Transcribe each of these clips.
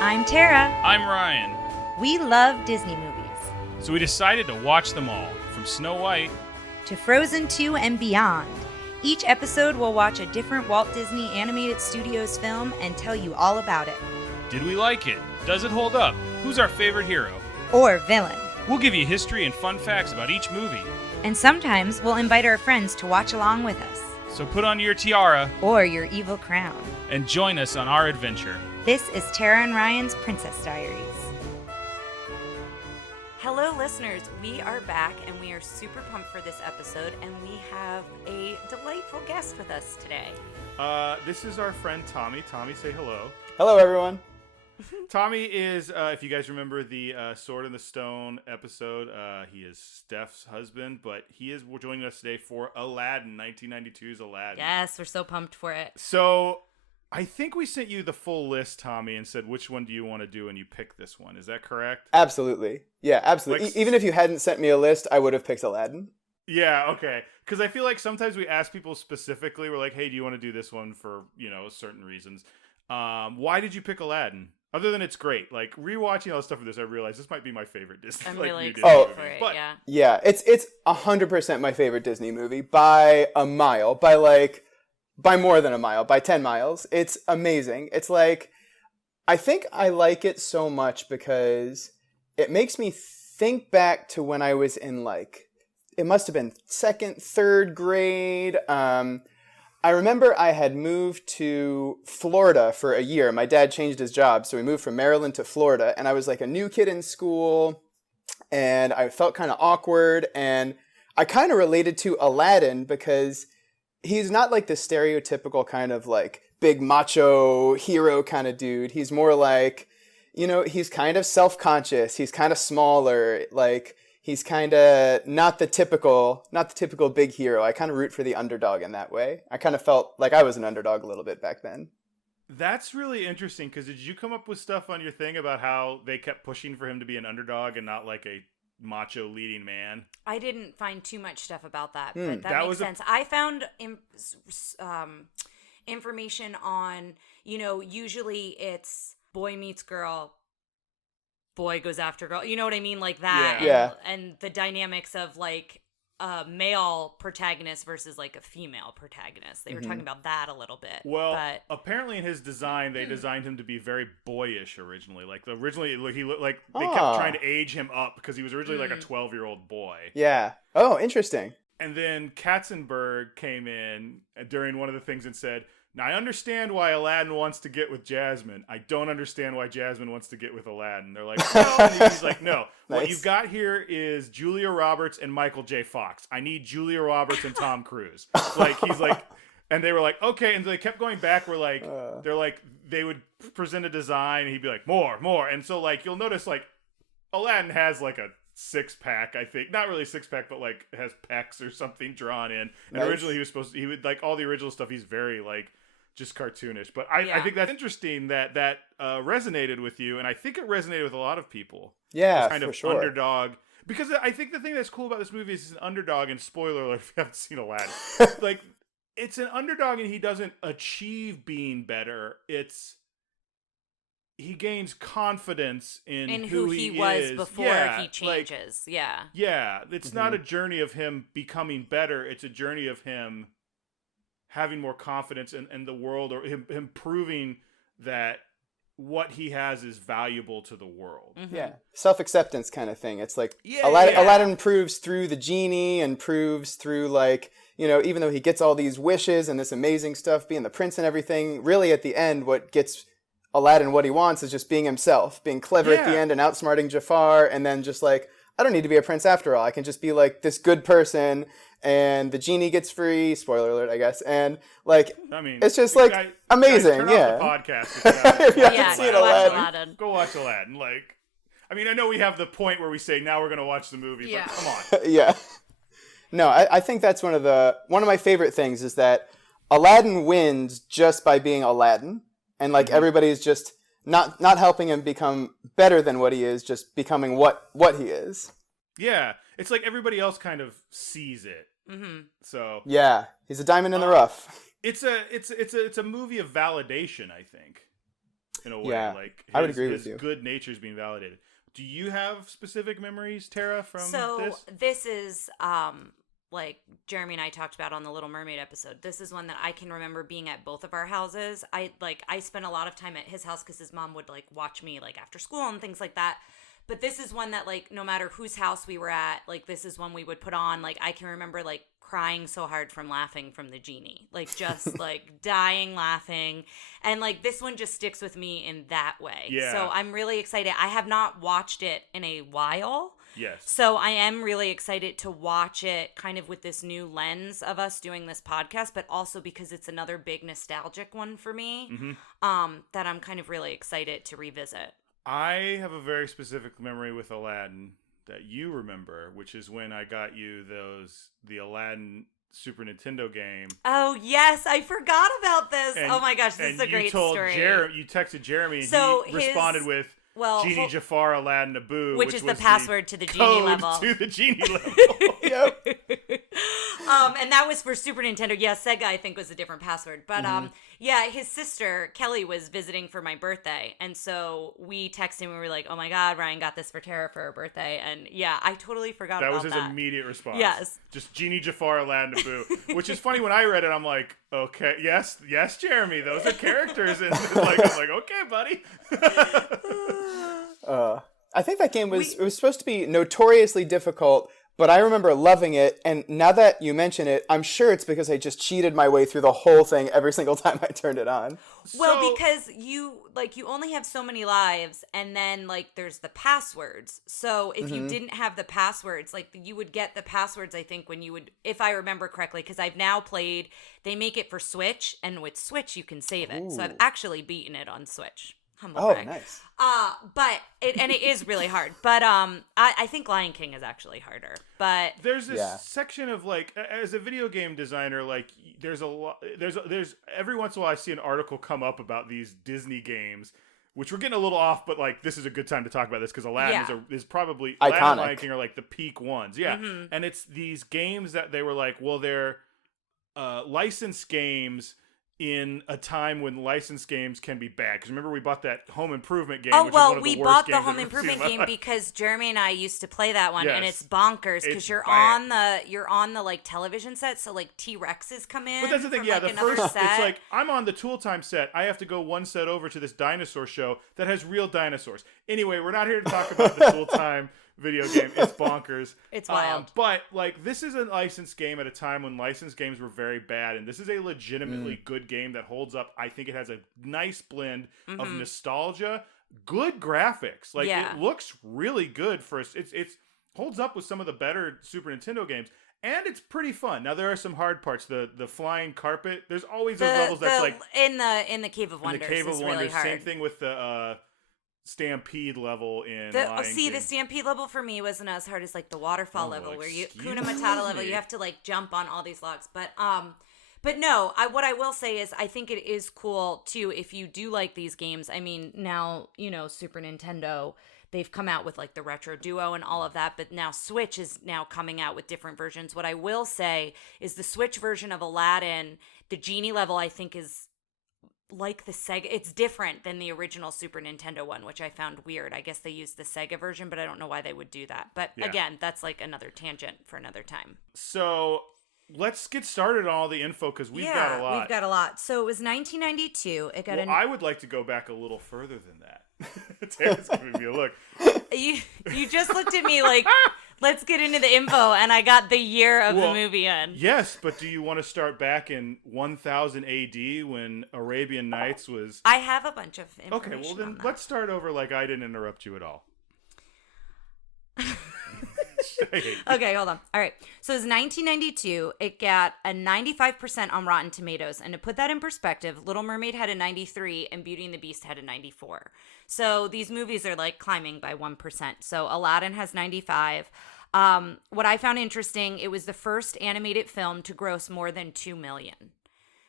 I'm Tara. I'm Ryan. We love Disney movies. So we decided to watch them all, from Snow White to Frozen 2 and beyond. Each episode will watch a different Walt Disney Animated Studios film and tell you all about it. Did we like it? Does it hold up? Who's our favorite hero? Or villain. We'll give you history and fun facts about each movie. And sometimes we'll invite our friends to watch along with us. So put on your tiara or your evil crown and join us on our adventure. This is Tara and Ryan's Princess Diaries. Hello, listeners. We are back, and we are super pumped for this episode, and we have a delightful guest with us today. This is our friend Tommy. Tommy, say hello. Hello, everyone. Tommy is, if you guys remember the Sword in the Stone episode, he is Steph's husband, but he is joining us today for Aladdin, 1992's Aladdin. Yes, we're so pumped for it. So I think we sent you the full list, Tommy, and said, which one do you want to do? And you picked this one. Is that correct? Absolutely. Yeah, absolutely. Even if you hadn't sent me a list, I would have picked Aladdin. Yeah, okay. Because I feel like sometimes we ask people specifically, we're like, hey, do you want to do this one for, certain reasons? Why did you pick Aladdin? Other than it's great. Like, rewatching all the stuff for this, I realized this might be my favorite Disney. I'm like, really Disney excited movie. for it, But, yeah. It's 100% my favorite Disney movie by a mile, by more than a mile, by 10 miles. It's amazing. It's like, I think I like it so much because it makes me think back to when I was in it must have been second, third grade. I remember I had moved to Florida for a year. My dad changed his job, so we moved from Maryland to Florida, and I was like a new kid in school, and I felt kind of awkward, and I kind of related to Aladdin because he's not like the stereotypical kind of like big macho hero kind of dude. He's more like, he's kind of self-conscious. He's kind of smaller. Like, he's kind of not the typical big hero. I kind of root for the underdog in that way. I kind of felt like I was an underdog a little bit back then. that's really interesting, because did you come up with stuff on your thing about how they kept pushing for him to be an underdog and not like a macho leading man? I didn't find too much stuff about that, but that makes sense. I found information on, usually it's boy meets girl, boy goes after girl. You know what I mean? Like that. Yeah. And the dynamics of like a male protagonist versus like a female protagonist. They were talking about that a little bit. Well, but apparently in his design, they designed him to be very boyish originally. He looked like they kept trying to age him up because he was originally like a 12-year-old boy. Yeah. Oh, interesting. And then Katzenberg came in during one of the things and said, now, I understand why Aladdin wants to get with Jasmine. I don't understand why Jasmine wants to get with Aladdin. They're like, no. And he's like, no. Nice. What you've got here is Julia Roberts and Michael J. Fox. I need Julia Roberts and Tom Cruise. He's like, and they were like, okay. And they kept going back. They're like, they would present a design and he'd be like, more. And so you'll notice Aladdin has like a six-pack, I think. Not really six-pack, but has pecs or something drawn in. And originally he would all the original stuff, he's very just cartoonish. But I think that's interesting that resonated with you, and I think it resonated with a lot of people. Yeah, kind for of sure. Underdog. Because I think the thing that's cool about this movie is it's an underdog, and spoiler alert if you haven't seen Aladdin. It's an underdog, and he doesn't achieve being better. He gains confidence in who he was is. before he changes. Yeah. It's not a journey of him becoming better. It's a journey of him having more confidence in the world, or him proving that what he has is valuable to the world. Yeah. Self-acceptance kind of thing. It's like Aladdin proves through the genie and proves through even though he gets all these wishes and this amazing stuff, being the prince and everything, really at the end, what gets Aladdin what he wants is just being himself, being clever at the end and outsmarting Jafar, and then just I don't need to be a prince after all. I can just be this good person, and the genie gets free. Spoiler alert, I guess. And it's just amazing. Turn yeah. off the podcast if you haven't seen Aladdin. Go watch Aladdin. I know we have the point where we say now we're going to watch the movie, but come on. Yeah. No, I think that's one of my favorite things is that Aladdin wins just by being Aladdin, and everybody's just not helping him become better than what he is, just becoming what he is. Yeah, it's like everybody else kind of sees it. Mm-hmm. So yeah, he's a diamond in the rough. it's a movie of validation, I think, in a way. Yeah, Like I would agree with you. His good nature is being validated. Do you have specific memories, Tara, from this? So this is like Jeremy and I talked about on the Little Mermaid episode. This is one that I can remember being at both of our houses. I spent a lot of time at his house because his mom would like watch me like after school and things like that. But this is one that like no matter whose house we were at, like this is one we would put on. Like I can remember like crying so hard from laughing from the genie, like just like dying laughing, and like this one just sticks with me in that way. Yeah. So I'm really excited. I have not watched it in a while. Yes. So I am really excited to watch it kind of with this new lens of us doing this podcast, but also because it's another big nostalgic one for me, that I'm kind of really excited to revisit. I have a very specific memory with Aladdin that you remember, which is when I got you the Aladdin Super Nintendo game. Oh yes, I forgot about this. Oh my gosh, this is a great story. You texted Jeremy, and he responded with Genie Jafar Aladdin Abu, which is the password to the genie code level. To the genie level. Yep. And that was for Super Nintendo. Yeah, Sega I think was a different password. But yeah, his sister Kelly was visiting for my birthday, and so we texted him and we were like, "Oh my God, Ryan got this for Tara for her birthday." And yeah, I totally forgot about that. That was his immediate response. Yes. Just Genie Jafar Aladdin Abu, which is funny when I read it. I'm like, okay, yes, Jeremy, those are characters, and I'm like, okay, buddy. I think that game was supposed to be notoriously difficult, but I remember loving it. And now that you mention it, I'm sure it's because I just cheated my way through the whole thing every single time I turned it on. Well, because you only have so many lives, and then like there's the passwords. So if you didn't have the passwords, like you would get the passwords, I think, when you would, if I remember correctly, because I've now played, they make it for Switch, and with Switch you can save it. Ooh. So I've actually beaten it on Switch. Humble brag. Nice. But it is really hard. But I think Lion King is actually harder. But there's this section of like, as a video game designer, like there's a lot. There's every once in a while I see an article come up about these Disney games, which we're getting a little off. But like this is a good time to talk about this because Aladdin is probably iconic. Aladdin and Lion King are like the peak ones. Yeah, and it's these games that they were like, well, they're licensed games in a time when licensed games can be bad. Because remember, we bought that Home Improvement game. Oh, well, we bought the Home Improvement game because Jeremy and I used to play that one, and it's bonkers because you're on the like television set, so like T-Rexes come in. But that's the thing, from, the first set. It's like I'm on the Tool Time set. I have to go one set over to this dinosaur show that has real dinosaurs. Anyway, we're not here to talk about the Tool Time video game. It's bonkers. It's wild. But like this is a licensed game at a time when licensed games were very bad, and this is a legitimately good game that holds up. I think it has a nice blend of nostalgia, good graphics. Like it looks really good for us. It's holds up with some of the better Super Nintendo games. And it's pretty fun. Now there are some hard parts. The flying carpet. There's always those levels that's like in the Cave of Wonders. In the Cave of Wonders. Really hard. Same thing with the Stampede level in Lion King. The Stampede level for me wasn't as hard as like the waterfall level where you Kuna Matata level. You have to like jump on all these logs. But no, what I will say is I think it is cool too if you do like these games. I mean, now, Super Nintendo, they've come out with like the Retro Duo and all of that, but now Switch is now coming out with different versions. What I will say is the Switch version of Aladdin, the genie level, I think is like the Sega. It's different than the original Super Nintendo one, which I found weird. I guess they used the Sega version, but I don't know why they would do that. But again, that's like another tangent for another time. So let's get started on all the info because we've got a lot. We've got a lot. So it was 1992. I would like to go back a little further than that. Tara's giving me a look. You just looked at me like, let's get into the info, and I got the year of the movie in. Yes, but do you want to start back in 1000 AD when Arabian Nights was... I have a bunch of information. Okay, well then let's start over like I didn't interrupt you at all. Okay, hold on. All right. So it was 1992. It got a 95% on Rotten Tomatoes. And to put that in perspective, Little Mermaid had a 93 and Beauty and the Beast had a 94. So these movies are like climbing by 1%. So Aladdin has 95. What I found interesting, it was the first animated film to gross more than $2 million.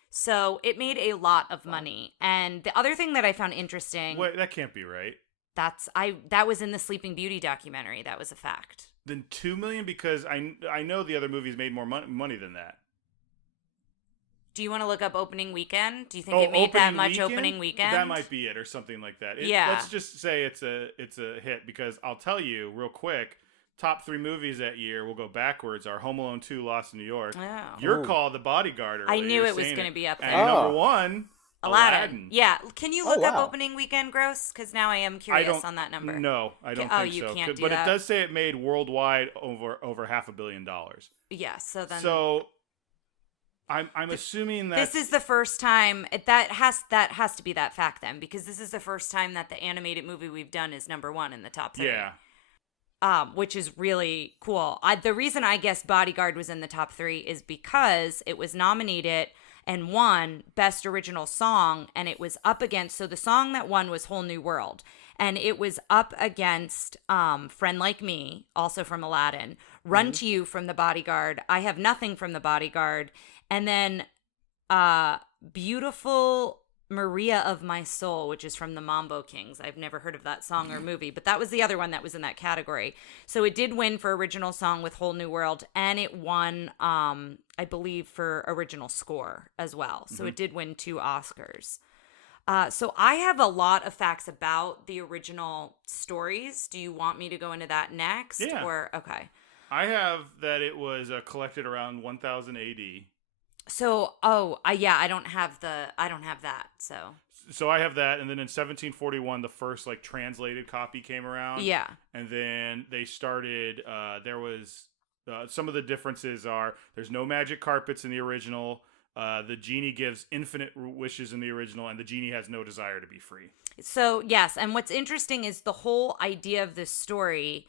So it made a lot of money. And the other thing that I found interesting... Wait, that can't be right. That was in the Sleeping Beauty documentary. That was a fact. Then $2 million, because I know the other movies made more money than that. Do you want to look up opening weekend? Do you think it made that much weekend? opening weekend? That might be it or something like that. Yeah. Let's just say it's a hit because I'll tell you real quick, top 3 movies that year, we'll go backwards, are Home Alone 2, Lost in New York. Oh. Your call, The Bodyguard. Earlier, I knew it was going to be up there. And number 1, Aladdin. Yeah. Can you look up opening weekend gross? Because now I am curious on that number. No, I don't think so. You can't do but that. It does say it made worldwide over $500 million. Yeah, so then... So... I'm assuming that this is the first time that has to be that fact then, because this is the first time that the animated movie we've done is number 1 in the top 3. Yeah. Which is really cool. The reason I guess Bodyguard was in the top 3 is because it was nominated and won Best Original Song, and it was up against, so the song that won was Whole New World, and it was up against Friend Like Me, also from Aladdin, Run to You from The Bodyguard, I Have Nothing from The Bodyguard, and then Beautiful Maria of My Soul, which is from the Mambo Kings. I've never heard of that song or movie, but that was the other one that was in that category. So it did win for original song with Whole New World, and it won, I believe, for original score as well. So it did win 2 Oscars. So I have a lot of facts about the original stories. Do you want me to go into that next? Yeah. Or okay. I have that it was collected around 1000 AD. So, I don't have that. So I have that, and then in 1741, the first translated copy came around. Yeah. And then they started. There was some of the differences are there's no magic carpets in the original. The genie gives infinite wishes in the original, and the genie has no desire to be free. So yes, and what's interesting is the whole idea of this story.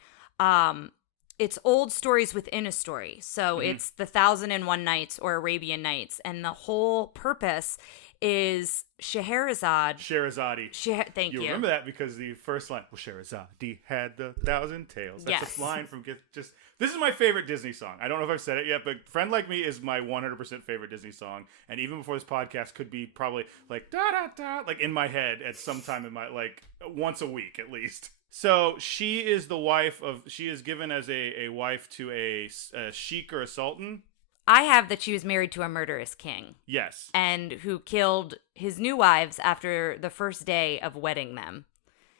It's old stories within a story. So it's the 1001 Nights or Arabian Nights. And the whole purpose is Scheherazade. Thank you. You remember that because the first line, well, Scheherazade had the 1,000 tales. That's a line from this is my favorite Disney song. I don't know if I've said it yet, but Friend Like Me is my 100% favorite Disney song. And even before this podcast could be probably da-da-da, in my head at some time in my, once a week at least. So she is the wife of, she is given as a wife to a sheik or a sultan. I have that she was married to a murderous king. Yes. And who killed his new wives after the first day of wedding them.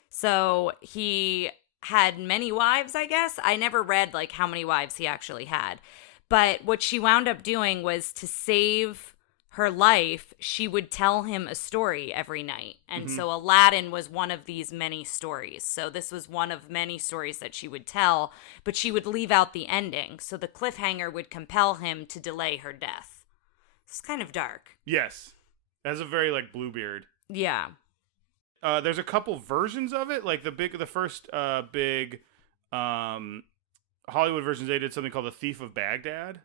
So he had many wives, I guess. I never read how many wives he actually had. But what she wound up doing was to save her life, she would tell him a story every night. And so Aladdin was one of these many stories. So this was one of many stories that she would tell, but she would leave out the ending. So the cliffhanger would compel him to delay her death. It's kind of dark. Yes. That's a very Bluebeard. Yeah. There's a couple versions of it. The first big Hollywood versions, they did something called The Thief of Baghdad.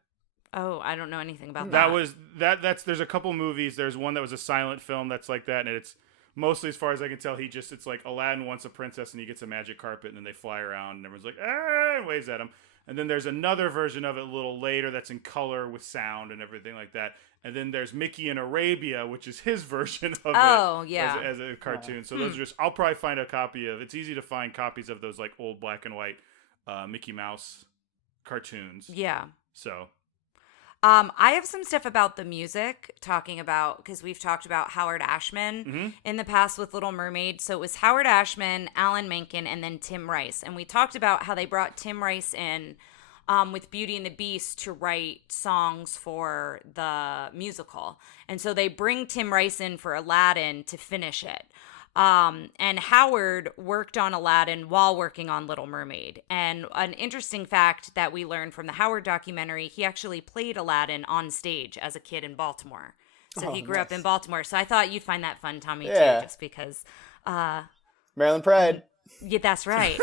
Oh, I don't know anything about that. There's a couple movies. There's one that was a silent film that's like that, and it's mostly, as far as I can tell, it's Aladdin wants a princess and he gets a magic carpet and then they fly around and everyone's and waves at him. And then there's another version of it a little later that's in color with sound and everything like that. And then there's Mickey in Arabia, which is his version of it as a cartoon. So those are just, I'll probably find a copy of, it's easy to find copies of those old black and white Mickey Mouse cartoons. Yeah. So... I have some stuff about the music, talking about, because we've talked about Howard Ashman in the past with Little Mermaid. So it was Howard Ashman, Alan Menken, and then Tim Rice. And we talked about how they brought Tim Rice in with Beauty and the Beast to write songs for the musical. And so they bring Tim Rice in for Aladdin to finish it. And Howard worked on Aladdin while working on Little Mermaid. And an interesting fact that we learned from the Howard documentary, he actually played Aladdin on stage as a kid in Baltimore. So he grew up in Baltimore. So I thought you'd find that fun, Tommy, too, just because. Maryland Pride. Yeah, that's right.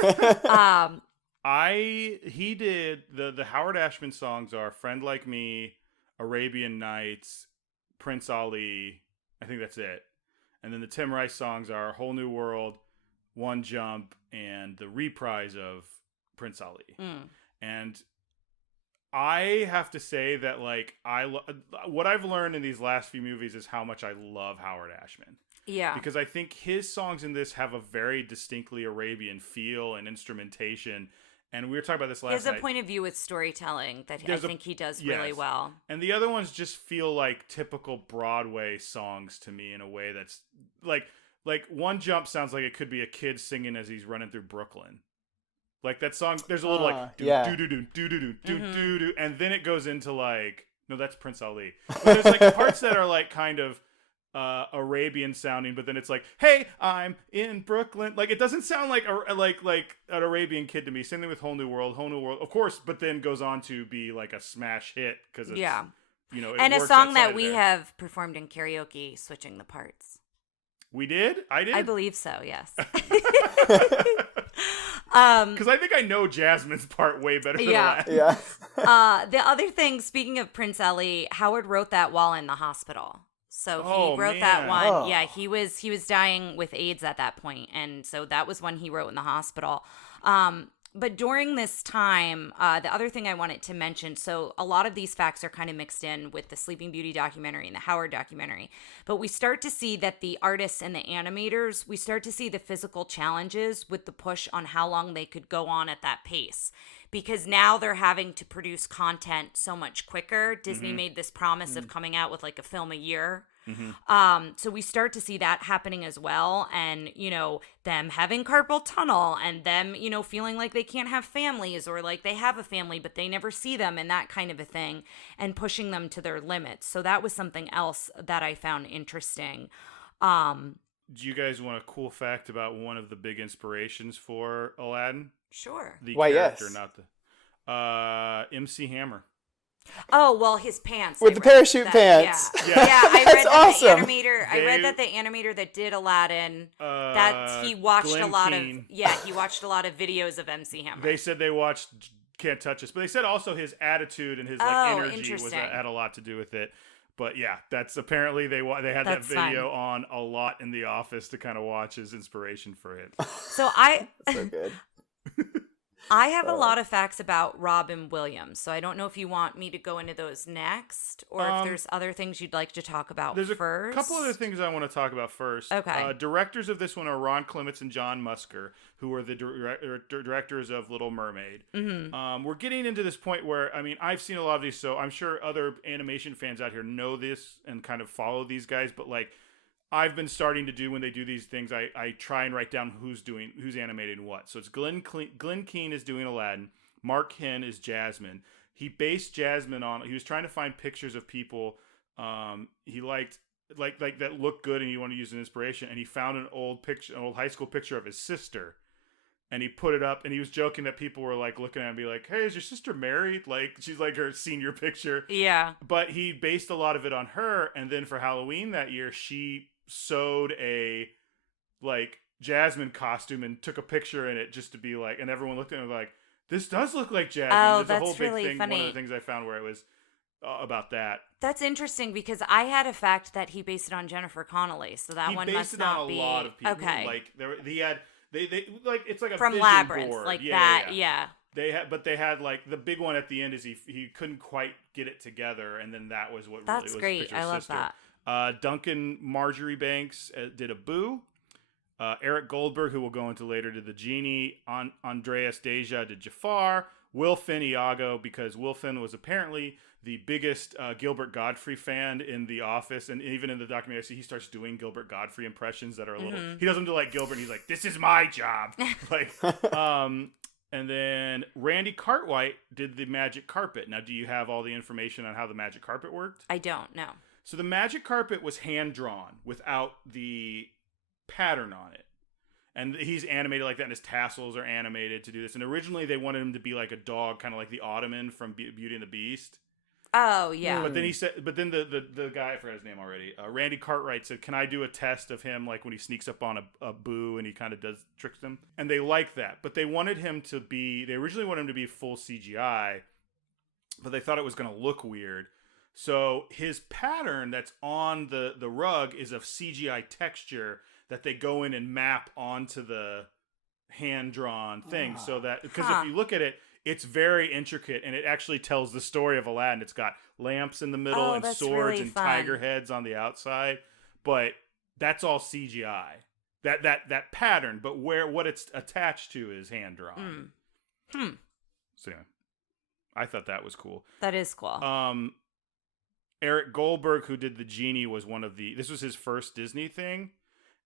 He did, the Howard Ashman songs are Friend Like Me, Arabian Nights, Prince Ali. I think that's it. And then the Tim Rice songs are Whole New World, One Jump, and the reprise of Prince Ali. And I have to say that, what I've learned in these last few movies is how much I love Howard Ashman. Yeah. Because I think his songs in this have a very distinctly Arabian feel and instrumentation. And we were talking about this last night. He has a point of view with storytelling that I think he does really well. And the other ones just feel like typical Broadway songs to me in a way that's like One Jump sounds like it could be a kid singing as he's running through Brooklyn. Like that song, there's a little like do do do do do do do do, and then it goes into like no, that's Prince Ali. But there's like parts that are like kind of Arabian sounding, but then it's like, hey, I'm in Brooklyn. Like it doesn't sound like an Arabian kid to me. Same thing with Whole New World, of course, but then goes on to be like a smash hit because it's and a song that we have performed in karaoke, switching the parts. We did? I did? I believe so, yes. Because I think I know Jasmine's part way better than that. Yeah. The other thing, speaking of Prince Ali, Howard wrote that while in the hospital. So he wrote that one. Oh. Yeah, he was dying with AIDS at that point, and so that was one he wrote in the hospital. But during this time, the other thing I wanted to mention, so a lot of these facts are kind of mixed in with the Sleeping Beauty documentary and the Howard documentary, but we start to see that the artists and the animators, we start to see the physical challenges with the push on how long they could go on at that pace. Because now they're having to produce content so much quicker. Disney made this promise of coming out with like a film a year. So we start to see that happening as well. And, them having carpal tunnel and them, feeling like they can't have families or like they have a family, but they never see them and that kind of a thing and pushing them to their limits. So that was something else that I found interesting. Do you guys want a cool fact about one of the big inspirations for Aladdin? Sure. The character, not the MC Hammer. Oh, well, his pants. With the parachute pants. Yeah, I read That's awesome. I read that the animator that did Aladdin, that he watched Glenn a lot Keane. he watched a lot of videos of MC Hammer. They said they watched Can't Touch Us, but they said also his attitude and his energy had a lot to do with it. But yeah, that's apparently they had that video on a lot in the office to kind of watch as inspiration for it. So so good. I have a lot of facts about Robin Williams, so I don't know if you want me to go into those next, or if there's other things you'd like to talk about first. There's a couple other things I want to talk about first. Okay. Directors of this one are Ron Clements and John Musker, who are the directors of Little Mermaid. We're getting into this point where, I've seen a lot of these, so I'm sure other animation fans out here know this and kind of follow these guys, but like, I've been starting to do when they do these things, I try and write down who's animating what. So it's Glenn Keane is doing Aladdin. Mark Henn is Jasmine. He based Jasmine on, he was trying to find pictures of people he liked like that looked good and he wanted to use an inspiration, and he found an old high school picture of his sister. And he put it up, and he was joking that people were like looking at him and be like, hey, is your sister married? Like, she's like her senior picture. Yeah. But he based a lot of it on her, and then for Halloween that year, she sewed a like Jasmine costume and took a picture in it just to be like, and everyone looked at him like, this does look like Jasmine. Oh, There's that's a whole big really thing. funny. One of the things I found where it was about that. That's interesting because I had a fact that he based it on Jennifer Connelly, so that one must not be. He based it on a lot of people. Okay. Like he had they like it's like a from vision Labyrinth board. like yeah, that. Yeah. They had like the big one at the end is he couldn't quite get it together, and then that was what that's really was great. I love sister. that. Duncan Marjorie Banks did a Boo. Eric Goldberg, who we'll go into later, did the Genie. Andreas Deja did Jafar. Will Finn Iago, because Will Finn was apparently the biggest Gilbert Gottfried fan in The Office, and even in the documentary, I see he starts doing Gilbert Gottfried impressions that are a little. He doesn't do like Gilbert. He's like, "This is my job." Like, and then Randy Cartwright did the Magic Carpet. Now, do you have all the information on how the Magic Carpet worked? I don't know. So the Magic Carpet was hand drawn without the pattern on it. And he's animated like that, and his tassels are animated to do this. And originally they wanted him to be like a dog, kind of like the Ottoman from Beauty and the Beast. Oh, yeah. But then the guy, I forgot his name already, Randy Cartwright said, can I do a test of him like when he sneaks up on a Boo and he kind of tricks them? And they like that. But they originally wanted him to be full CGI, but they thought it was going to look weird. So his pattern that's on the rug is of CGI texture that they go in and map onto the hand-drawn thing. So that, because if you look at it, it's very intricate, and it actually tells the story of Aladdin. It's got lamps in the middle and swords really and tiger heads on the outside, but that's all CGI. That pattern, but what it's attached to is hand-drawn. So anyway, I thought that was cool. That is cool. Eric Goldberg, who did the Genie, was this was his first Disney thing.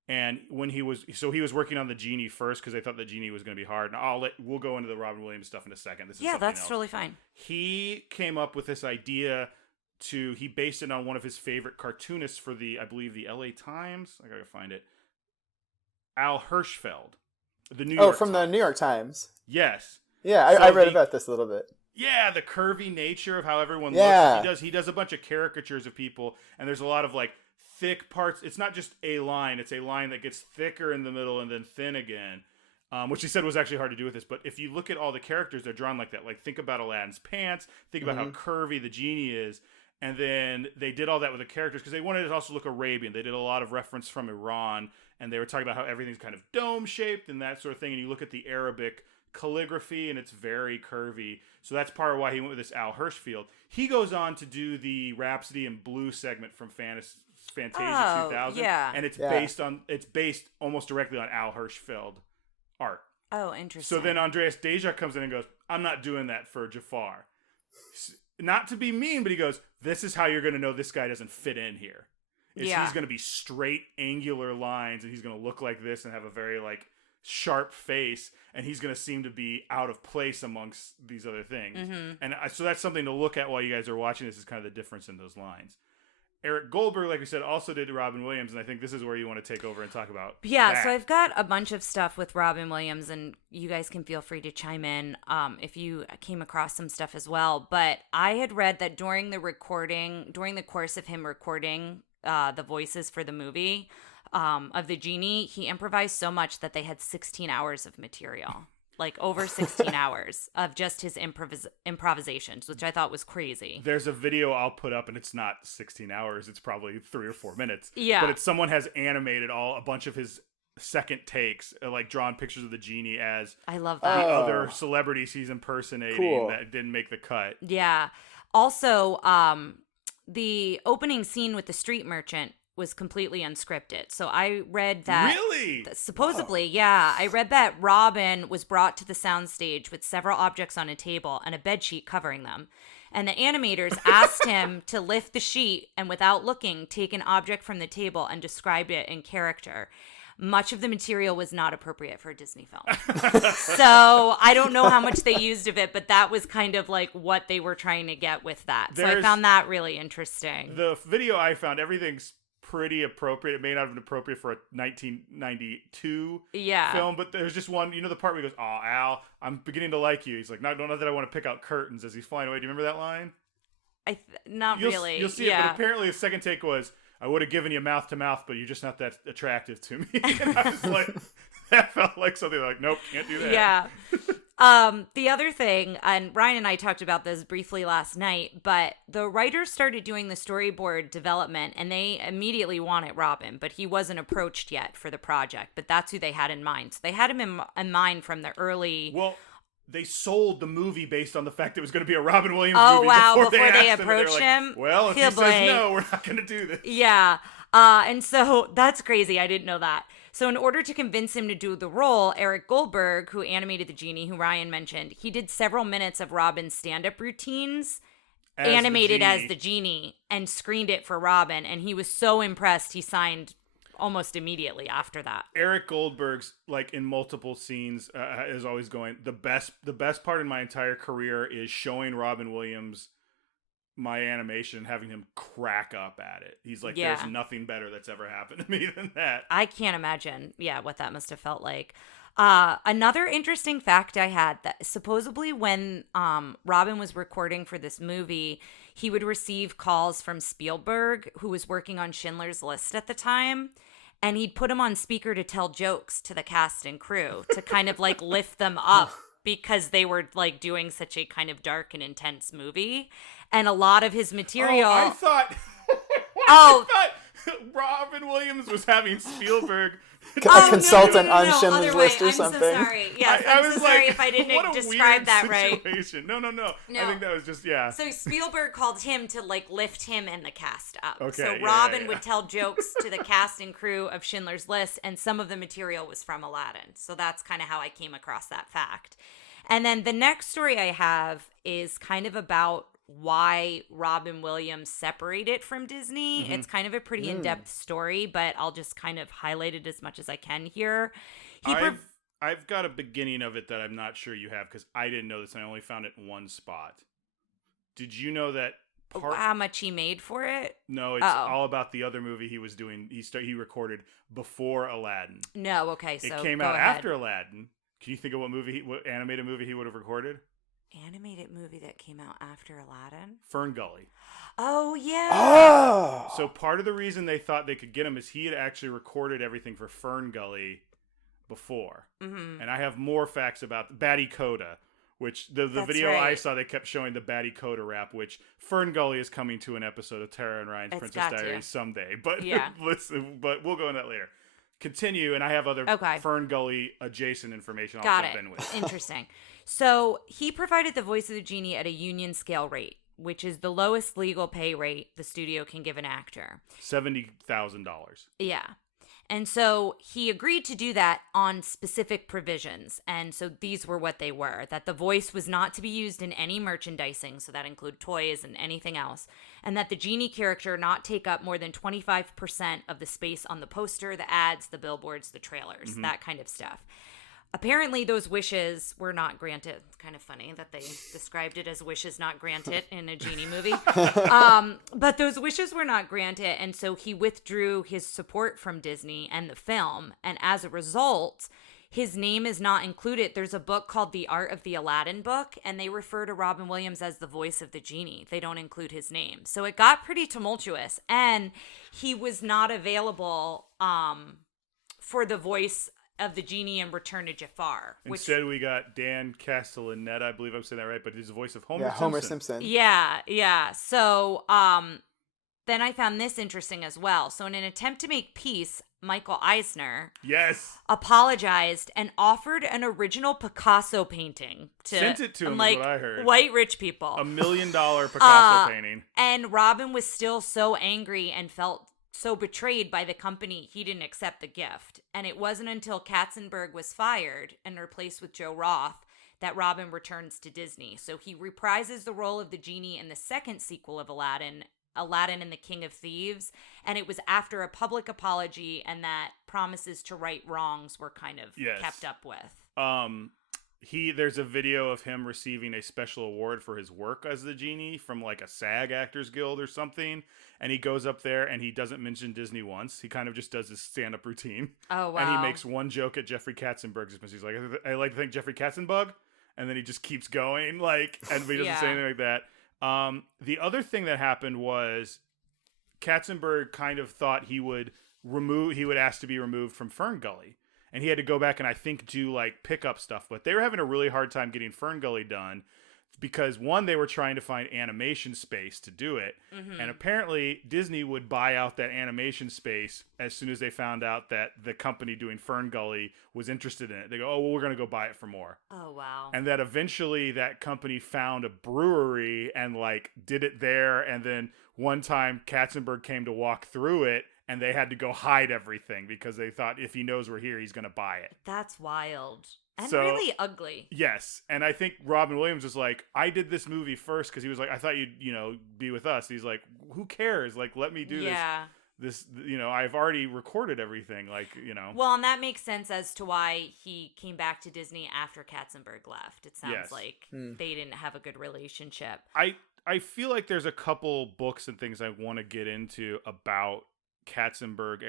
And when he was working on the Genie first because they thought the Genie was going to be hard. And we'll go into the Robin Williams stuff in a second. This is that's else. Totally fine. He came up with this idea he based it on one of his favorite cartoonists for I believe the LA Times. I gotta find it. Al Hirschfeld, the New York from Times. the New York Times. Yes. Yeah, I read about this a little bit. Yeah, the curvy nature of how everyone looks. He does a bunch of caricatures of people, and there's a lot of like thick parts. It's not just a line; it's a line that gets thicker in the middle and then thin again, which he said was actually hard to do with this. But if you look at all the characters, they're drawn like that. Like think about Aladdin's pants. Think about how curvy the Genie is, and then they did all that with the characters because they wanted it to also look Arabian. They did a lot of reference from Iran, and they were talking about how everything's kind of dome shaped and that sort of thing. And you look at the Arabic calligraphy and it's very curvy, so that's part of why he went with this Al Hirschfeld. He goes on to do the Rhapsody in Blue segment from Fantasia 2000, and it's based almost directly on Al Hirschfeld art. Oh, interesting. So then Andreas Deja comes in and goes, I'm not doing that for Jafar. Not to be mean, but he goes, this is how you're going to know this guy doesn't fit in here. He's going to be straight angular lines, and he's going to look like this and have a very like sharp face, and he's going to seem to be out of place amongst these other things. And so that's something to look at while you guys are watching this, is kind of the difference in those lines. Eric Goldberg, like we said, also did Robin Williams, and I think this is where you want to take over and talk about that. So I've got a bunch of stuff with Robin Williams, and you guys can feel free to chime in if you came across some stuff as well. But I had read that during the course of him recording the voices for the movie of the Genie, he improvised so much that they had 16 hours of material. Like over 16 hours of just his improvisations, which I thought was crazy. There's a video I'll put up, and it's not 16 hours. It's probably 3 or 4 minutes. Yeah. But someone has animated a bunch of his second takes, like drawn pictures of the Genie as I love the that. other celebrities he's impersonating that didn't make the cut. Yeah. Also, the opening scene with the street merchant was completely unscripted. So I read that... Really? Supposedly, yeah. I read that Robin was brought to the soundstage with several objects on a table and a bedsheet covering them. And the animators asked him to lift the sheet and, without looking, take an object from the table and describe it in character. Much of the material was not appropriate for a Disney film. So I don't know how much they used of it, but that was kind of like what they were trying to get with that. So I found that really interesting. The video I found, everything's pretty appropriate. It may not have been appropriate for a 1992 film, but there's just one, the part where he goes, "Oh, Al, I'm beginning to like you." He's like, "Not that I want to pick out curtains," as he's flying away. Do you remember that line? Really. You'll see it, but apparently the second take was, "I would have given you mouth to mouth, but you're just not that attractive to me." And I was like, that felt like something like, nope, can't do that. Yeah. The other thing, and Ryan and I talked about this briefly last night, but the writers started doing the storyboard development, and they immediately wanted Robin, but he wasn't approached yet for the project. But that's who they had in mind. So they had him in mind from the early... Well, they sold the movie based on the fact it was going to be a Robin Williams movie. Before they approached him? Well, if he says no, we're not going to do this. Yeah. And so that's crazy. I didn't know that. So in order to convince him to do the role, Eric Goldberg, who animated the Genie, who Ryan mentioned, he did several minutes of Robin's stand-up routines animated as the Genie and screened it for Robin. And he was so impressed, he signed almost immediately after that. Eric Goldberg's, like, in multiple scenes, is always going, the best part in my entire career is showing Robin Williams my animation and having him crack up at it. He's like, there's nothing better that's ever happened to me than that. I can't imagine, what that must have felt like. Another interesting fact I had, that supposedly when Robin was recording for this movie, he would receive calls from Spielberg, who was working on Schindler's List at the time, and he'd put him on speaker to tell jokes to the cast and crew to kind of like lift them up because they were like doing such a kind of dark and intense movie. And a lot of his material... I thought Robin Williams was having Spielberg... a consultant on Schindler's List or something. I'm so sorry. Yes, I'm so sorry if I didn't describe that situation. right. No. I think that was just, So Spielberg called him to like lift him and the cast up. Okay, so Robin would tell jokes to the cast and crew of Schindler's List, and some of the material was from Aladdin. So that's kind of how I came across that fact. And then the next story I have is kind of about why Robin Williams separated from Disney. Mm-hmm. It's kind of a pretty in-depth story, but I'll just kind of highlight it as much as I can here. I've got a beginning of it that I'm not sure you have because I didn't know this and I only found it in one spot. Did you know that how much he made for it? No, it's all about the other movie he was doing. He recorded before Aladdin. No, okay, so it came out after Aladdin. Can you think of what animated movie he would have recorded? Animated movie that came out after Aladdin? Fern Gully. Oh, yeah. Oh! So part of the reason they thought they could get him is he had actually recorded everything for Fern Gully before. Mm-hmm. And I have more facts about Batty Coda, which the video right. I saw, they kept showing the Batty Coda rap, which Fern Gully is coming to an episode of Tara and Ryan's Princess Diaries someday. But listen, but we'll go into that later. Continue, and I have other Fern Gully adjacent information I'll jump in with. Interesting. So he provided the voice of the genie at a union scale rate, which is the lowest legal pay rate the studio can give an actor. $70,000. Yeah. And so he agreed to do that on specific provisions. And so these were what they were, that the voice was not to be used in any merchandising, so that include toys and anything else, and that the genie character not take up more than 25% of the space on the poster, the ads, the billboards, the trailers, that kind of stuff. Apparently, those wishes were not granted. It's kind of funny that they described it as wishes not granted in a genie movie. But those wishes were not granted, and so he withdrew his support from Disney and the film. And as a result, his name is not included. There's a book called The Art of the Aladdin book, and they refer to Robin Williams as the voice of the genie. They don't include his name. So it got pretty tumultuous, and he was not available for the voice of the genie in Return to Jafar. Instead, we got Dan Castellaneta, I believe I'm saying that right, but he's the voice of Homer Simpson. Homer Simpson. Yeah. So then I found this interesting as well. So in an attempt to make peace, Michael Eisner apologized and offered an original Picasso painting to sent it to him, is what I heard. White rich people. $1 million Picasso painting. And Robin was still so angry and felt so betrayed by the company, he didn't accept the gift. And it wasn't until Katzenberg was fired and replaced with Joe Roth that Robin returns to Disney. So he reprises the role of the genie in the second sequel of Aladdin and the King of Thieves. And it was after a public apology and that promises to right wrongs were kind of kept up with. There's a video of him receiving a special award for his work as the genie from like a SAG Actors Guild or something. And he goes up there and he doesn't mention Disney once. He kind of just does his stand-up routine. Oh, wow. And he makes one joke at Jeffrey Katzenberg's expense. He's like, I like to thank Jeffrey Katzenberg. And then he just keeps going, and he doesn't say anything like that. The other thing that happened was Katzenberg kind of thought he would ask to be removed from Fern Gully. And he had to go back and I think do like pickup stuff. But they were having a really hard time getting Fern Gully done because one, they were trying to find animation space to do it. Mm-hmm. And apparently Disney would buy out that animation space as soon as they found out that the company doing Fern Gully was interested in it. They go, oh, well, we're going to go buy it for more. Oh, wow. And that eventually that company found a brewery and like did it there. And then one time Katzenberg came to walk through it. And they had to go hide everything because they thought if he knows we're here, he's going to buy it. That's wild. And really ugly. Yes. And I think Robin Williams was like, I did this movie first because he was like, I thought you'd, be with us. He's like, who cares? Like, let me do this. I've already recorded everything. Well, and that makes sense as to why he came back to Disney after Katzenberg left. It sounds like they didn't have a good relationship. I feel like there's a couple books and things I want to get into about Katzenberg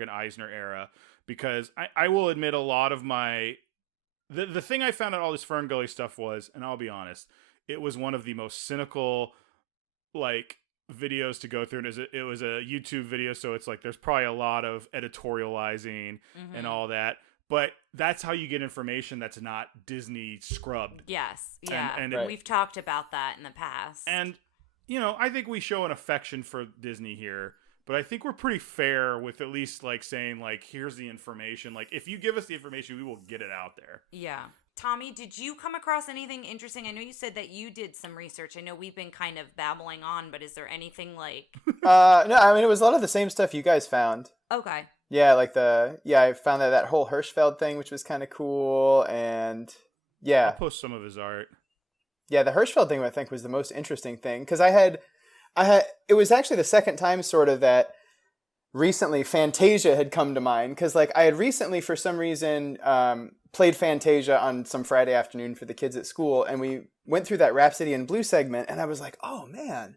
and Eisner era, because I will admit a lot of the thing I found out all this Fern Gully stuff was, and I'll be honest, it was one of the most cynical videos to go through, and it was a YouTube video, so it's like there's probably a lot of editorializing and all that, but that's how you get information that's not Disney scrubbed. Yes, yeah, and we've talked about that in the past. And I think we show an affection for Disney here. But I think we're pretty fair with at least saying here's the information. If you give us the information, we will get it out there. Yeah. Tommy, did you come across anything interesting? I know you said that you did some research. I know we've been kind of babbling on, but is there anything No, I mean, it was a lot of the same stuff you guys found. Okay. Yeah, I found that whole Hirschfeld thing, which was kind of cool. And Yeah. I'll post some of his art. Yeah, the Hirschfeld thing I think was the most interesting thing because I had it was actually the second time sort of that recently Fantasia had come to mind because like I had recently for some reason played Fantasia on some Friday afternoon for the kids at school, and we went through that Rhapsody in Blue segment, and I was like, oh man,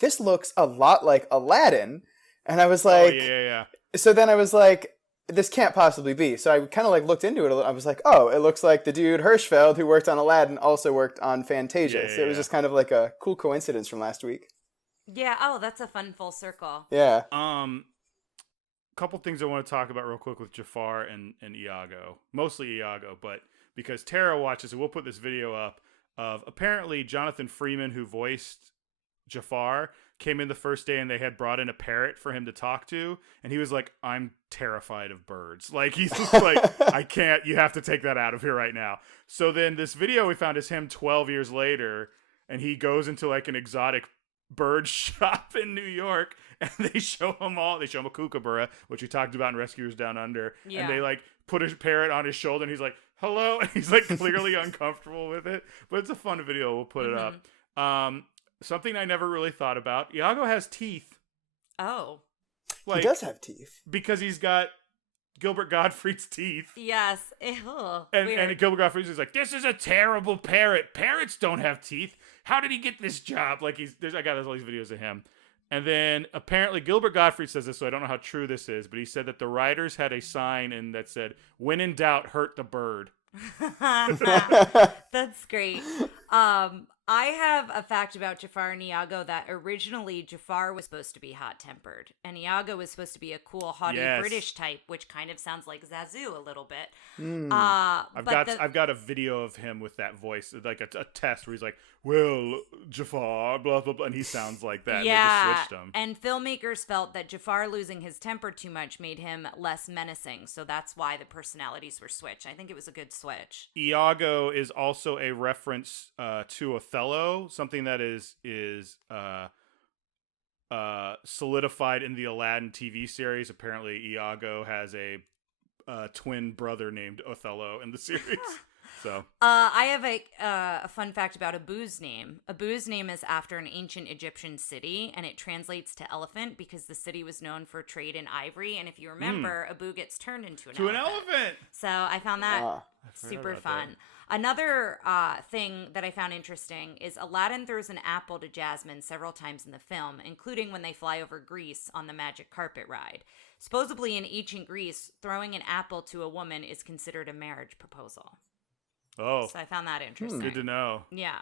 this looks a lot like Aladdin, and I was like, yeah. So then I was like, this can't possibly be. So I kind of like looked into it a little. I was like, oh, it looks like the dude Hirschfeld who worked on Aladdin also worked on Fantasia. So it was just kind of like a cool coincidence from last week. Yeah. Oh, that's a fun full circle. Yeah. Couple things I want to talk about real quick with Jafar and Iago. Mostly Iago, but because Tara watches it, we'll put this video up of apparently Jonathan Freeman, who voiced Jafar, came in the first day and they had brought in a parrot for him to talk to, and he was like, I'm terrified of birds. Like, he's just like, I can't, you have to take that out of here right now. So then this video we found is him 12 years later, and he goes into like an exotic bird shop in New York, and they show him a kookaburra, which we talked about in Rescuers Down Under, and they like put a parrot on his shoulder, and he's like, hello, and he's like clearly uncomfortable with it, but it's a fun video. We'll put it up. Something I never really thought about, Iago has teeth. Oh. Like, he does have teeth. Because he's got Gilbert Gottfried's teeth. Yes. Ew. And Gilbert Gottfried's like, this is a terrible parrot. Parrots don't have teeth. How did he get this job? Like, I got all these videos of him. And then apparently Gilbert Gottfried says this, so I don't know how true this is, but he said that the writers had a sign that said, when in doubt, hurt the bird. That's great. I have a fact about Jafar and Iago that originally Jafar was supposed to be hot-tempered, and Iago was supposed to be a cool, haughty British type, which kind of sounds like Zazu a little bit. I've got a video of him with that voice, like a test where he's like, well, Jafar, blah, blah, blah, and he sounds like that. Yeah, they just switched him. And filmmakers felt that Jafar losing his temper too much made him less menacing, so that's why the personalities were switched. I think it was a good switch. Iago is also a reference to Othello, something that is solidified in the Aladdin TV series. Apparently, Iago has a twin brother named Othello in the series. So I have a fun fact about Abu's name. Abu's name is after an ancient Egyptian city, and it translates to elephant because the city was known for trade in ivory. And if you remember, Abu gets turned into an elephant. So I found that super fun. Another thing that I found interesting is Aladdin throws an apple to Jasmine several times in the film, including when they fly over Greece on the magic carpet ride. Supposedly in ancient Greece, throwing an apple to a woman is considered a marriage proposal. Oh. So I found that interesting. Good to know. Yeah.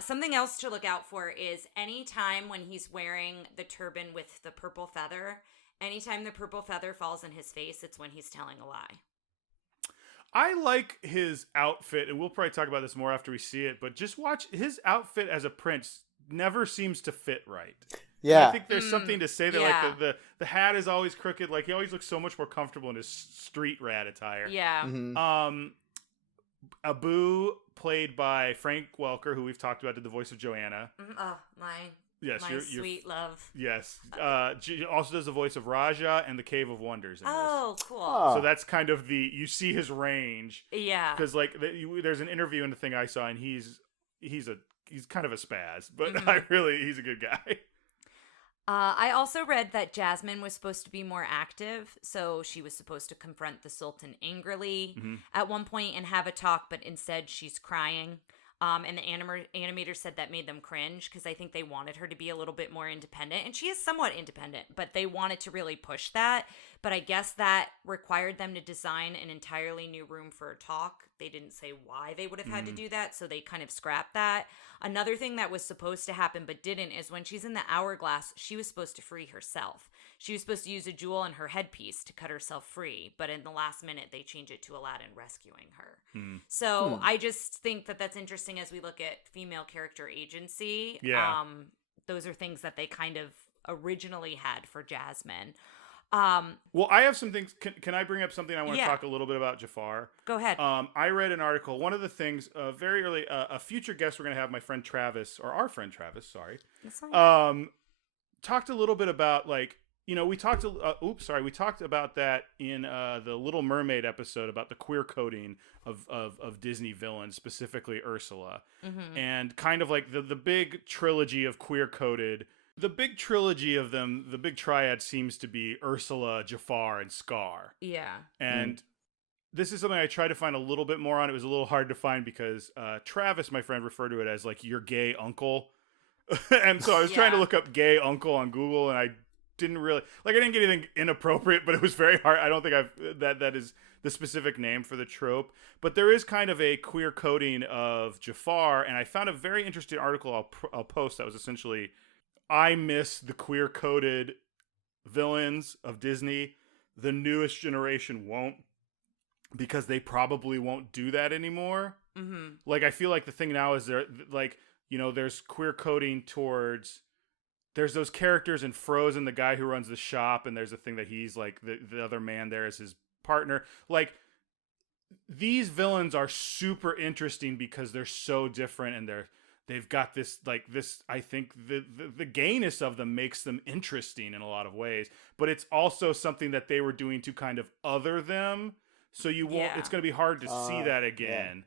Something else to look out for is any time when he's wearing the turban with the purple feather, anytime the purple feather falls in his face, it's when he's telling a lie. I like his outfit, and we'll probably talk about this more after we see it, but just watch his outfit as a prince never seems to fit right. Yeah. And I think there's something to say that like the hat is always crooked. Like, he always looks so much more comfortable in his street rat attire. Yeah. Mm-hmm. Abu, played by Frank Welker, who we've talked about, did the voice of Joanna. Oh, my sweet love. Yes. She also does the voice of Raja and the Cave of Wonders in this. Cool. Oh. So that's kind of you see his range. Yeah. Because like there's an interview in the thing I saw, and he's kind of a spaz, but he's a good guy. I also read that Jasmine was supposed to be more active, so she was supposed to confront the Sultan angrily at one point and have a talk, but instead she's crying. And the animator said that made them cringe because I think they wanted her to be a little bit more independent. And she is somewhat independent, but they wanted to really push that. But I guess that required them to design an entirely new room for a talk. They didn't say why they would have had to do that, so they kind of scrapped that. Another thing that was supposed to happen but didn't is when she's in the hourglass, she was supposed to free herself. She was supposed to use a jewel in her headpiece to cut herself free, but in the last minute, they change it to Aladdin rescuing her. So I just think that that's interesting as we look at female character agency. Yeah. Those are things that they kind of originally had for Jasmine. Well, I have some things. Can I bring up something I want to talk a little bit about Jafar? Go ahead. I read an article. One of the things, very early, a future guest we're going to have, my friend Travis, or our friend Travis, sorry. That's fine. Talked a little bit about, like, we talked. We talked about that in the Little Mermaid episode about the queer coding of Disney villains, specifically Ursula, and kind of like the big trilogy of queer coded. The big trilogy of them, the big triad seems to be Ursula, Jafar, and Scar. Yeah, and this is something I tried to find a little bit more on. It was a little hard to find because Travis, my friend, referred to it as like your gay uncle. And so I was trying to look up gay uncle on Google, and I didn't get anything inappropriate, but it was very hard. I don't think that is the specific name for the trope, but there is kind of a queer coding of Jafar, and I found a very interesting article I'll post that was essentially, I miss the queer coded villains of Disney. The newest generation won't, because they probably won't do that anymore. Like, I feel like the thing now is there's queer coding towards, there's those characters in Frozen, the guy who runs the shop, and there's a thing that he's like the other man there is his partner. Like, these villains are super interesting because they're so different, and they've got this I think the gayness of them makes them interesting in a lot of ways, but it's also something that they were doing to kind of other them, so you won't it's going to be hard to see that again.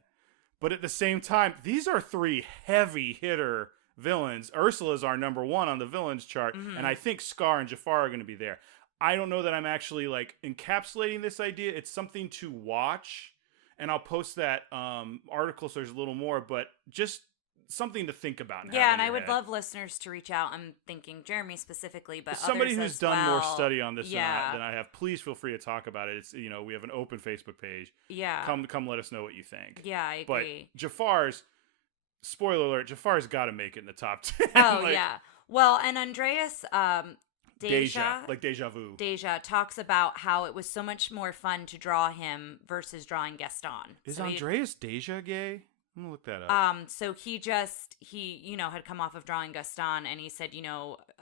But at the same time, these are three heavy hitter villains. Ursula's our number one on the villains chart, and I think Scar and Jafar are going to be there. I don't know that I'm actually like encapsulating this idea. It's something to watch, and I'll post that article so there's a little more, but just something to think about. And I would love listeners to reach out. I'm thinking Jeremy specifically, but somebody who's done more study on this than Yeah. I have. Please feel free to talk about it. It's we have an open Facebook page. Yeah. Come let us know what you think. Yeah, I agree. But Jafar's, spoiler alert, Jafar's got to make it in the top 10. Oh, yeah. Well, and Andreas Deja, like deja vu. Deja talks about how it was so much more fun to draw him versus drawing Gaston. Is Andreas Deja gay? I'm gonna look that up. So he had come off of drawing Gaston, and he said,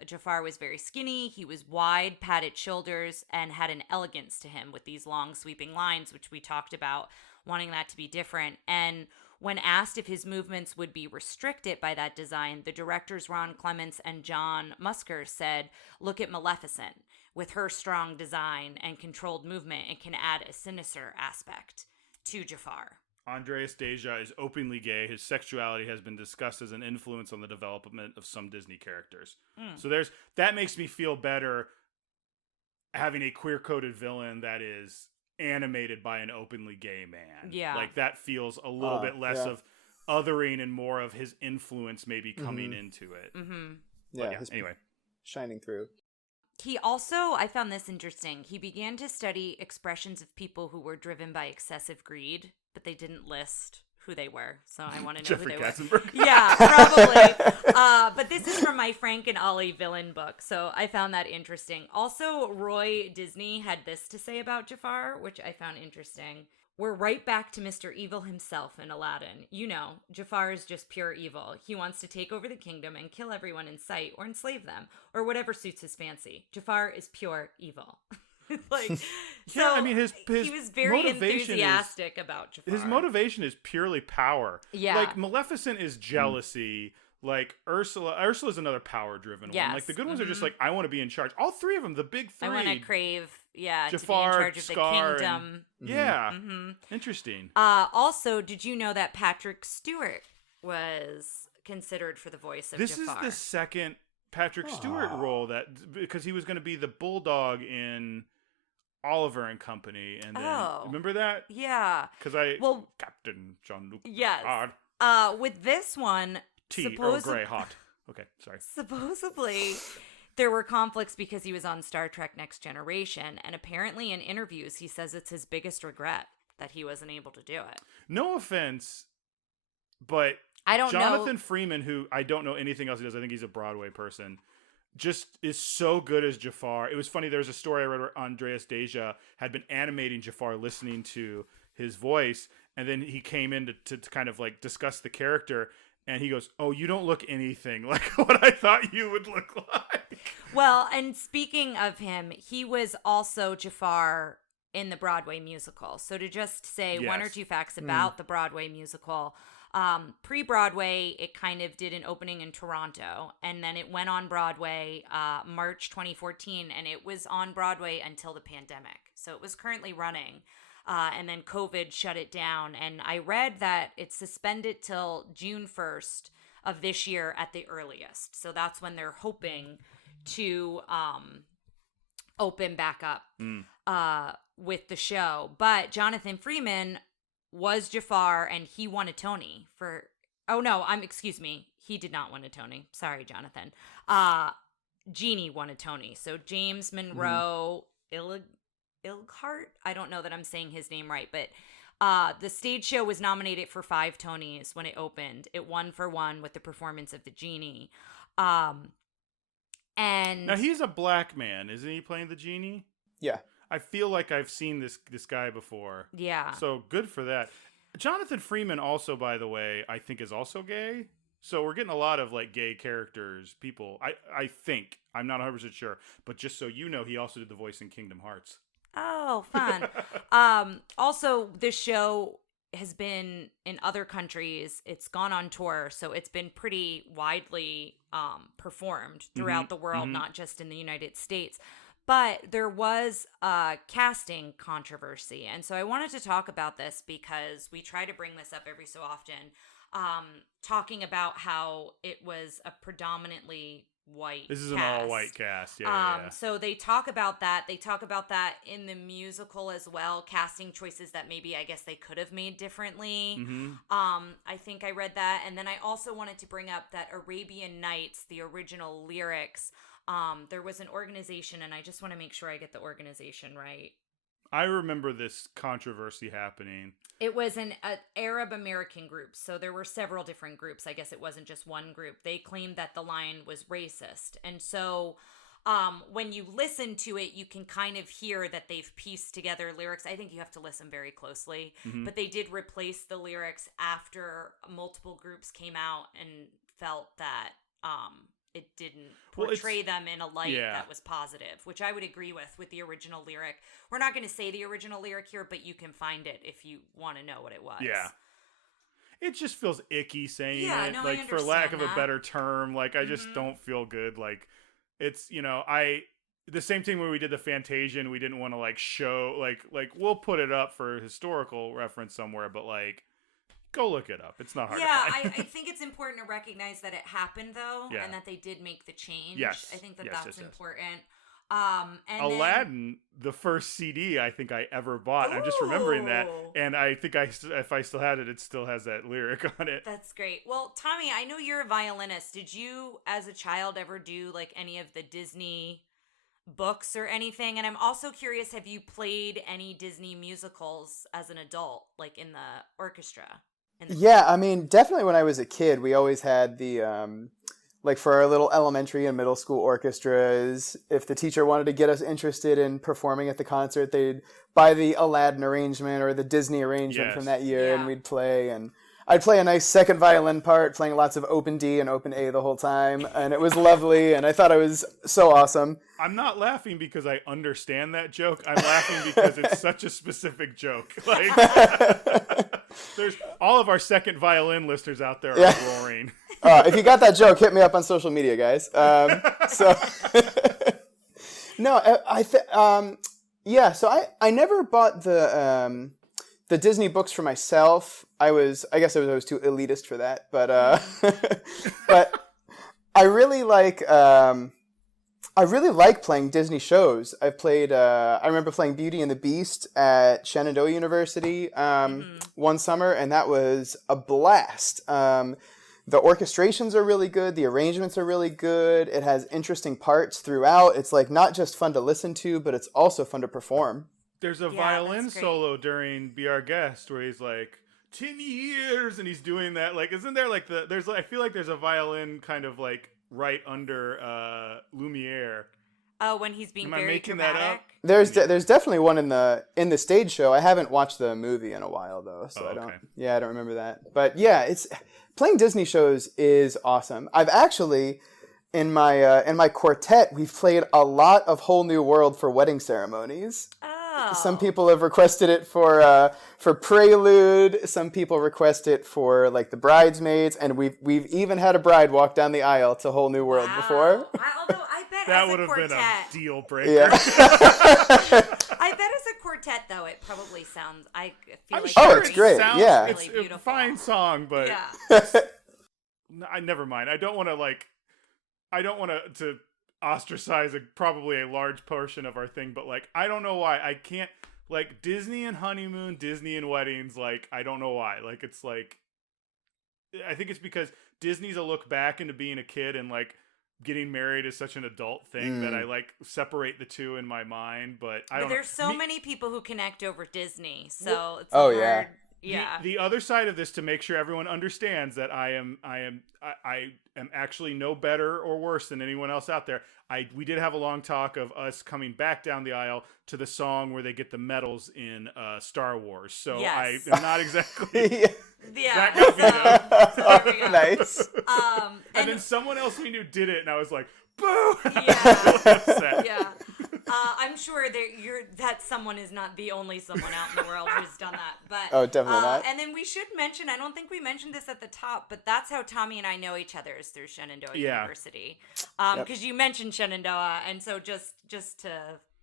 Jafar was very skinny. He was wide, padded shoulders, and had an elegance to him with these long sweeping lines, which we talked about, wanting that to be different. And when asked if his movements would be restricted by that design, the directors Ron Clements and John Musker said, look at Maleficent. With her strong design and controlled movement, it can add a sinister aspect to Jafar. Andreas Deja is openly gay. His sexuality has been discussed as an influence on the development of some Disney characters. So that makes me feel better having a queer-coded villain that is animated by an openly gay man. Yeah. Like, that feels a little bit less of othering and more of his influence maybe coming into it. Yeah, anyway. Shining through. He also, I found this interesting, he began to study expressions of people who were driven by excessive greed, but they didn't list who they were, so I want to know Jeffrey who they Katzenberg. were. Yeah, probably. But this is from my Frank and Ollie villain book, so I found that interesting. Also, Roy Disney had this to say about Jafar, which I found interesting. We're right back to Mr. Evil himself in Aladdin. Jafar is just pure evil. He wants to take over the kingdom and kill everyone in sight or enslave them, or whatever suits his fancy. Jafar is pure evil. He was very enthusiastic about Jafar. His motivation is purely power. Yeah. Like, Maleficent is jealousy. Like, Ursula's another power-driven one. Like, the good ones are just like, I want to be in charge. All three of them, the big three. I want to crave, Jafar, to be in charge of Scar, the kingdom. Interesting. Also, did you know that Patrick Stewart was considered for the voice of Jafar? This is the second Patrick Stewart role because he was going to be the bulldog in Oliver and Company, and then remember that? Yeah. Because Captain Jean-Luc. Yes. With this one, Earl Grey hot. Okay, sorry. Supposedly, there were conflicts because he was on Star Trek Next Generation, and apparently in interviews he says it's his biggest regret that he wasn't able to do it. No offense, but Jonathan Freeman, who I don't know anything else he does, I think he's a Broadway person, just is so good as Jafar. It was funny, there was a story I read where Andreas Deja had been animating Jafar, listening to his voice, and then he came in to kind of like discuss the character, and he goes, "Oh, you don't look anything like what I thought you would look like." Well, and speaking of him, he was also Jafar in the Broadway musical. So to just say one or two facts about the Broadway musical, Pre-Broadway, it kind of did an opening in Toronto, and then it went on Broadway March 2014, and it was on Broadway until the pandemic. So it was currently running, and then COVID shut it down. And I read that it's suspended till June 1st of this year at the earliest. So that's when they're hoping to open back up with the show. But Jonathan Freeman was Jafar, and he won a Tony for... Oh, no, excuse me. He did not win a Tony. Sorry, Jonathan. Genie won a Tony. So James Monroe Ilghart? I don't know that I'm saying his name right, but the stage show was nominated for 5 Tonys when it opened. It won for 1 with the performance of the Genie. And now he's a black man, isn't he, playing the Genie? Yeah. I feel like I've seen this guy before. Yeah. So good for that. Jonathan Freeman also, by the way, I think is also gay. So we're getting a lot of like gay characters, people. I think. I'm not 100% sure. But just so you know, he also did the voice in Kingdom Hearts. Oh, fun. Also, this show has been in other countries. It's gone on tour, so it's been pretty widely performed throughout the world, not just in the United States. But there was a casting controversy, and so I wanted to talk about this because we try to bring this up every so often, talking about how it was a predominantly white This is cast. an all-white cast, yeah. So they talk about that. They talk about that in the musical as well, casting choices that maybe I guess they could have made differently. I think I read that. And then I also wanted to bring up that Arabian Nights, the original lyrics, there was an organization, and I just want to make sure I get the organization right. I remember this controversy happening. It was an Arab American group, so there were several different groups. I guess it wasn't just one group. They claimed that the line was racist. And so when you listen to it, you can kind of hear that they've pieced together lyrics. I think you have to listen very closely. But they did replace the lyrics after multiple groups came out and felt that it didn't portray them in a light that was positive, which I would agree with the original lyric. We're not going to say the original lyric here, but you can find it if you want to know what it was. Yeah. It just feels icky saying it, no, like, for lack of a better term. Like, I just don't feel good. Like, it's, the same thing when we did the Fantasian, we didn't want to, like, show, like, we'll put it up for historical reference somewhere, but, like, go look it up. It's not hard to find. I think it's important to recognize that it happened, though, and that they did make the change. Yes. I think Yes. that's important. And Aladdin, the first CD I think I ever bought. I'm just remembering that. And I think if I still had it, it still has that lyric on it. That's great. Well, Tommy, I know you're a violinist. Did you, as a child, ever do, like, any of the Disney books or anything? And I'm also curious, have you played any Disney musicals as an adult, like in the orchestra? Yeah, I mean, definitely when I was a kid, we always had the, like for our little elementary and middle school orchestras, if the teacher wanted to get us interested in performing at the concert, they'd buy the Aladdin arrangement or the Disney arrangement from that year, and we'd play. And I'd play a nice second violin part, playing lots of open D and open A the whole time, and it was lovely, and I thought it was so awesome. I'm not laughing because I understand that joke. I'm laughing because it's such a specific joke. Like, there's all of our second violin listeners out there are roaring. If you got that joke, hit me up on social media, guys. So I never bought the Disney books for myself. I guess I was too elitist for that, but but I really like playing Disney shows. I remember playing Beauty and the Beast at Shenandoah University one summer, and that was a blast. The orchestrations are really good. The arrangements are really good. It has interesting parts throughout. It's like not just fun to listen to, but it's also fun to perform. There's a violin solo during Be Our Guest where he's like, 10 years, and he's doing that. Like, isn't there like I feel like there's a violin kind of like right under Lumiere. Oh, when he's being very making dramatic. That up? There's definitely one in the stage show. I haven't watched the movie in a while though, so I don't remember that. But yeah, it's playing Disney shows is awesome. I've actually in my quartet we've played a lot of Whole New World for wedding ceremonies. Some people have requested it for Prelude. Some people request it for like the Bridesmaids, and we've even had a bride walk down the aisle to Whole New World before. Although I bet that as would a have been a quartet, deal breaker. Yeah. I bet as a quartet though, it probably sounds. I feel I'm like sure it's great. sounds, Yeah. really it's beautiful. a fine song, but Yeah. I never mind. I don't want to ostracize probably a large portion of our thing, but like I don't know why I can't like Disney and honeymoon, Disney and weddings. Like I don't know why. Like it's like I think it's because Disney's a look back into being a kid, and like getting married is such an adult thing that I like separate the two in my mind. But I don't. There's so many people who connect over Disney, so Well, it's hard. yeah. Yeah. The other side of this, to make sure everyone understands that I am actually no better or worse than anyone else out there. We did have a long talk of us coming back down the aisle to the song where they get the medals in Star Wars. So Yes. I am not exactly. Yeah. That got me so there we go. Nice. And then someone else we knew did it, and I was like, boo! Yeah. Yeah. I'm sure that someone is not the only someone out in the world who's done that. But Oh, definitely not. And then we should mention, I don't think we mentioned this at the top, but that's how Tommy and I know each other is through Shenandoah University. Because you mentioned Shenandoah, and so just to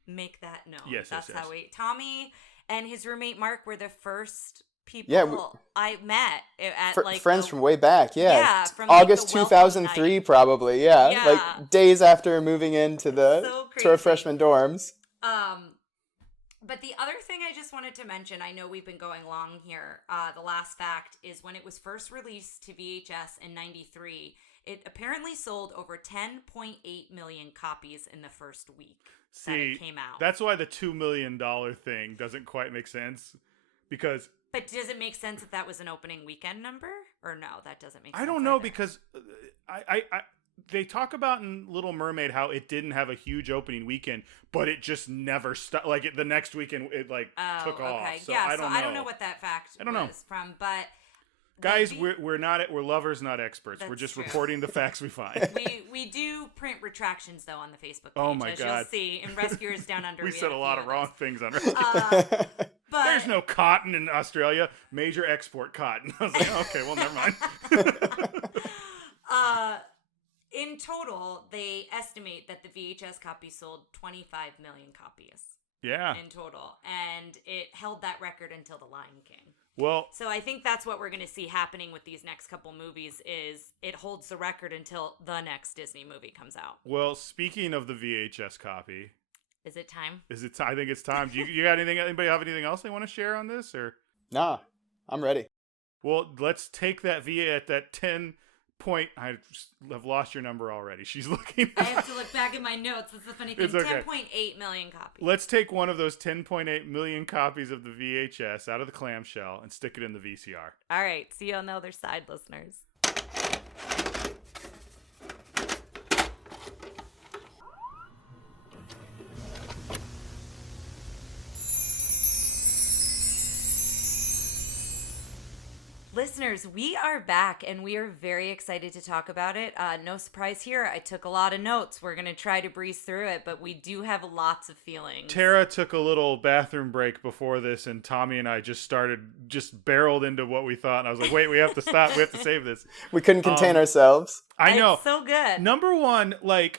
make that known. That's how Tommy and his roommate Mark were the first people I met at friends from way back. Yeah, from August the welcome 2003 night. probably. Yeah, like days after moving into to our freshman dorms. But the other thing I just wanted to mention, I know we've been going long here. The last fact is when it was first released to VHS in '93, it apparently sold over 10.8 million copies in the first week that it came out. That's why the $2 million thing doesn't quite make sense, because. But does it make sense that was an opening weekend number? Or no, that doesn't make sense. I don't know, either. because they talk about in Little Mermaid how it didn't have a huge opening weekend, but it just never stopped. Like the next weekend, it took off. So I don't know what that fact was from, but guys, we're lovers, not experts. We're just reporting the facts we find. We do print retractions though on the Facebook page. Oh my as God! You'll see in Rescuers Down Under. we said a lot of wrong things on. But there's no cotton in Australia. Major export cotton. I was like, okay, well, never mind. In total, they estimate that the VHS copy sold 25 million copies. Yeah. In total, and it held that record until The Lion King. Well, so I think that's what we're going to see happening with these next couple movies is it holds the record until the next Disney movie comes out. Well, speaking of the VHS copy. Is it time? I think it's time. Do you got anything? Anybody have anything else they want to share on this, or? Nah, I'm ready. Well, let's take that at that 10 point. I have lost your number already. She's looking. I have to look back at my notes. That's the funny thing. It's okay. 10.8 million copies. Let's take one of those 10.8 million copies of the VHS out of the clamshell and stick it in the VCR. All right. See you on the other side, listeners. Listeners, we are back and we are very excited to talk about it. No surprise here. I took a lot of notes. We're going to try to breeze through it, but we do have lots of feelings. Tara took a little bathroom break before this, and Tommy and I just barreled into what we thought. And I was like, wait, we have to stop. We have to save this. We couldn't contain ourselves. I know. It's so good. Number one, The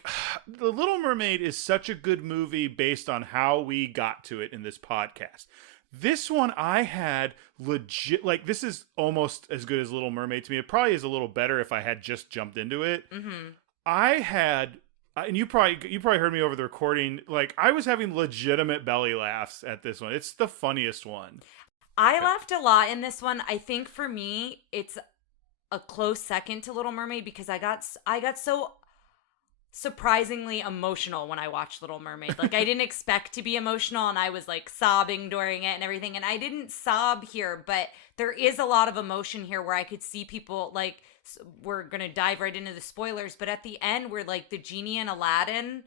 Little Mermaid is such a good movie based on how we got to it in this podcast. This one I had legit, this is almost as good as Little Mermaid to me. It probably is a little better if I had just jumped into it. Mm-hmm. I had, and you probably heard me over the recording, I was having legitimate belly laughs at this one. It's the funniest one. I laughed a lot in this one. I think for me, it's a close second to Little Mermaid because I got so surprisingly emotional when I watched Little Mermaid. I didn't expect to be emotional, and I was sobbing during it and everything. And I didn't sob here, but there is a lot of emotion here where I could see people we're gonna dive right into the spoilers, but at the end where the genie and Aladdin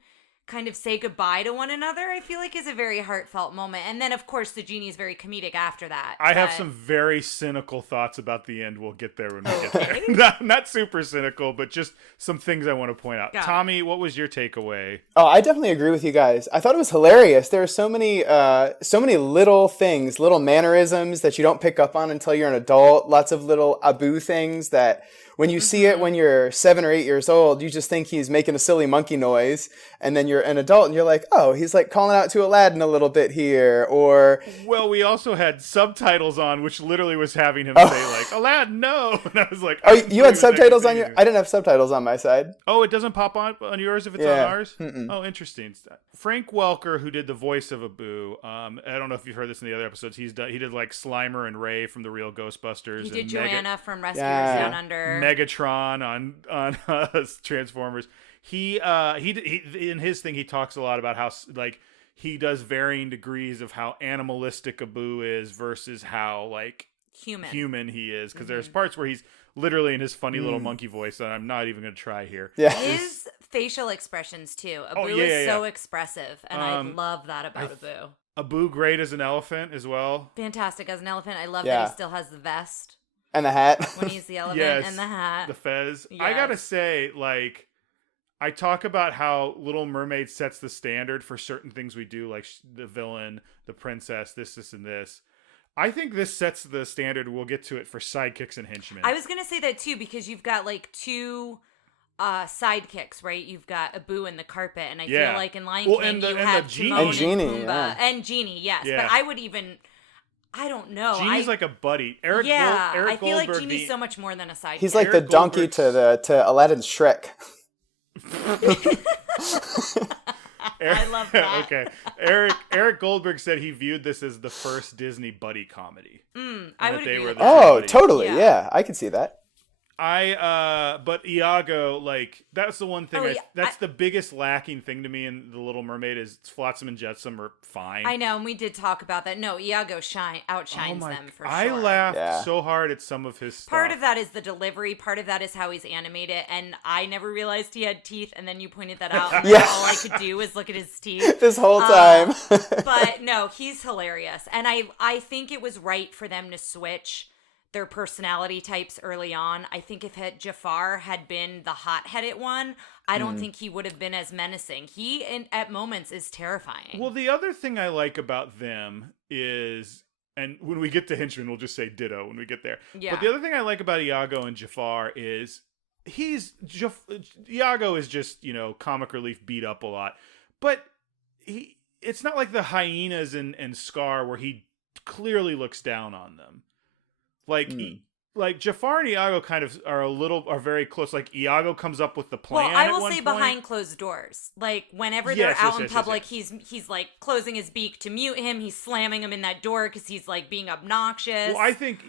kind of say goodbye to one another, I feel like is a very heartfelt moment. And then, of course, the genie is very comedic after that. I have some very cynical thoughts about the end. We'll get there when we get there. Not super cynical, but just some things I want to point out. Tommy, what was your takeaway? Oh, I definitely agree with you guys. I thought it was hilarious. There are so many little things, little mannerisms that you don't pick up on until you're an adult. Lots of little Abu things that when you see it when you're 7 or 8 years old, you just think he's making a silly monkey noise. And then you're an adult and you're like, oh, he's like calling out to Aladdin a little bit here. Or, well, we also had subtitles on, which literally was having him say like, Aladdin, no. And I was like, oh, you had subtitles on your, I didn't have subtitles on my side. Oh, it doesn't pop on yours if it's on ours? Mm-mm. Oh, interesting. Frank Welker, who did the voice of Abu, I don't know if you've heard this in the other episodes. He did like Slimer and Ray from the Real Ghostbusters. He did Joanna from Rescuers Down Under. Megatron on Transformers. He in his thing he talks a lot about how like he does varying degrees of how animalistic Abu is versus how like human he is, because there's parts where he's literally in his funny little monkey voice that I'm not even going to try here. Yeah. His facial expressions too. Abu is so expressive, and I love that about Abu. Abu great as an elephant as well. Fantastic as an elephant. I love that he still has the vest. And the hat. When he's the elephant and the hat. The fez. Yes. I gotta say, like, I talk about how Little Mermaid sets the standard for certain things we do, like the villain, the princess, this, and this. I think this sets the standard. We'll get to it for sidekicks and henchmen. I was gonna say that too, because you've got like two sidekicks, right? You've got Abu and the carpet, and I feel like in Lion King you have Timon and Pumbaa and Genie. Yes, but I would even. I don't know. Genie's like a buddy. Eric I feel Goldberg, like Genie's so much more than a sidekick. He's like the donkey to Aladdin's Shrek. I love that. Okay. Eric Goldberg said he viewed this as the first Disney buddy comedy. I would agree with that. Totally. Yeah, I can see that. But Iago, like, that's the one thing. That's the biggest lacking thing to me in The Little Mermaid is Flotsam and Jetsam are fine. I know, and we did talk about that. No, Iago outshines them for sure. I laughed so hard at some of his stuff. Part of that is the delivery. Part of that is how he's animated, and I never realized he had teeth, and then you pointed that out. And all I could do was look at his teeth this whole time. But no, he's hilarious, and I think it was right for them to switch their personality types early on. I think if Jafar had been the hot-headed one, I don't think he would have been as menacing. He, at moments, is terrifying. Well, the other thing I like about them is, and when we get to henchmen, we'll just say ditto when we get there. Yeah. But the other thing I like about Iago and Jafar is Iago is just, comic relief beat up a lot. But it's not like the hyenas and Scar where he clearly looks down on them. Like Jafar and Iago kind of are very close. Like Iago comes up with the plan. Well, I will say behind closed doors. Like whenever they're out in public, he's like closing his beak to mute him. He's slamming him in that door because he's like being obnoxious. Well, I think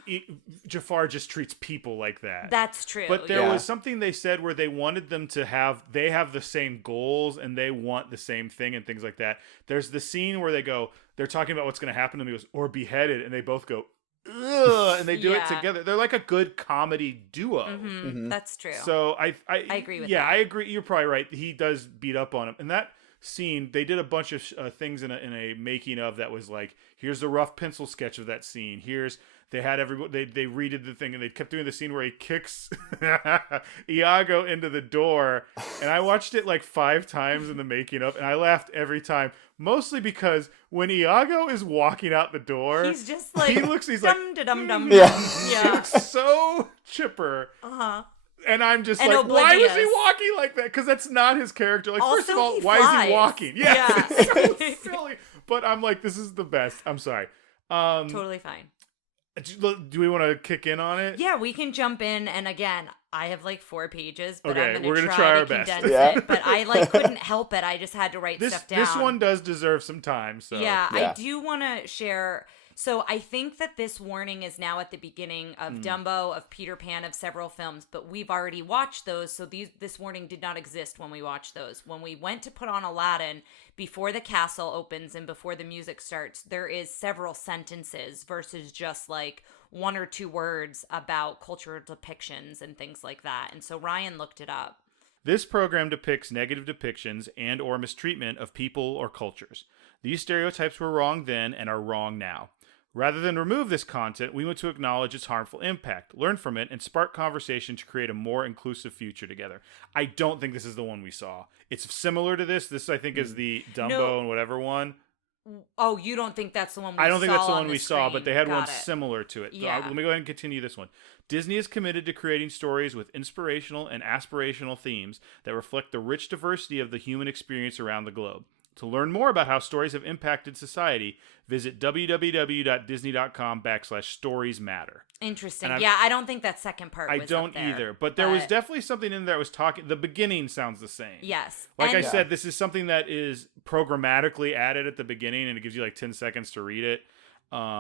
Jafar just treats people like that. That's true. But there was something they said where they wanted them to have the same goals and they want the same thing and things like that. There's the scene where they're talking about what's going to happen to him. He goes, or beheaded, and they both go, ugh, and they do it together. They're like a good comedy duo. That's true. So I agree with that. Yeah, I agree. You're probably right. He does beat up on him. And that scene, they did a bunch of things in a making of that was like, here's a rough pencil sketch of that scene. They had everybody. They redid the thing, and they kept doing the scene where he kicks Iago into the door. And I watched it like 5 times in the making of, and I laughed every time. Mostly because when Iago is walking out the door, he's just like he's like he looks so chipper. And I'm just and like, oblivious. Why was he walking like that? Because that's not his character. Like, also, first of all, why is he walking? Yeah. It's so silly. But I'm like, this is the best. I'm sorry. Totally fine. Do we want to kick in on it? Yeah, we can jump in. And again, I have like 4 pages, but okay, I'm going to try our condense best. it. But I couldn't help it. I just had to write stuff down. This one does deserve some time. So yeah. I do want to share. So I think that this warning is now at the beginning of Dumbo, of Peter Pan, of several films, but we've already watched those, so this warning did not exist when we watched those. When we went to put on Aladdin, before the castle opens and before the music starts, there is several sentences versus just like 1 or 2 words about cultural depictions and things like that. And so Ryan looked it up. This program depicts negative depictions and or mistreatment of people or cultures. These stereotypes were wrong then and are wrong now. Rather than remove this content, we want to acknowledge its harmful impact, learn from it, and spark conversation to create a more inclusive future together. I don't think this is the one we saw. It's similar to this. This, I think, is the Dumbo and whatever one. Oh, you don't think that's the one we saw? I don't think that's the one we saw, but they had one it. similar to it. Yeah. Let me go ahead and continue this one. Disney is committed to creating stories with inspirational and aspirational themes that reflect the rich diversity of the human experience around the globe. To learn more about how stories have impacted society, visit www.disney.com/storiesmatter. Interesting. Yeah, I don't think that second part was I don't up there, either. But there was definitely something in there that was talking. The beginning sounds the same. Yes. Like I said, this is something that is programmatically added at the beginning, and it gives you like 10 seconds to read it.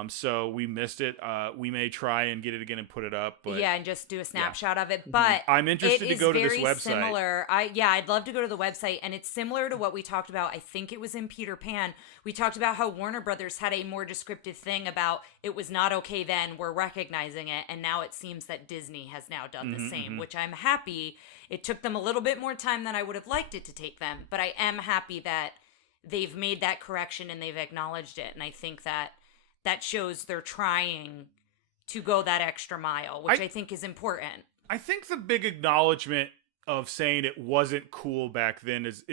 So we missed it. We may try and get it again and put it up. But yeah, and just do a snapshot of it. But I'm interested to go to this website. Similar. I'd love to go to the website, and it's similar to what we talked about. I think it was in Peter Pan. We talked about how Warner Brothers had a more descriptive thing about it was not okay then, we're recognizing it, and now it seems that Disney has now done the same, which I'm happy. It took them a little bit more time than I would have liked it to take them, but I am happy that they've made that correction and they've acknowledged it, and I think that shows they're trying to go that extra mile, which I think is important. I think the big acknowledgement of saying it wasn't cool back then is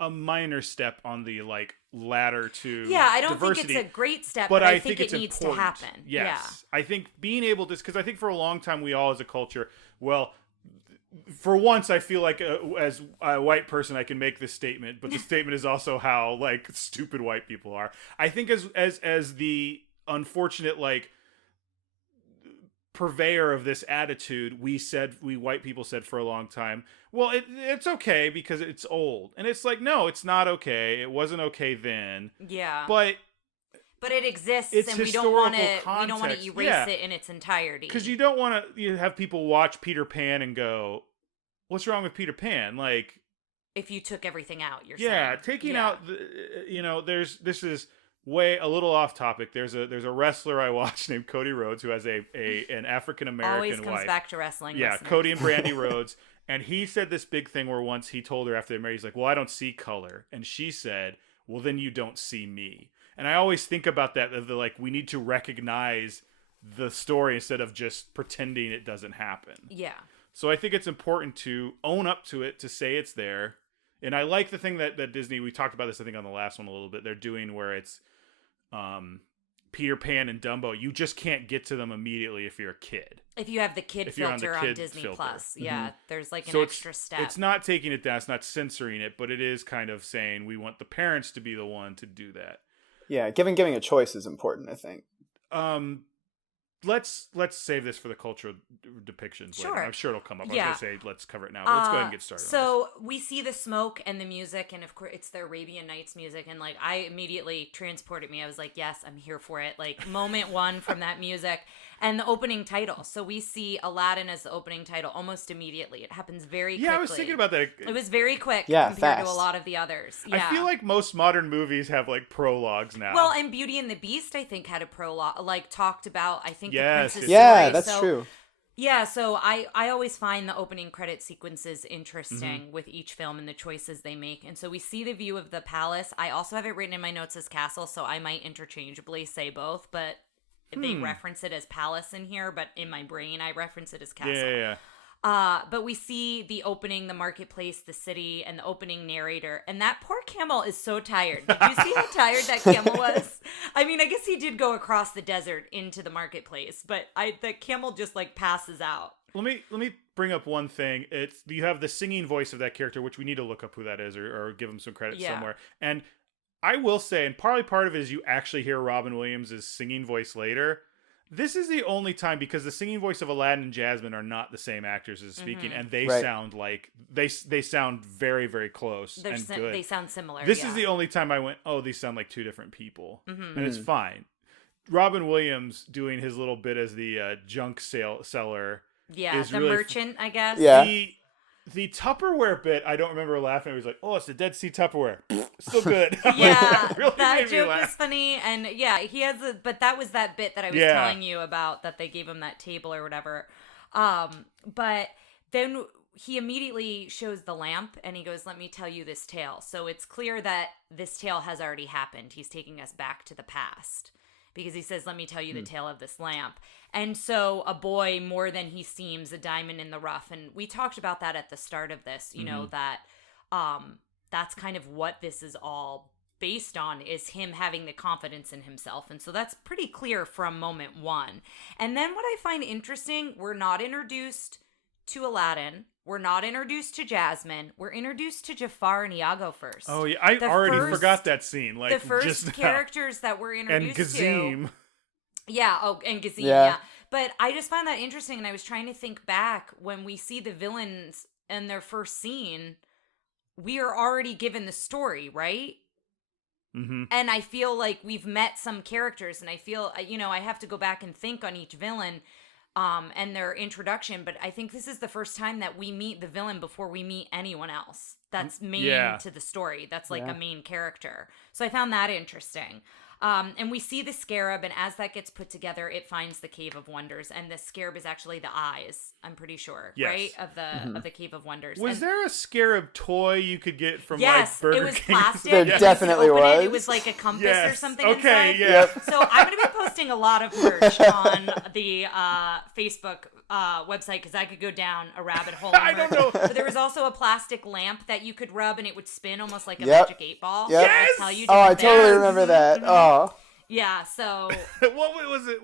a minor step on the like ladder to I don't diversity. think it's a great step, but I think it needs important. to happen. Yes. Yeah. I think being able to, because I think for a long time we all as a culture, for once, I feel like as a white person, I can make this statement, but the statement is also how like stupid white people are. I think as the unfortunate like purveyor of this attitude, we white people said for a long time, well, it's okay because it's old, and it's like, no, it's not okay. It wasn't okay then. Yeah, but it exists, it's and we don't want to context. erase it in its entirety. Because you don't want to have people watch Peter Pan and go, what's wrong with Peter Pan? Like, if you took everything out, you're saying. Taking out this is way a little off topic. There's a wrestler I watch named Cody Rhodes who has an African American wife. Always comes wife. back to wrestling. Yeah, listeners. Cody and Brandy Rhodes. And he said this big thing where once he told her after they married, he's like, well, I don't see color. And she said, well, then you don't see me. And I always think about that, like, we need to recognize the story instead of just pretending it doesn't happen. Yeah. So I think it's important to own up to it, to say it's there. And I like the thing that Disney, we talked about this, I think, on the last one a little bit, they're doing where it's Peter Pan and Dumbo. You just can't get to them immediately if you're a kid. If you have the kid filter on Disney Plus. Yeah, there's like an extra step. It's not taking it down, it's not censoring it, but it is kind of saying we want the parents to be the one to do that. Yeah, giving a choice is important, I think. Let's save this for the cultural depictions later. I'm sure it'll come up. I was going to say let's cover it now. Let's go ahead and get started. So we see the smoke and the music, and of course it's the Arabian Nights music, and like I immediately transported me. I was like, yes, I'm here for it. Like moment one from that music. And the opening title. So we see Aladdin as the opening title almost immediately. It happens very quickly. Yeah, I was thinking about that. It was very quick compared to a lot of the others. Yeah. I feel like most modern movies have like prologues now. Well, and Beauty and the Beast, I think, had a prologue, like talked about, I think, the Princess Yeah, story. that's true. Yeah, so I always find the opening credit sequences interesting with each film and the choices they make. And so we see the view of the palace. I also have it written in my notes as castle, so I might interchangeably say both, but they reference it as palace in here, but in my brain I reference it as castle. Yeah. But we see the opening, the marketplace, the city, and the opening narrator. And that poor camel is so tired. Did you see how tired that camel was? I mean, I guess he did go across the desert into the marketplace, but the camel just like passes out. Let me bring up one thing. You have the singing voice of that character, which we need to look up who that is or give him some credit somewhere. And I will say, and partly part of it is you actually hear Robin Williams' singing voice later. This is the only time, because the singing voice of Aladdin and Jasmine are not the same actors as speaking, and they sound like they sound very, very close and good. They sound similar. This is the only time I went, oh, these sound like two different people, and it's fine. Robin Williams doing his little bit as the junk seller. Yeah, is the really merchant, I guess. Yeah. The Tupperware bit, I don't remember laughing. I was like, oh, it's the Dead Sea Tupperware. Still good. Yeah, really that joke is funny. And yeah, he has but that was that bit that I was telling you about, that they gave him that table or whatever. But then he immediately shows the lamp and he goes, let me tell you this tale. So it's clear that this tale has already happened. He's taking us back to the past because he says, let me tell you the tale of this lamp. And so a boy more than he seems, a diamond in the rough. And we talked about that at the start of this, you know, that that's kind of what this is all based on, is him having the confidence in himself. And so that's pretty clear from moment one. And then what I find interesting, we're not introduced to Aladdin. We're not introduced to Jasmine. We're introduced to Jafar and Iago first. Oh yeah, I already forgot that scene. Like the first just characters that we're introduced and Gazim. to. Yeah. Oh, and Gazim. Yeah. But I just found that interesting, and I was trying to think back when we see the villains in their first scene. We are already given the story, right? Mm-hmm. And I feel like we've met some characters, and I feel, you know, I have to go back and think on each villain. And their introduction, but I think this is the first time that we meet the villain before we meet anyone else that's main to the story. That's like a main character. So I found that interesting. And we see the scarab, and as that gets put together, it finds the Cave of Wonders, and the scarab is actually the eyes, I'm pretty sure, right? Of the Cave of Wonders. Was there a scarab toy you could get from like Burger King? It was plastic. There definitely was. It was like a compass or something inside. Yeah. So I'm going to be posting a lot of merch on the Facebook website, because I could go down a rabbit hole. I don't know. But there was also a plastic lamp that you could rub, and it would spin almost like a magic 8-ball. Yep. That's how you did I totally remember that. Oh. Yeah, so what was it?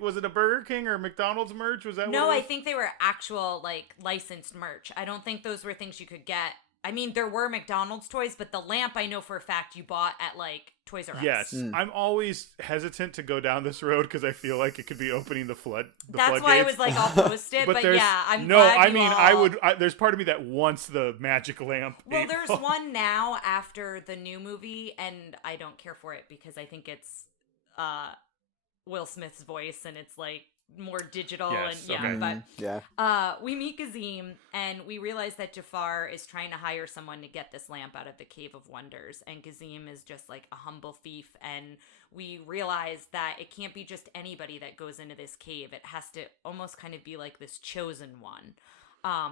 Was it a Burger King or McDonald's merch? Was that? No, I think they were actual like licensed merch. I don't think those were things you could get. I mean, there were McDonald's toys, but the lamp I know for a fact you bought at like Toys R Us. Yes, I'm always hesitant to go down this road because I feel like it could be opening the floodgates. That's why I was like, I'll post it. but yeah, I'm glad I mean, all... there's part of me that wants the magic lamp. Well, there's one now after the new movie, and I don't care for it because I think it's Will Smith's voice, and it's like more digital. Yes, but we meet Gazim, and we realize that Jafar is trying to hire someone to get this lamp out of the Cave of Wonders, and Gazim is just like a humble thief, and we realize that it can't be just anybody that goes into this cave. It has to almost kind of be like this chosen one.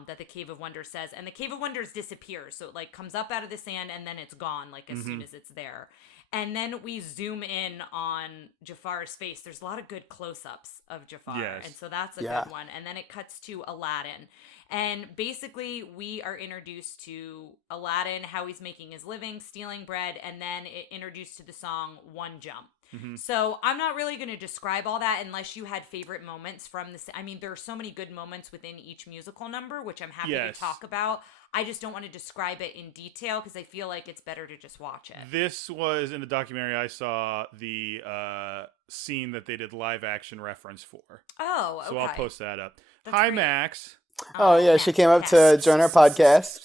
That the Cave of Wonders says, and the Cave of Wonders disappears, so it like comes up out of the sand and then it's gone like as soon as it's there. And then we zoom in on Jafar's face. There's a lot of good close-ups of Jafar, and so that's a good one. And then it cuts to Aladdin, and basically we are introduced to Aladdin, how he's making his living, stealing bread, and then it introduced to the song One Jump. So I'm not really going to describe all that unless you had favorite moments from this. I mean, there are so many good moments within each musical number, which I'm happy to talk about. I just don't want to describe it in detail because I feel like it's better to just watch it. This was in the documentary I saw the scene that they did live action reference for. Oh, okay. So I'll post that up. That's Hi, great. Max. Oh, yeah, she came up to join our podcast.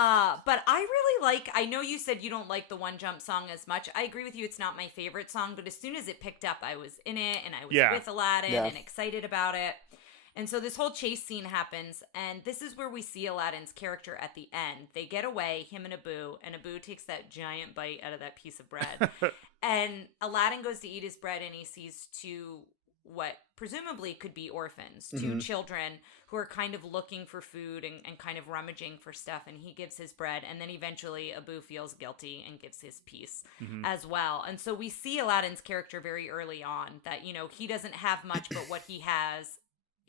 But I really like, I know you said you don't like the One Jump song as much. I agree with you. It's not my favorite song, but as soon as it picked up, I was in it, and I was with Aladdin and excited about it. And so this whole chase scene happens, and this is where we see Aladdin's character at the end. They get away, him and Abu takes that giant bite out of that piece of bread. And Aladdin goes to eat his bread, and he sees two, what presumably could be orphans, two children who are kind of looking for food and kind of rummaging for stuff, and he gives his bread, and then eventually Abu feels guilty and gives his piece as well. And so we see Aladdin's character very early on that, you know, he doesn't have much, but what he has,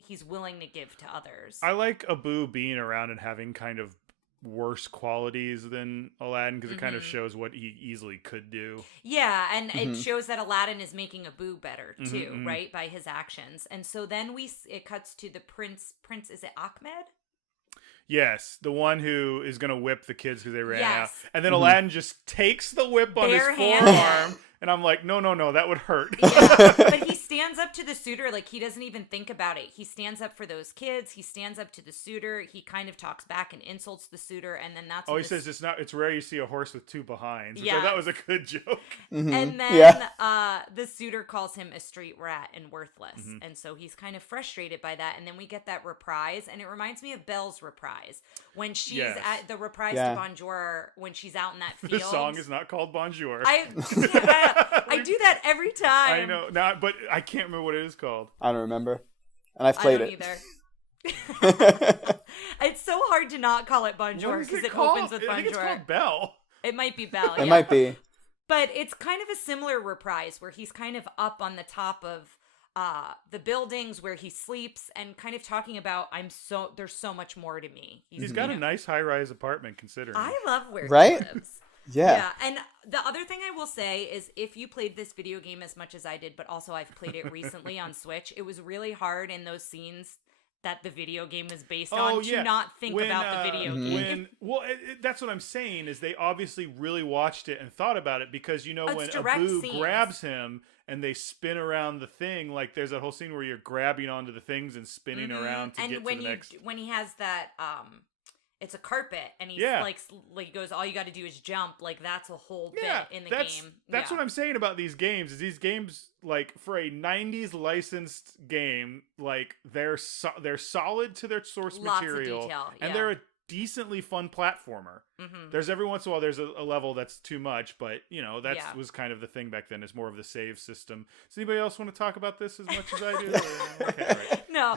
he's willing to give to others. I like Abu being around and having kind of worse qualities than Aladdin because it kind of shows what he easily could do. Yeah, and it shows that Aladdin is making Abu better too, right, by his actions. And so then it cuts to the prince, is it Ahmed? Yes, the one who is going to whip the kids because they ran out. And then Aladdin just takes the whip on his forearm. And I'm like, no, that would hurt. Yeah, but he stands up to the suitor like he doesn't even think about it. He stands up for those kids. He stands up to the suitor. He kind of talks back and insults the suitor, and then that's. Oh, he says it's rare you see a horse with two behinds. Yeah, so that was a good joke. And then the suitor calls him a street rat and worthless, and so he's kind of frustrated by that. And then we get that reprise, and it reminds me of Belle's reprise when she's at the reprise to Bonjour when she's out in that field. The song is not called Bonjour. I do that every time. I know, but I can't remember what it is called. I don't remember, and I've played it. Either. It's so hard to not call it Bonjour because it opens with Bonjour. I think it's called Belle. It might be Belle. It might be. But it's kind of a similar reprise where he's kind of up on the top of the buildings where he sleeps and kind of talking about there's so much more to me. He's got a nice high-rise apartment considering. I love where he lives. Yeah. And the other thing I will say is if you played this video game as much as I did, but also I've played it recently on Switch, it was really hard in those scenes that the video game is based on to not think about the video game. That's what I'm saying is they obviously really watched it and thought about it because, when Abu grabs him and they spin around the thing, like there's a whole scene where you're grabbing onto the things and spinning around to get to the next. When he has that, it's a carpet and he's like he goes, all you got to do is jump. Like that's a whole bit in the game. That's what I'm saying about these games. Is these games like for a '90s licensed game, like they're solid to their source material, of detail, and they're a decently fun platformer. There's every once in a while there's a level that's too much, but that was kind of the thing back then. It's more of the save system. Does anybody else want to talk about this as much as I do? Okay, right. No,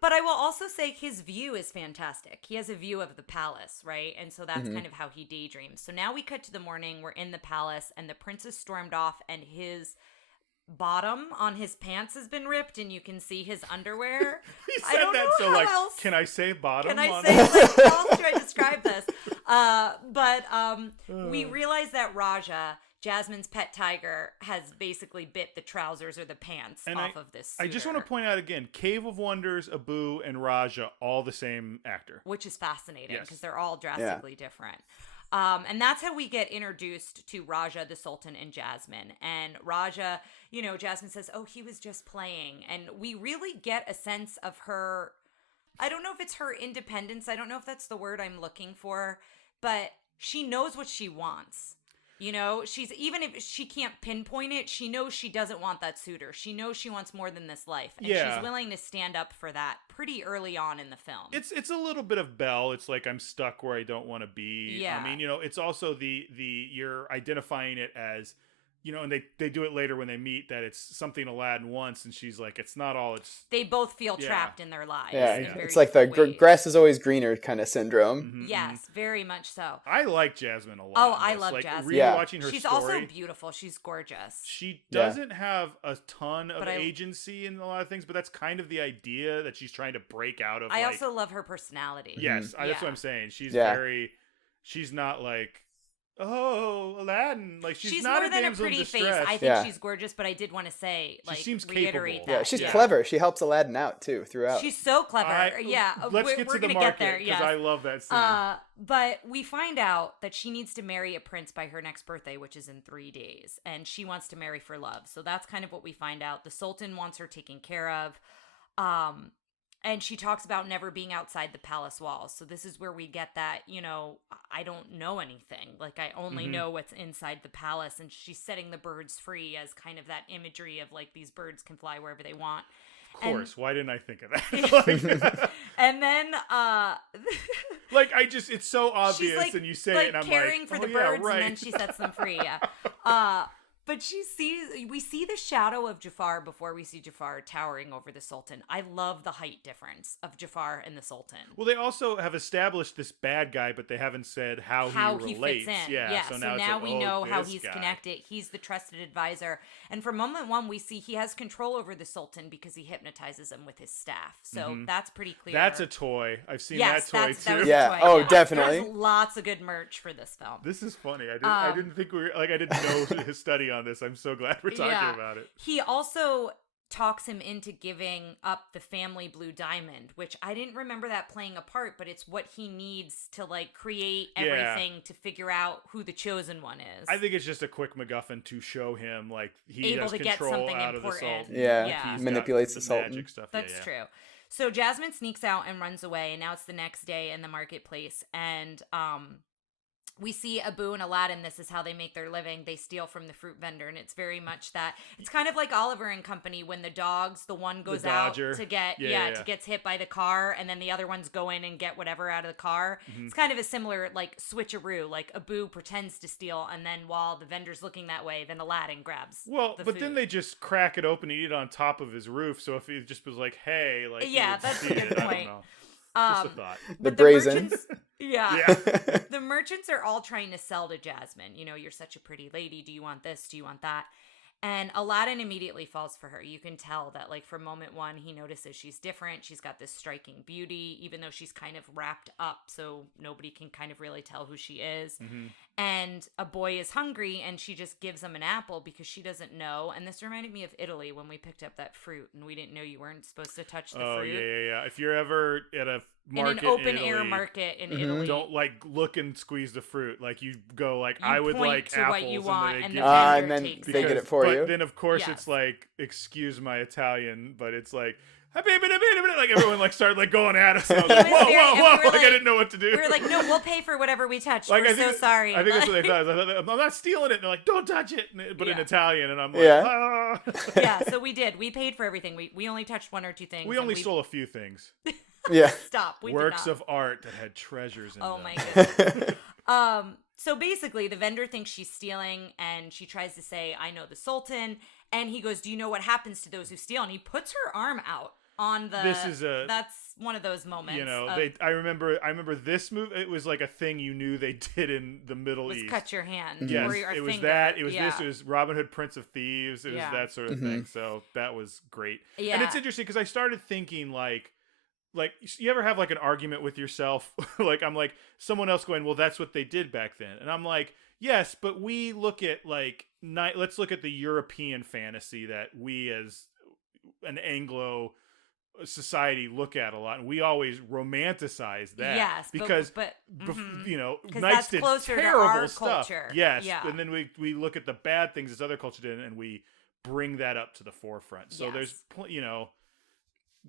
but I will also say his view is fantastic. He has a view of the palace, right? And so that's kind of how he daydreams. So now we cut to the morning. We're in the palace, and the prince has stormed off, and his bottom on his pants has been ripped, and you can see his underwear. He said that so like, can I say bottom? Can I say like, how else should I describe this? We realize that Raja, Jasmine's pet tiger, has basically bit the trousers or the pants off of this suitor. I just want to point out again, Cave of Wonders, Abu, and Raja, all the same actor. Which is fascinating because they're all drastically different. And that's how we get introduced to Raja, the Sultan, and Jasmine. And Raja, Jasmine says, oh, he was just playing. And we really get a sense of her, I don't know if it's her independence. I don't know if that's the word I'm looking for, but she knows what she wants. She's, even if she can't pinpoint it, she knows she doesn't want that suitor. She knows she wants more than this life. And she's willing to stand up for that pretty early on in the film. It's a little bit of Belle. It's like I'm stuck where I don't want to be. Yeah. I mean, it's also the you're identifying it as, and they do it later when they meet that it's something Aladdin wants, and she's like, it's not all. It's they both feel trapped in their lives. Yeah, it's like the grass is always greener kind of syndrome. Yes, very much so. I like Jasmine a lot. Oh, I love Jasmine. Rewatching her She's story, also beautiful. She's gorgeous. She doesn't have a ton of agency in a lot of things, but that's kind of the idea that she's trying to break out of. I also love her personality. Yes, that's what I'm saying. She's she's not like, oh, Aladdin. Like she's not more than a pretty face. I think she's gorgeous, but I did want to say, like, she seems reiterate capable. that. Yeah, she's clever. She helps Aladdin out too throughout. She's so clever. Let's get to the market because I love that scene. But we find out that she needs to marry a prince by her next birthday, which is in 3 days, and she wants to marry for love. So that's kind of what we find out. The Sultan wants her taken care of. And she talks about never being outside the palace walls. So this is where we get that, I don't know anything. Like, I only know what's inside the palace. And she's setting the birds free as kind of that imagery of, like, these birds can fly wherever they want. Of course. Why didn't I think of that? And then... like, it's so obvious, like, and you say it, and I'm like, caring for the birds, and then she sets them free, But we see the shadow of Jafar before we see Jafar towering over the Sultan. I love the height difference of Jafar and the Sultan. Well, they also have established this bad guy, but they haven't said how he relates. Fits in. Yeah, so now we know how he's connected. He's the trusted advisor. And from moment one, we see he has control over the Sultan because he hypnotizes him with his staff. So that's pretty clear. That's a toy. I've seen that toy too. Yeah. Oh, definitely. There's lots of good merch for this film. This is funny. I didn't think I didn't know his study on this. I'm so glad we're talking about it. He also talks him into giving up the family blue diamond, which I didn't remember that playing a part, but it's what he needs to like create everything to figure out who the chosen one is. I think it's just a quick MacGuffin to show him like he able has to control get something out important. of the Sultan. Yeah. He's manipulates the magic Sultan. Stuff. That's true. So Jasmine sneaks out and runs away, and now it's the next day in the marketplace, and we see Abu and Aladdin, this is how they make their living. They steal from the fruit vendor, and it's very much that. It's kind of like Oliver and Company when the one goes out to get, gets hit by the car, and then the other ones go in and get whatever out of the car. Mm-hmm. It's kind of a similar, like, switcheroo. Like, Abu pretends to steal, and then while the vendor's looking that way, then Aladdin grabs the food. Then they just crack it open and eat it on top of his roof, so if he just was like, hey, like, that's a good point. I don't know. Just a thought. The brazen. The merchants are all trying to sell to Jasmine. You know, you're such a pretty lady. Do you want this? Do you want that? And Aladdin immediately falls for her. You can tell that, like, from moment one, he notices she's different. She's got this striking beauty, even though she's kind of wrapped up, so nobody can kind of really tell who she is. Mm-hmm. And a boy is hungry, and she just gives him an apple because she doesn't know. And this reminded me of Italy when we picked up that fruit, and we didn't know you weren't supposed to touch the fruit. Oh, yeah. If you're ever at a market in an open-air market in Italy, don't, like, look and squeeze the fruit. Like, you go, like, I would like to apples, what you want, and then they get it for you. But then, of course, it's like, excuse my Italian, but it's like, like, everyone, like, started, like, going at us. And I was like, whoa, like, I didn't know what to do. We were like, no, we'll pay for whatever we touch. Like, we're so sorry. I think that's what they thought. I'm not stealing it. And they're like, don't touch it. But in Italian. And I'm like, Yeah, so we did. We paid for everything. We only touched one or two things. We only stole a few things. Stop. Works of art that had treasures in them. Oh, my goodness. So basically, the vendor thinks she's stealing, and she tries to say, I know the Sultan. And he goes, do you know what happens to those who steal? And he puts her arm out on the... That's one of those moments. You know, I remember this move. It was like a thing you knew they did in the Middle East. Cut your hand. Yes, or your it was finger. that. It was this. It was Robin Hood, Prince of Thieves. It was that sort of thing. So that was great. Yeah. And it's interesting because I started thinking like you ever have like an argument with yourself? Like I'm like someone else going, well, that's what they did back then, and I'm like, yes, but we look at like let's look at the European fantasy that we as an Anglo society look at a lot, and we always romanticize that. Yes, because you know, knights did closer terrible to our stuff. Culture. Yes, and then we look at the bad things this other culture did, and we bring that up to the forefront. So there's you know.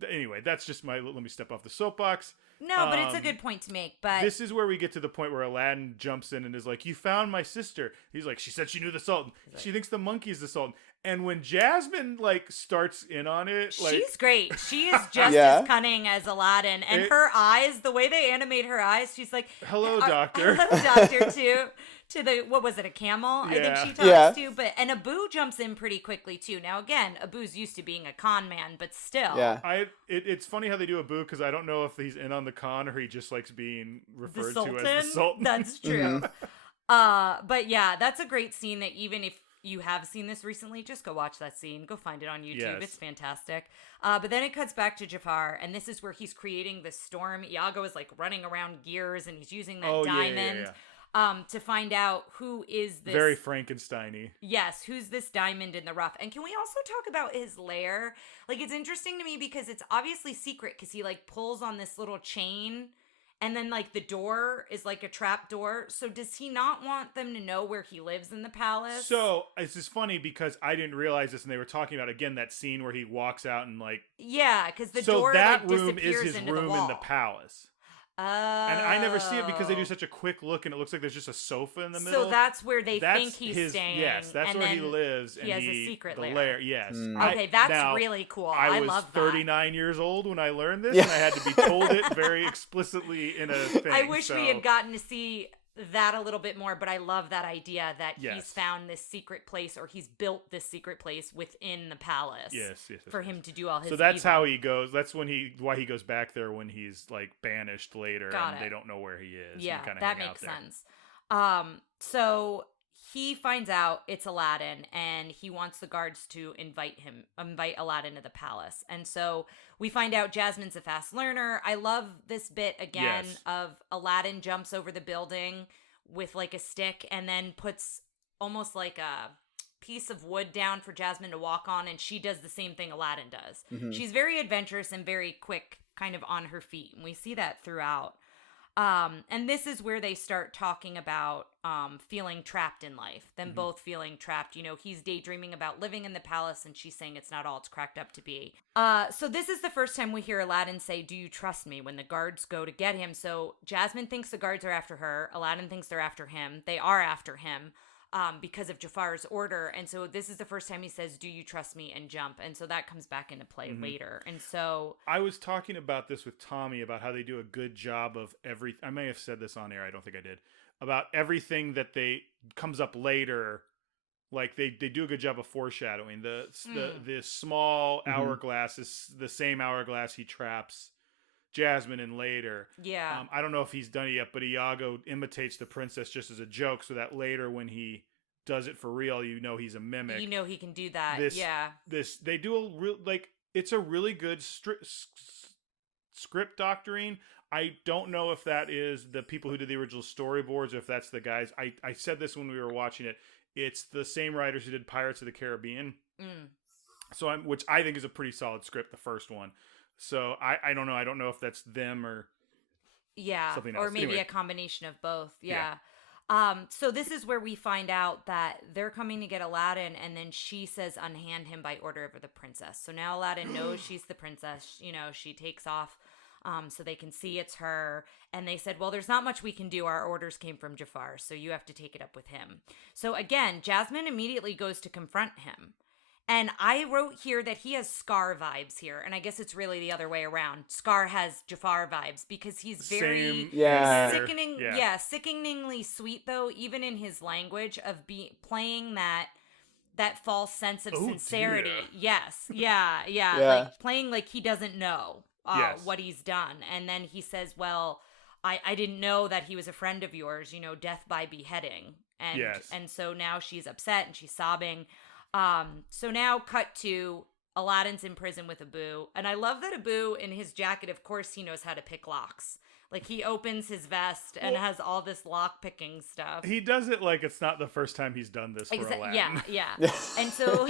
Anyway, that's just let me step off the soapbox. No, but it's a good point to make. But this is where we get to the point where Aladdin jumps in and is like, you found my sister. He's like, she said she knew the Sultan. She thinks the monkey's the Sultan. And when Jasmine like starts in on it, like, she's great. She is just as cunning as Aladdin. And her eyes, the way they animate her eyes, she's like, hello, doctor. Hello, doctor, too. To the, what was it, a camel? I think she talks to. And Abu jumps in pretty quickly, too. Now, again, Abu's used to being a con man, but still. Yeah. It's funny how they do Abu, because I don't know if he's in on the con or he just likes being referred to as the Sultan. That's true. But yeah, that's a great scene that even if you have seen this recently, just go watch that scene. Go find it on YouTube. Yes. It's fantastic. But then it cuts back to Jafar, and this is where he's creating the storm. Iago is like running around gears, and he's using that diamond. To find out who is this... Very Frankenstein-y. Yes, who's this diamond in the rough. And can we also talk about his lair? Like, it's interesting to me because it's obviously secret, because he, like, pulls on this little chain, and then, like, the door is, like, a trap door. So does he not want them to know where he lives in the palace? So, it's just funny because I didn't realize this, and they were talking about, again, that scene where he walks out and, like... Yeah, because the door, like, disappears into the wall. So that room is his room in the palace. And I never see it because they do such a quick look, and it looks like there's just a sofa in the middle. So that's where they think he's staying. Yes, that's where he lives. He has a secret lair. Yes. Okay, that's really cool. I love that. I was 39 years old when I learned this, and I had to be told it very explicitly in a thing. I wish we had gotten to see that a little bit more, but I love that idea that he's found this secret place, or he's built this secret place within the palace. Yes, for him to do all his. So that's how he goes. That's why he goes back there when he's like banished later, and they don't know where he is. Yeah, that makes sense. So he finds out it's Aladdin, and he wants the guards to invite Aladdin to the palace. And so we find out Jasmine's a fast learner. I love this bit again of Aladdin jumps over the building with like a stick and then puts almost like a piece of wood down for Jasmine to walk on, and she does the same thing Aladdin does. Mm-hmm. She's very adventurous and very quick, kind of on her feet, and we see that throughout. And this is where they start talking about feeling trapped in life, them both feeling trapped. You know, he's daydreaming about living in the palace, and she's saying it's not all it's cracked up to be. So this is the first time we hear Aladdin say, "Do you trust me?" when the guards go to get him. So Jasmine thinks the guards are after her. Aladdin thinks they're after him. They are after him. Because of Jafar's order. And so this is the first time he says, "Do you trust me?" and jump. And so that comes back into play later. And so I was talking about this with Tommy about how they do a good job of I may have said this on air. I don't think I did. About everything that comes up later. Like they do a good job of foreshadowing. The small hourglass is the same hourglass he traps Jasmine in later. Yeah. I don't know if he's done it yet, but Iago imitates the princess just as a joke, so that later when he does it for real, you know he's a mimic. You know he can do that. They do a real it's a really good script doctoring. I don't know if that is the people who did the original storyboards, or if that's the guys. I said this when we were watching it. It's the same writers who did Pirates of the Caribbean. So which I think is a pretty solid script, the first one. So I don't know. I don't know if that's them or something else. Or maybe a combination of both. Yeah. So this is where we find out that they're coming to get Aladdin, and then she says, "Unhand him by order of the princess." So now Aladdin knows she's the princess. You know, she takes off so they can see it's her. And they said, "Well, there's not much we can do. Our orders came from Jafar, so you have to take it up with him." So again, Jasmine immediately goes to confront him. And I wrote here that he has Scar vibes here. And I guess it's really the other way around. Scar has Jafar vibes because he's very sickeningly sweet, though, even in his language of playing that false sense of sincerity. Dear. Yes. Yeah. Like playing like he doesn't know what he's done. And then he says, "Well, I didn't know that he was a friend of yours, you know, death by beheading." And so now she's upset and she's sobbing. So now cut to Aladdin's in prison with Abu. And I love that Abu, in his jacket, of course, he knows how to pick locks. Like, he opens his vest and has all this lock picking stuff. He does it like it's not the first time he's done this for Aladdin. Yeah. And so,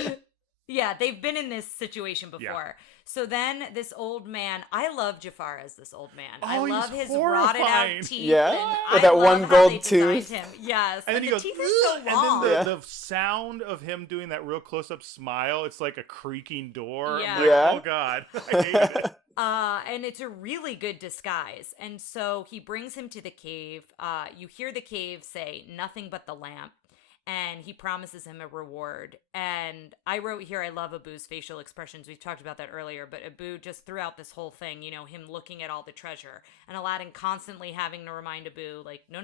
they've been in this situation before. Yeah. So then this old man, I love Jafar as this old man. I love his rotted out teeth. Yeah, with that one gold tooth. Him. Yes, and then the he goes, teeth are so long. And then the sound of him doing that real close-up smile, it's like a creaking door. Yeah. I'm like, oh God, I hate it. And it's a really good disguise. And so he brings him to the cave. You hear the cave say, "Nothing but the lamp." And he promises him a reward. And I wrote here, I love Abu's facial expressions. We've talked about that earlier. But Abu, just throughout this whole thing, you know, him looking at all the treasure. And Aladdin constantly having to remind Abu, like, no,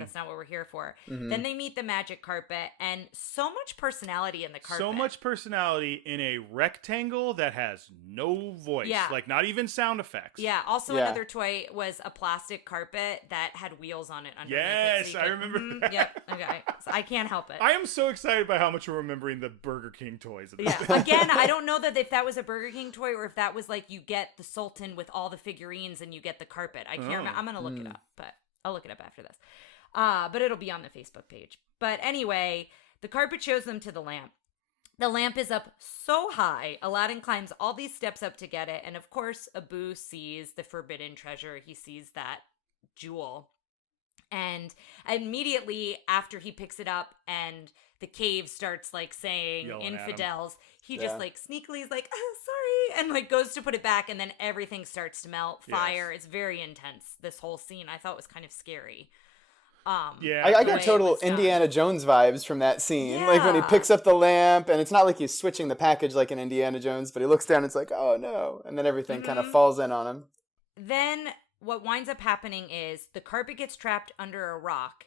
that's not what we're here for. Then they meet the magic carpet. And so much personality in the carpet. So much personality in a rectangle that has no voice. Yeah. Like, not even sound effects. Yeah. Also, another toy was a plastic carpet that had wheels on it underneath Yes, it. So I remember that. Yep. Okay. So I can't help it. I am so excited by how much we're remembering the Burger King toys. Again, I don't know that if that was a Burger King toy or if that was like you get the Sultan with all the figurines and you get the carpet. I can't remember. I'm going to look it up, but I'll look it up after this. But it'll be on the Facebook page. But anyway, the carpet shows them to the lamp. The lamp is up so high. Aladdin climbs all these steps up to get it. And of course, Abu sees the forbidden treasure. He sees that jewel. And immediately after he picks it up and the cave starts like saying Yelling infidels, he just like sneakily is like, "Oh, sorry," and like goes to put it back, and then everything starts to melt. Fire. It's very intense, this whole scene. I thought it was kind of scary. I got total Indiana Jones vibes from that scene. Like when he picks up the lamp, and it's not like he's switching the package like in Indiana Jones, but he looks down and it's like, "Oh no," and then everything kind of falls in on him. Then what winds up happening is the carpet gets trapped under a rock,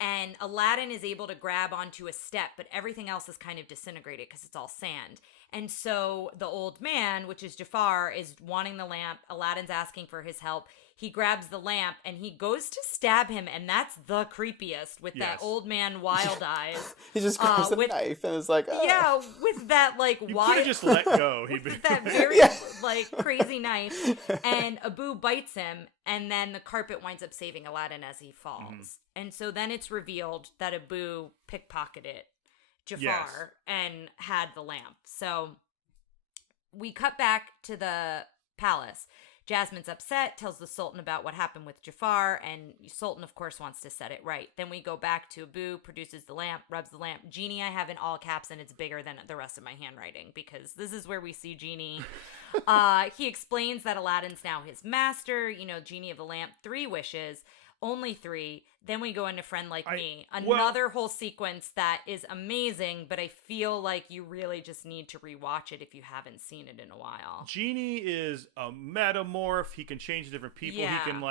and Aladdin is able to grab onto a step, but everything else is kind of disintegrated because it's all sand. And so the old man, which is Jafar, is wanting the lamp. Aladdin's asking for his help. He grabs the lamp and he goes to stab him, and that's the creepiest with that old man wild eyes. He just grabs a knife and is like, "Oh." Yeah, with that like you could have just let go. With that very like crazy knife, and Abu bites him, and then the carpet winds up saving Aladdin as he falls. And so then it's revealed that Abu pickpocketed Jafar and had the lamp. So we cut back to the palace. Jasmine's upset, tells the Sultan about what happened with Jafar, and Sultan, of course, wants to set it right. Then we go back to Abu, produces the lamp, rubs the lamp. Genie I have in all caps, and it's bigger than the rest of my handwriting, because this is where we see Genie. He explains that Aladdin's now his master, Genie of the lamp, 3 wishes. Only 3. Then we go into Friend Like Me. Another whole sequence that is amazing, but I feel like you really just need to rewatch it if you haven't seen it in a while. Genie is a metamorph. He can change to different people. Yeah. He can,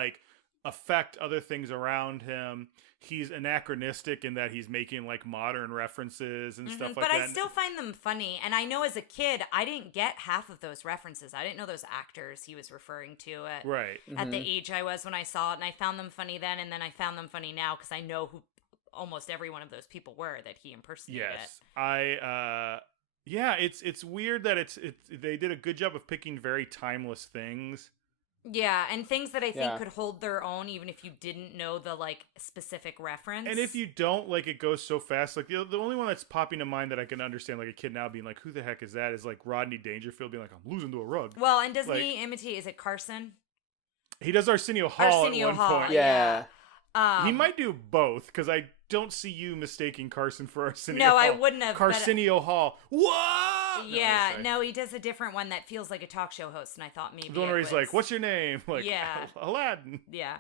affect other things around him. He's anachronistic in that he's making, modern references and stuff like that. But I still find them funny. And I know as a kid, I didn't get half of those references. I didn't know those actors he was referring to at the age I was when I saw it. And I found them funny then, and then I found them funny now because I know who almost every one of those people were that he impersonated. Yes. It's weird that they did a good job of picking very timeless things. Yeah, and things that I think could hold their own even if you didn't know the, specific reference. And if you don't, it goes so fast. The only one that's popping to mind that I can understand, a kid now being who the heck is that, is, Rodney Dangerfield being I'm losing to a rug. Well, and doesn't he imitate, is it Carson? He does Arsenio Hall at one point. Yeah. He might do both, because I don't see you mistaking Carson for Arsenio Hall. No, I wouldn't have. Arsenio Hall. What? Yeah, no, he does a different one that feels like a talk show host, and I thought maybe the one where he's what's your name? Aladdin. Yeah.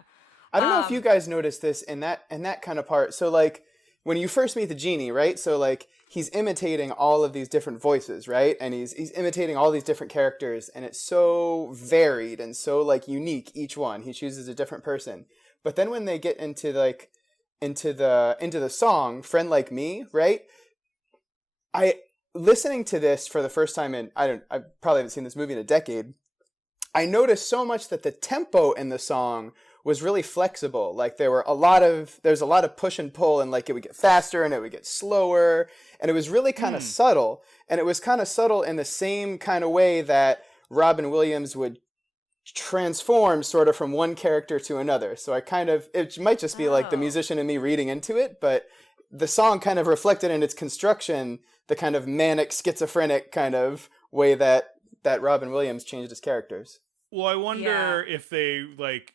I don't know if you guys noticed this in that kind of part. So, when you first meet the Genie, right? So, he's imitating all of these different voices, right? And he's imitating all these different characters, and it's so varied and so, unique, each one. He chooses a different person. But then when they get into the song Friend Like Me, right? Listening to this for the first time I probably haven't seen this movie in a decade. I noticed so much that the tempo in the song was really flexible. There's a lot of push and pull, and it would get faster and it would get slower, and it was really kind of subtle. And it was kind of subtle in the same kind of way that Robin Williams would transform sort of from one character to another. So it might just be the musician in me reading into it, but the song kind of reflected in its construction the kind of manic schizophrenic kind of way that Robin Williams changed his characters. Well, I wonder if they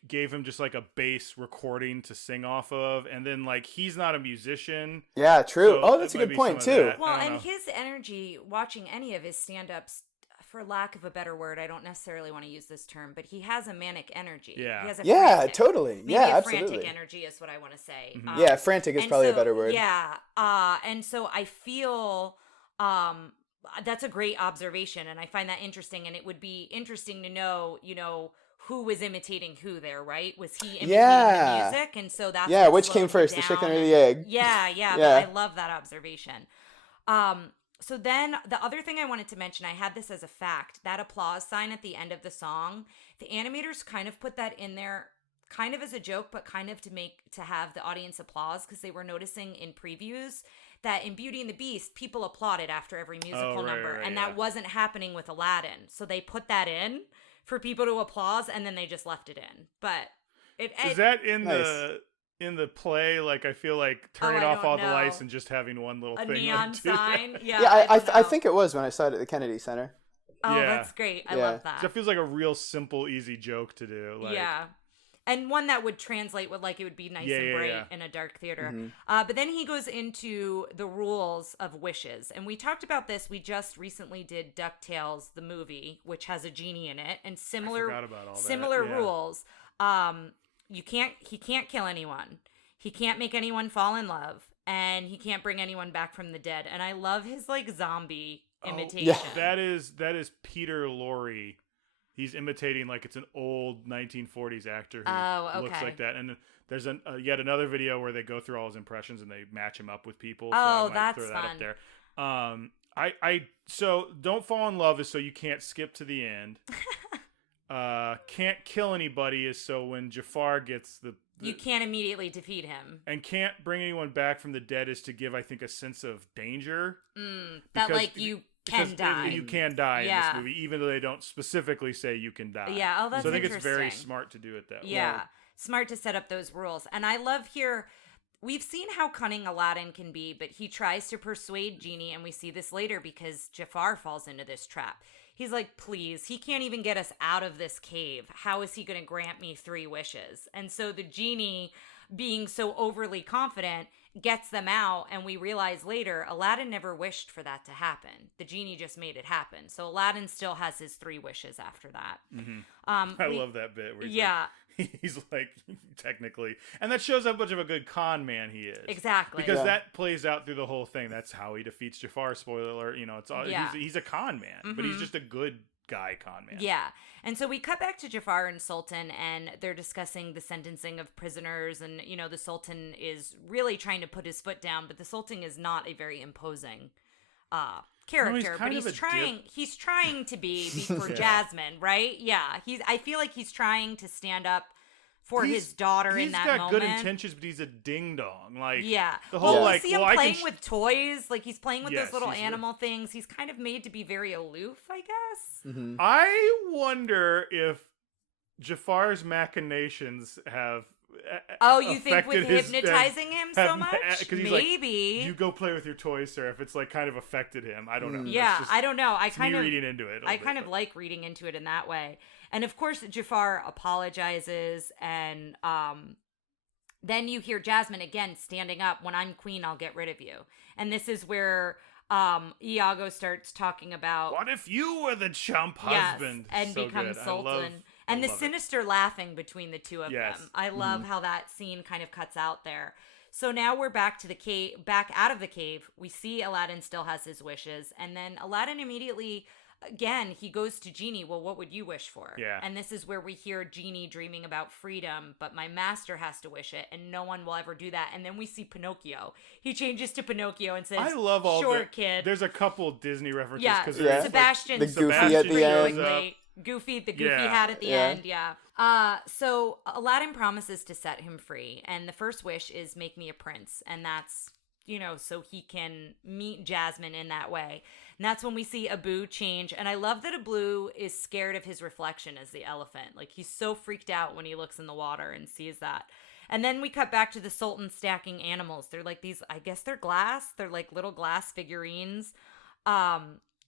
gave him just a bass recording to sing off of, and then he's not a musician. Yeah, true. So that's a good point too. Well, and his energy watching any of his stand-ups, for lack of a better word, I don't necessarily want to use this term, but he has a manic energy. Yeah. He has a frantic, totally. Maybe yeah, a absolutely. frantic energy is what I want to say. Mm-hmm. Frantic is probably a better word. Yeah. And so I feel that's a great observation, and I find that interesting, and it would be interesting to know, who was imitating who there, right? Was he imitating the music? And so that's which came first, the chicken or the egg? Yeah. But I love that observation. So then the other thing I wanted to mention, I had this as a fact, that applause sign at the end of the song, the animators kind of put that in there kind of as a joke, but kind of to have the audience applause, because they were noticing in previews that in Beauty and the Beast, people applauded after every musical number, and that wasn't happening with Aladdin. So they put that in for people to applause, and then they just left it in. But is that in the play? I feel turning off all the lights and just having one little thing. A neon sign? Yeah, I think it was when I saw it at the Kennedy Center. Oh, that's great. I love that. That feels like a real simple, easy joke to do. And one that would translate with it would be nice and bright in a dark theater. Mm-hmm. But then he goes into the rules of wishes. And we talked about this. We just recently did DuckTales, the movie, which has a genie in it. And similar rules. He can't kill anyone. He can't make anyone fall in love. And he can't bring anyone back from the dead. And I love his zombie imitation. Yeah. That is Peter Lorre. He's imitating it's an old 1940s actor who looks like that. And there's yet another video where they go through all his impressions and they match him up with people. So I might that's throw that fun. up there. So Don't Fall in Love is so you can't skip to the end. Can't kill anybody is so when Jafar gets you can't immediately defeat him. And can't bring anyone back from the dead is to give, I think, a sense of danger. You can die. You can die in this movie, even though they don't specifically say you can die. Yeah, that's so I think it's very smart to do it that way. Yeah, smart to set up those rules. And I love here we've seen how cunning Aladdin can be, but he tries to persuade Genie, and we see this later because Jafar falls into this trap. He's like, please, he can't even get us out of this cave. How is he going to grant me 3 wishes? And so the Genie, being so overly confident, gets them out, and we realize later Aladdin never wished for that to happen. The Genie just made it happen. So Aladdin still has his 3 wishes after that. I love that bit where he's like, technically, and that shows how much of a good con man he is. Exactly. Because that plays out through the whole thing. That's how he defeats Jafar. Spoiler alert, it's all he's a con man, but he's just a good guy con man. Yeah. And so we cut back to Jafar and Sultan, and they're discussing the sentencing of prisoners, and the Sultan is really trying to put his foot down, but the Sultan is not a very imposing character, but he's trying to be for Jasmine, right? Yeah. I feel like he's trying to stand up for his daughter in that moment. He's got good intentions, but he's a ding dong. Like, the whole we see him playing with toys. Like, he's playing with those little animal things. He's kind of made to be very aloof, I guess. Mm-hmm. I wonder if Jafar's machinations have you think with hypnotizing him so much? Maybe. Like, you go play with your toys, sir. If it's like kind of affected him. I don't know. Yeah, I don't know. I kind of reading into it. I kind of like reading into it in that way. And of course, Jafar apologizes, and then you hear Jasmine again standing up. When I'm queen, I'll get rid of you. And this is where Iago starts talking about, what if you were the chump husband? And so becomes Sultan. And the sinister laughing between the two of them. I love how that scene kind of cuts out there. So now we're back to the cave, back out of the cave. We see Aladdin still has his wishes. And then Aladdin immediately, again, he goes to Genie. Well, what would you wish for? Yeah. And this is where we hear Genie dreaming about freedom, but my master has to wish it, and no one will ever do that. And then we see Pinocchio. He changes to Pinocchio and says, I love all kid. There's a couple Disney references. Yeah, Sebastian. The Goofy at the end. Goofy, the Goofy hat at the end, so Aladdin promises to set him free, and the first wish is make me a prince, and that's, so he can meet Jasmine in that way. And that's when we see Abu change, and I love that Abu is scared of his reflection as the elephant. Like, he's so freaked out when he looks in the water and sees that. And then we cut back to the Sultan stacking animals. They're like these, I guess they're glass. They're like little glass figurines.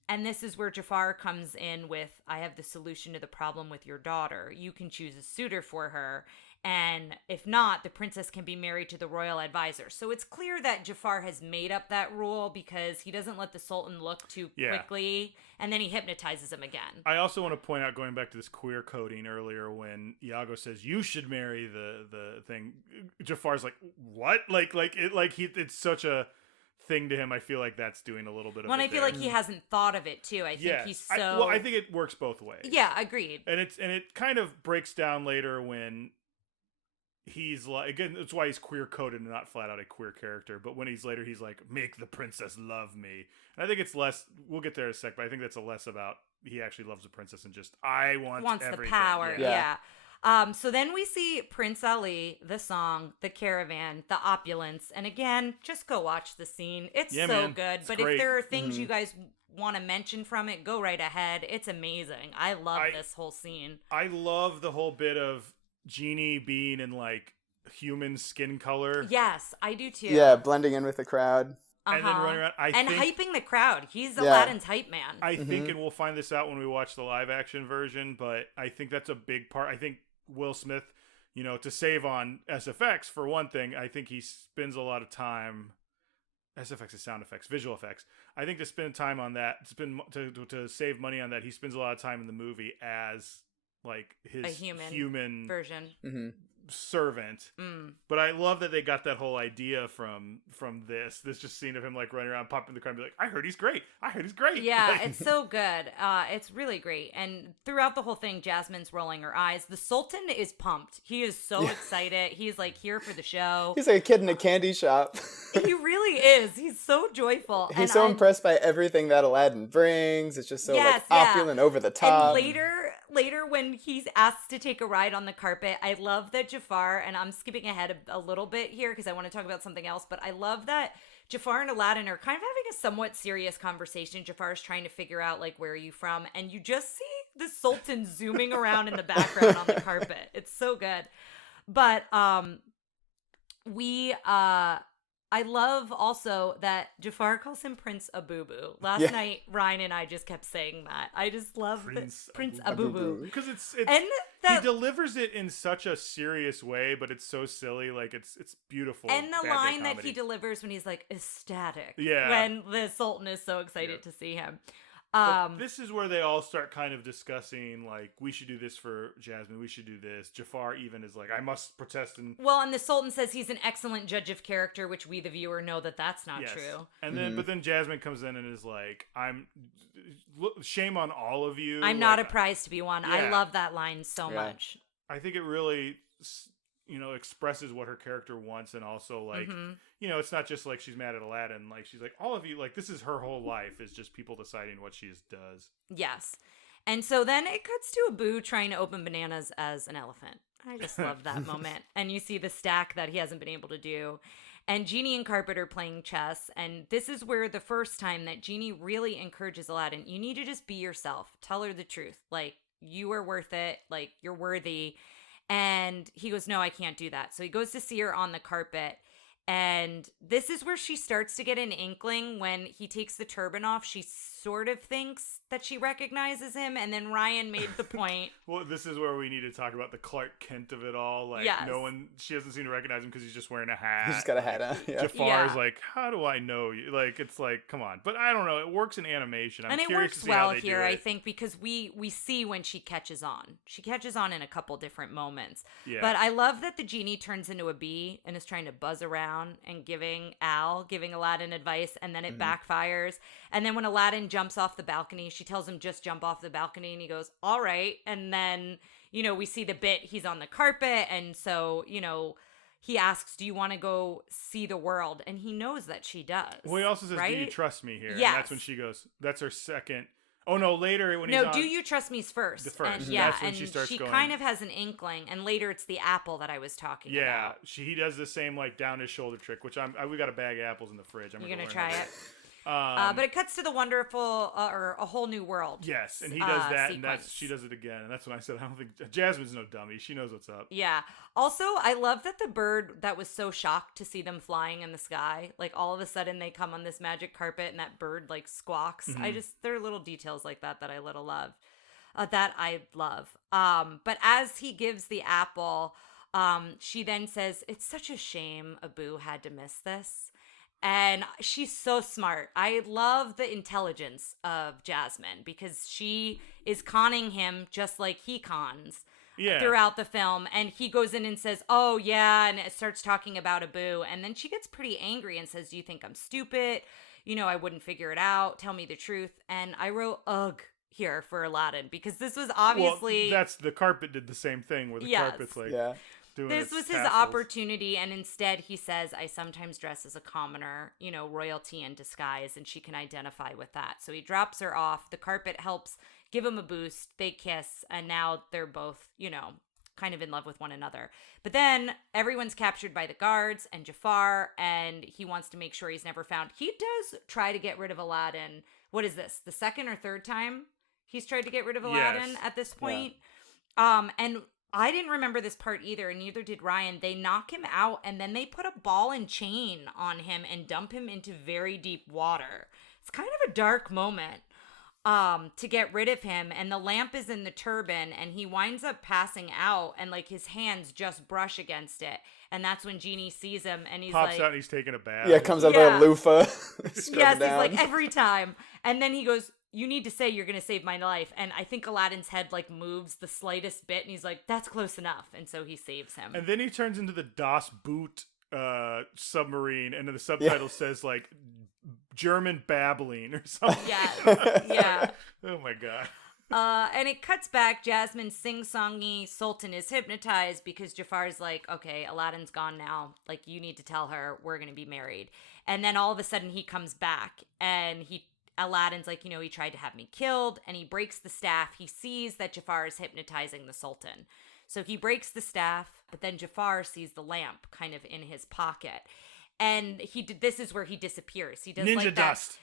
And this is where Jafar comes in with, I have the solution to the problem with your daughter. You can choose a suitor for her. And if not, the princess can be married to the royal advisor. So it's clear that Jafar has made up that rule because he doesn't let the Sultan look too quickly. And then he hypnotizes him again. I also want to point out, going back to this queer coding earlier, when Iago says, you should marry the thing, Jafar's like, what? It's such a thing to him. I feel like that's doing a little bit of I feel like he hasn't thought of it too. I think he's so I think it works both ways. Yeah, agreed. And it kind of breaks down later when he's like, again, that's why he's queer coded and not flat out a queer character, but when he's like, make the princess love me. And I think it's less, we'll get there in a sec, but I think that's less about he actually loves the princess and just wants everything. The power. Yeah. So then we see Prince Ali, the song, the caravan, the opulence. And again, just go watch the scene. It's good. But great. If there are things you guys want to mention from it, go right ahead. It's amazing. I love this whole scene. I love the whole bit of Genie being in like human skin color. Yes, I do too. Yeah, blending in with the crowd. And then running around. Hyping the crowd. He's Aladdin's hype man. I think, and we'll find this out when we watch the live action version, but I think that's a big part. I think Will Smith, to save on SFX for one thing, I think he spends a lot of time. SFX is sound effects, visual effects. I think to spend time on that, to save money on that, he spends a lot of time in the movie as like his a human version. Servant. But I love that they got that whole idea from this just scene of him like running around, popping the car and be like, I heard he's great. Yeah, it's so good. It's really great. And throughout the whole thing, Jasmine's rolling her eyes. The Sultan is pumped. He is so excited. He's like here for the show. He's like a kid in a candy shop. He really is. He's so joyful. He's so impressed by everything that Aladdin brings. It's just so opulent, over the top. And later when he's asked to take a ride on the carpet, I love that Jafar, and I'm skipping ahead a little bit here because I want to talk about something else, but I love that Jafar and Aladdin are kind of having a somewhat serious conversation. Jafar's trying to figure out, like, where are you from? And you just see the Sultan zooming around in the background on the carpet. It's so good. But I love also that Jafar calls him Prince Abubu. Last night, Ryan and I just kept saying that. I just love Prince Abubu. Because it's and he delivers it in such a serious way, but it's so silly. Like it's beautiful. And the line that he delivers when he's like ecstatic. Yeah. When the Sultan is so excited to see him. But this is where they all start kind of discussing, like, we should do this for Jasmine, we should do this. Jafar even is like, I must protest. And the Sultan says he's an excellent judge of character, which we, the viewer, know that that's not true. And then, but then Jasmine comes in and is like, shame on all of you. I'm not a prize to be won. Yeah. I love that line so much. I think it really, expresses what her character wants, and also like, it's not just like she's mad at Aladdin. Like she's like, all of you, like this is her whole life is just people deciding what she does. Yes, and so then it cuts to Abu trying to open bananas as an elephant. I just love that moment, and you see the stack that he hasn't been able to do. And Genie and Carpet are playing chess, and this is where the first time that Genie really encourages Aladdin, you need to just be yourself. Tell her the truth. Like, you are worth it. Like, you're worthy. And he goes, no, I can't do that. So he goes to see her on the carpet. And this is where she starts to get an inkling when he takes the turban off. She sort of thinks that she recognizes him. And then Ryan made the point. Well, this is where we need to talk about the Clark Kent of it all. Like, she doesn't seem to recognize him because he's just wearing a hat. He's just got a hat on. Yeah. Jafar's like, how do I know you? Like, it's like, come on. But I don't know. It works in animation. I'm curious works to see well how they here, do it. I think, because we see when she catches on. She catches on in a couple different moments. Yeah. But I love that the genie turns into a bee and is trying to buzz around and giving Aladdin advice, and then it backfires. And then when Aladdin jumps off the balcony, she tells him just jump off the balcony, and he goes, all right. And then, we see the bit, he's on the carpet, and so, he asks, do you want to go see the world? And he knows that she does. Well, he also says, right? Do you trust me here? Yes. And that's when she goes, that's her second. Oh, no, later when he's do you trust me's first? The first. And, that's when and she starts going. She kind of has an inkling, and later it's the apple that I was talking about. Yeah, he does the same, like, down his shoulder trick, which we got a bag of apples in the fridge. You're going to try it? But it cuts to the wonderful, or a whole new world. Yes, and he does that, sequence. And she does it again. And that's when I said, I don't think, Jasmine's no dummy. She knows what's up. Yeah. Also, I love that the bird that was so shocked to see them flying in the sky, like all of a sudden they come on this magic carpet and that bird like squawks. There are little details like that I love. But as he gives the apple, she then says, it's such a shame Abu had to miss this. And she's so smart. I love the intelligence of Jasmine because she is conning him just like he cons throughout the film. And he goes in and says, oh, yeah, and it starts talking about Abu. And then she gets pretty angry and says, do you think I'm stupid? I wouldn't figure it out. Tell me the truth. And I wrote, ugh, here for Aladdin because this was obviously... Well, the carpet did the same thing where the carpet's like... Yeah. This was his opportunity, and instead he says, I sometimes dress as a commoner, royalty in disguise, and she can identify with that. So he drops her off. The carpet helps give him a boost. They kiss, and now they're both, kind of in love with one another. But then everyone's captured by the guards and Jafar, and he wants to make sure he's never found. He does try to get rid of Aladdin. What is this? The second or third time he's tried to get rid of Aladdin at this point? Yeah. And I didn't remember this part either, and neither did Ryan. They knock him out, and then they put a ball and chain on him and dump him into very deep water. It's kind of a dark moment to get rid of him, and the lamp is in the turban, and he winds up passing out, and, like, his hands just brush against it. And that's when Genie sees him, and he's pops like... out and he's taking a bath. Yeah, comes out of a loofah. Yes, he's like, every time. And then he goes... You need to say you're going to save my life. And I think Aladdin's head, like, moves the slightest bit. And he's like, that's close enough. And so he saves him. And then he turns into the Das Boot submarine. And then the subtitle says, like, German babbling or something. Yeah. Oh, my God. And it cuts back. Jasmine sing-songy. Sultan is hypnotized because Jafar's like, okay, Aladdin's gone now. Like, you need to tell her we're going to be married. And then all of a sudden he comes back and Aladdin's like, he tried to have me killed, and he breaks the staff. He sees that Jafar is hypnotizing the Sultan. So he breaks the staff, but then Jafar sees the lamp kind of in his pocket. And this is where he disappears. He does ninja like dust.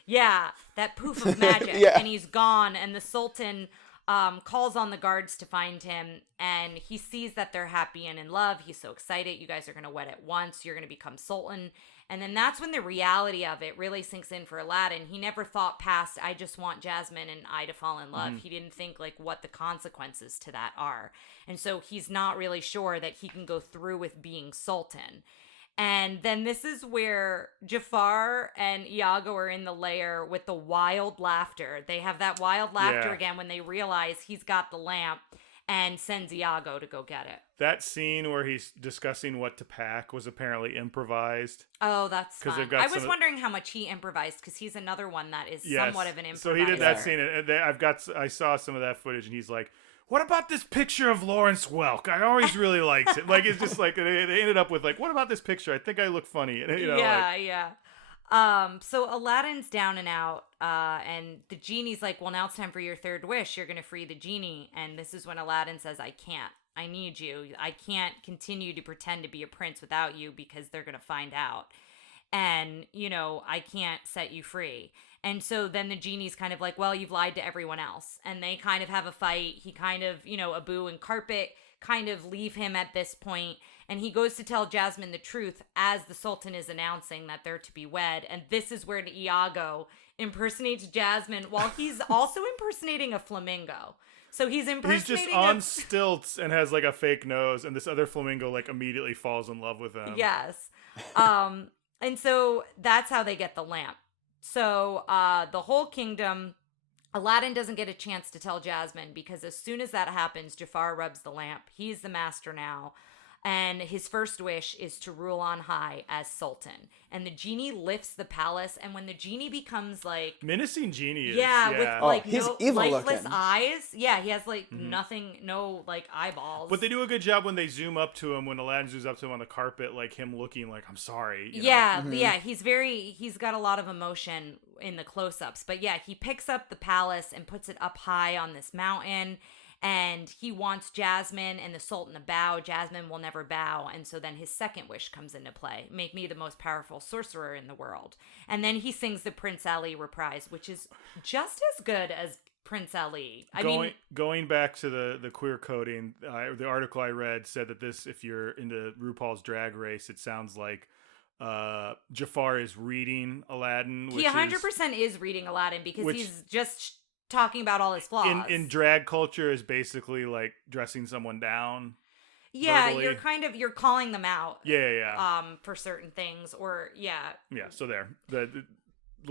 That poof of magic, and he's gone. And the Sultan calls on the guards to find him, and he sees that they're happy and in love. He's so excited. You guys are going to wed at once. You're going to become Sultan. And then that's when the reality of it really sinks in for Aladdin. He never thought past, I just want Jasmine and I to fall in love. He didn't think like what the consequences to that are. And so he's not really sure that he can go through with being Sultan. And then this is where Jafar and Iago are in the lair with the wild laughter. They have that wild laughter again when they realize he's got the lamp and sends Iago to go get it. That scene where he's discussing what to pack was apparently improvised. Oh, that's fun. I was wondering how much he improvised, because he's another one that is somewhat of an improviser. So he did that scene, and I saw some of that footage, and he's like, what about this picture of Lawrence Welk? I always really liked it. Like, it's just like, they ended up with like, what about this picture? I think I look funny. And, So Aladdin's down and out, and the genie's like, well, now it's time for your third wish. You're going to free the genie. And this is when Aladdin says, I can't. I need you. I can't continue to pretend to be a prince without you, because they're going to find out. And, I can't set you free. And so then the genie's kind of like, well, you've lied to everyone else. And they kind of have a fight. He kind of, Abu and Carpet kind of leave him at this point. And he goes to tell Jasmine the truth as the Sultan is announcing that they're to be wed. And this is where Iago impersonates Jasmine while he's also impersonating a flamingo. So he's impersonating. He's just on stilts and has like a fake nose. And this other flamingo like immediately falls in love with him. Yes. And so that's how they get the lamp. So the whole kingdom, Aladdin doesn't get a chance to tell Jasmine, because as soon as that happens, Jafar rubs the lamp. He's the master now. And his first wish is to rule on high as Sultan. And the genie lifts the palace. And when the genie becomes like... menacing genie is. With like he's no evil lifeless looking. eyes. Yeah, he has like nothing, no like eyeballs. But they do a good job when they zoom up to him, when Aladdin zooms up to him on the carpet, like him looking like, I'm sorry. Yeah, he's got a lot of emotion in the close-ups. But yeah, he picks up the palace and puts it up high on this mountain. And he wants Jasmine and the Sultan to bow. Jasmine will never bow. And so then his second wish comes into play. Make me the most powerful sorcerer in the world. And then he sings the Prince Ali reprise, which is just as good as Prince Ali. Going back to the queer coding, the article I read said that this, if you're into RuPaul's Drag Race, it sounds like Jafar is reading Aladdin. He 100% is reading Aladdin, because he's just... talking about all his flaws. In drag culture is basically like dressing someone down. Yeah, verbally. you're calling them out. Yeah. For certain things, or yeah. Yeah. So there.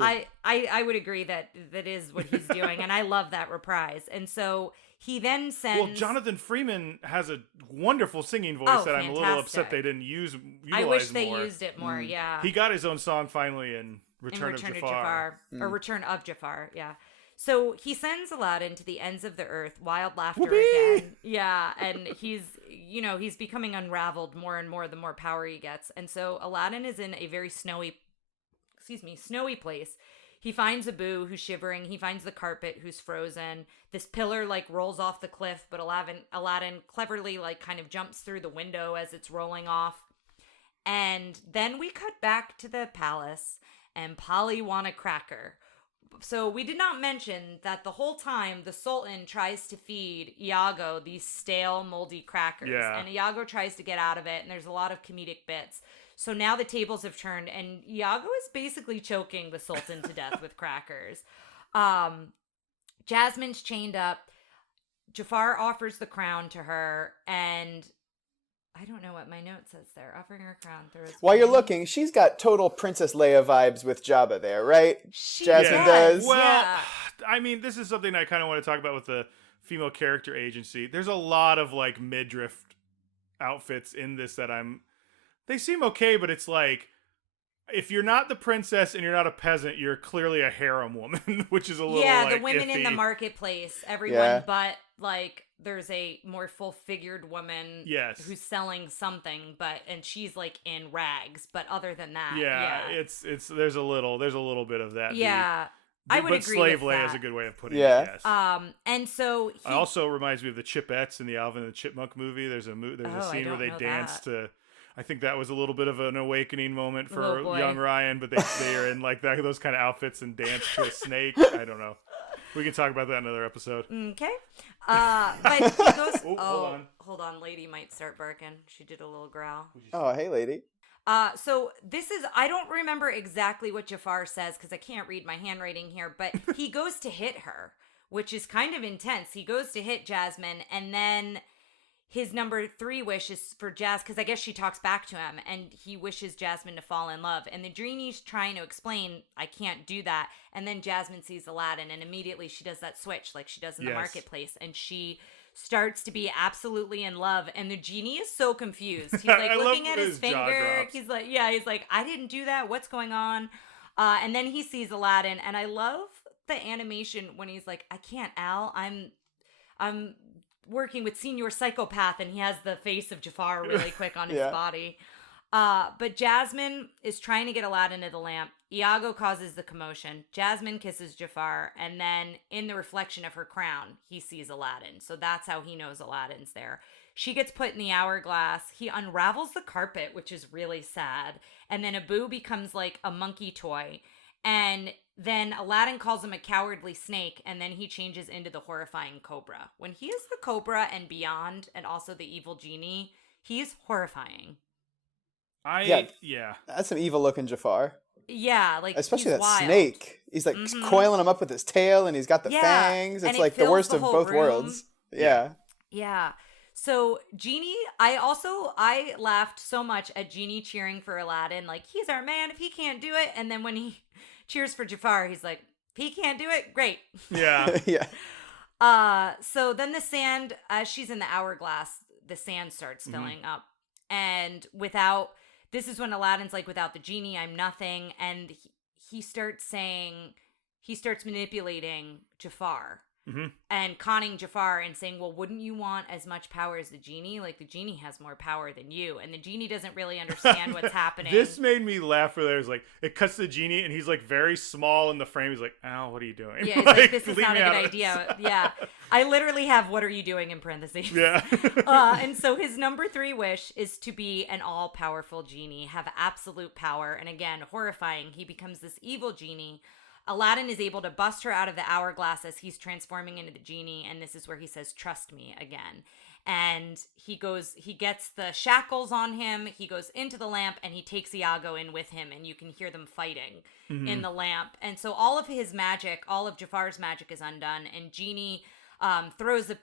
I would agree that is what he's doing, and I love that reprise. And so he then sends. Well, Jonathan Freeman has a wonderful singing voice that I'm a little upset they didn't utilize I wish they more. used it more. Yeah. He got his own song finally in Return of Jafar. Or Return of Jafar. Yeah. So he sends Aladdin to the ends of the earth, wild laughter Whoopee! again. Yeah, and he's becoming unraveled more and more the more power he gets. And so Aladdin is in a very snowy place. He finds Abu, who's shivering. He finds the carpet, who's frozen. This pillar like rolls off the cliff, but Aladdin cleverly like kind of jumps through the window as it's rolling off. And then we cut back to the palace, and Polly want a cracker. So we did not mention that the whole time the Sultan tries to feed Iago these stale, moldy crackers. Yeah. And Iago tries to get out of it, and there's a lot of comedic bits. So now the tables have turned, and Iago is basically choking the Sultan to death with crackers. Jasmine's chained up. Jafar offers the crown to her, and... I don't know what my note says there. Offering her crown. While you're looking, she's got total Princess Leia vibes with Jabba there, right? Jasmine does. Well, I mean, this is something I kind of want to talk about with the female character agency. There's a lot of like midriff outfits in this that they seem okay, but it's like, if you're not the princess and you're not a peasant, you're clearly a harem woman, which is a little the women iffy. in the marketplace, everyone but like there's a more full-figured woman who's selling something, and she's like in rags, but other than that, it's there's a little bit of that. Yeah. I would agree with that. Slave Leia is a good way of putting it, yes. And so it also reminds me of the Chipettes in the Alvin and the Chipmunk movie. There's a scene where they dance to... I think that was a little bit of an awakening moment for young Ryan, but they are in like those kind of outfits and dance to a snake. I don't know. We can talk about that in another episode. Okay. But he goes. Hold on. Lady might start barking. She did a little growl. Oh, hey, lady. So this is, I don't remember exactly what Jafar says because I can't read my handwriting here, but he goes to hit her, which is kind of intense. He goes to hit Jasmine, and then his number 3 wish is for because I guess she talks back to him, and he wishes Jasmine to fall in love. And the genie's trying to explain, I can't do that. And then Jasmine sees Aladdin, and immediately she does that switch like she does in the marketplace, and she starts to be absolutely in love. And the genie is so confused. He's like looking at his finger. He's like, I didn't do that. What's going on? And then he sees Aladdin, and I love the animation when he's like, I can't, Al. I'm working with Senior Psychopath, and he has the face of Jafar really quick on his body. But Jasmine is trying to get Aladdin to the lamp. Iago causes the commotion. Jasmine kisses Jafar, and then in the reflection of her crown, he sees Aladdin. So that's how he knows Aladdin's there. She gets put in the hourglass. He unravels the carpet, which is really sad. And then Abu becomes like a monkey toy. And then Aladdin calls him a cowardly snake, and then he changes into the horrifying cobra. When he is the cobra and beyond, and also the evil genie, he's horrifying. That's an evil looking Jafar. Yeah, like especially that wild. Snake. He's like coiling him up with his tail, and he's got the fangs. It's like the worst of both worlds. Yeah. So Genie, I laughed so much at Genie cheering for Aladdin, like, he's our man if he can't do it. And then when he cheers for Jafar, he's like, if he can't do it, great. Yeah. Yeah. So then the sand, as she's in the hourglass, the sand starts filling up. And this is when Aladdin's like, without the genie, I'm nothing. And he starts manipulating Jafar. And conning Jafar and saying, well, wouldn't you want as much power as the genie? Like, the genie has more power than you. And the genie doesn't really understand what's happening. This made me laugh where there's like, it cuts to the genie and he's like very small in the frame. He's like, Al, what are you doing? Yeah, like, this is not a good idea. Yeah. I literally have, what are you doing in parentheses? Yeah. And so his number 3 wish is to be an all-powerful genie, have absolute power. And again, horrifying. He becomes this evil genie. Aladdin is able to bust her out of the hourglass as he's transforming into the genie, and this is where he says, trust me, again. And he gets the shackles on him, he goes into the lamp, and he takes Iago in with him, and you can hear them fighting in the lamp. And so all of Jafar's magic is undone, and Genie throws the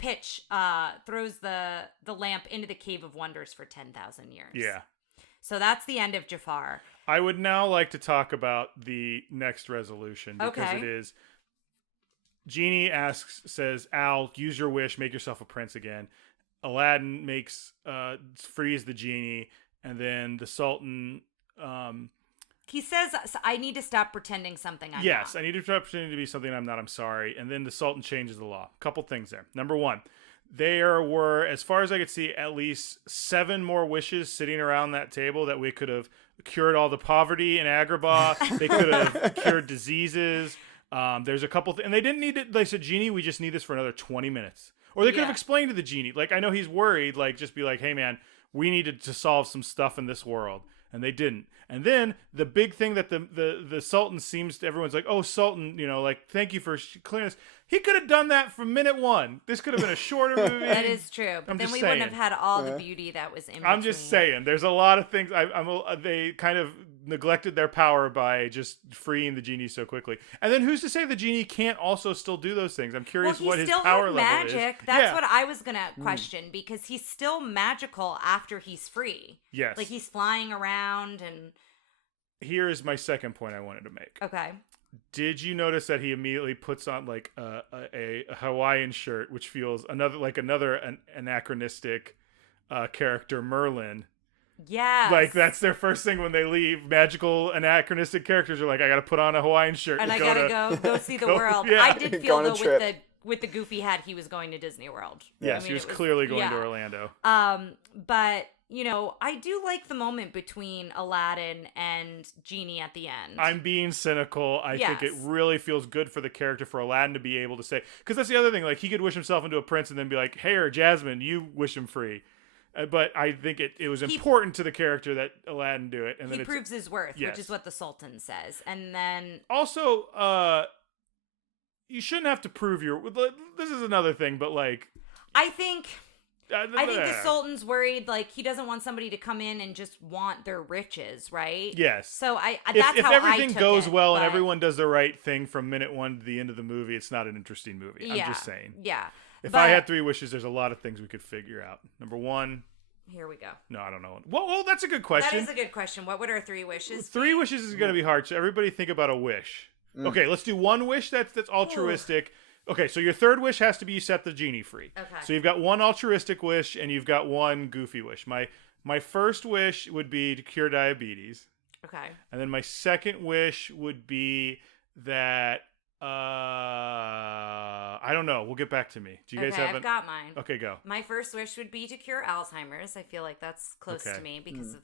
lamp into the Cave of Wonders for 10,000 years. Yeah. So that's the end of Jafar. I would now like to talk about the next resolution because it is Genie says, Al, use your wish, make yourself a prince again. Aladdin frees the genie, and then the Sultan he says, I need to stop pretending something I'm not. Yes, I need to stop pretending to be something I'm not. I'm sorry. And then the Sultan changes the law. Couple things there. Number 1. There were, as far as I could see, at least 7 more wishes sitting around that table that we could have cured all the poverty in Agrabah. They could have cured diseases. There's a couple and they didn't need it. They said, Genie, we just need this for another 20 minutes. Or they could have explained to the genie. Like, I know he's worried. Like, just be like, hey, man, we needed to solve some stuff in this world. And they didn't. And then the big thing that the Sultan seems to, everyone's like, oh, Sultan, like, thank you for clearing this. He could have done that from minute 1. This could have been a shorter movie. That is true. But then we wouldn't have had all the beauty that was in between. I'm just saying. There's a lot of things. They kind of neglected their power by just freeing the genie so quickly. And then who's to say the genie can't also still do those things? I'm curious what his power level is. That's what I was going to question, because he's still magical after he's free. Yes. Like, he's flying around and... Here is my second point I wanted to make. Okay. Did you notice that he immediately puts on like a Hawaiian shirt, which feels another anachronistic character, Merlin? Yeah. Like, that's their first thing when they leave. Magical anachronistic characters are like, I got to put on a Hawaiian shirt and I gotta go see the world. Yeah. I did feel though with the goofy hat he was going to Disney World. Yes, he was clearly going to Orlando. But I do like the moment between Aladdin and Genie at the end. I'm being cynical. I think it really feels good for the character, for Aladdin to be able to say, because that's the other thing. Like, he could wish himself into a prince and then be like, hey, or Jasmine, you wish him free. But I think it was important to the character that Aladdin do it. And then he proves his worth, which is what the Sultan says. And then... Also, you shouldn't have to prove your. This is another thing, but like, I think the Sultan's worried, like, he doesn't want somebody to come in and just want their riches, right? Yes. So that's if how everything I took goes it, well but... and everyone does the right thing from minute 1 to the end of the movie, it's not an interesting movie. Yeah. I'm just saying. Yeah. If I had 3 wishes, there's a lot of things we could figure out. Number 1. Here we go. No, I don't know. Well, that's a good question. That is a good question. What would our 3 wishes be? 3 wishes is going to be hard, so everybody think about a wish. Okay, let's do 1 wish that's altruistic. Ooh. Okay, so your 3rd wish has to be you set the genie free. Okay. So you've got 1 altruistic wish and you've got 1 goofy wish. My first wish would be to cure diabetes. Okay. And then my second wish would be that I don't know. We'll get back to me. Do you guys have I've got mine. Okay, go. My first wish would be to cure Alzheimer's. I feel like that's close to me because of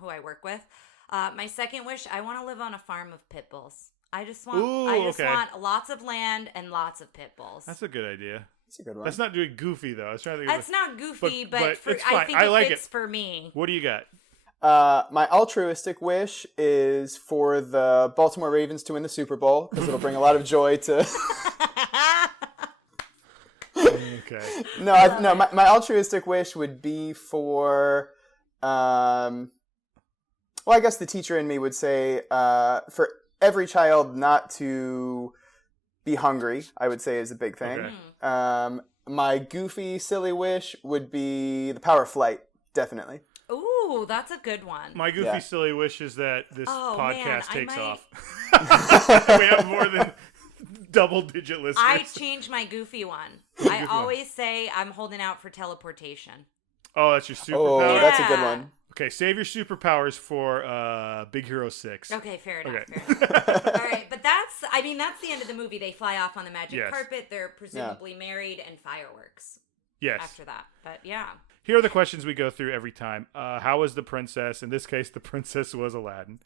who I work with. My second wish, I want to live on a farm of pit bulls. I just want lots of land and lots of pit bulls. That's a good idea. That's a good one. That's not doing goofy though. I was trying to think. That's not goofy, but I think it fits for me. What do you got? My altruistic wish is for the Baltimore Ravens to win the Super Bowl because it'll bring a lot of joy to. Okay. No. My altruistic wish would be for. Well, I guess the teacher in me would say for every child not to be hungry, I would say is a big thing. Okay. My goofy, silly wish would be the power of flight, definitely. Ooh, that's a good one. My goofy, silly wish is that this podcast takes off. We have more than double-digit listeners. I changed my goofy one. I always say I'm holding out for teleportation. Oh, that's your superpower? Oh, that's a good one. Okay, save your superpowers for Big Hero 6. Okay, fair enough. All right, but that's the end of the movie. They fly off on the magic carpet. They're presumably married and fireworks. Yes. After that, but yeah. Here are the questions we go through every time. How was the princess? In this case, the princess was Aladdin.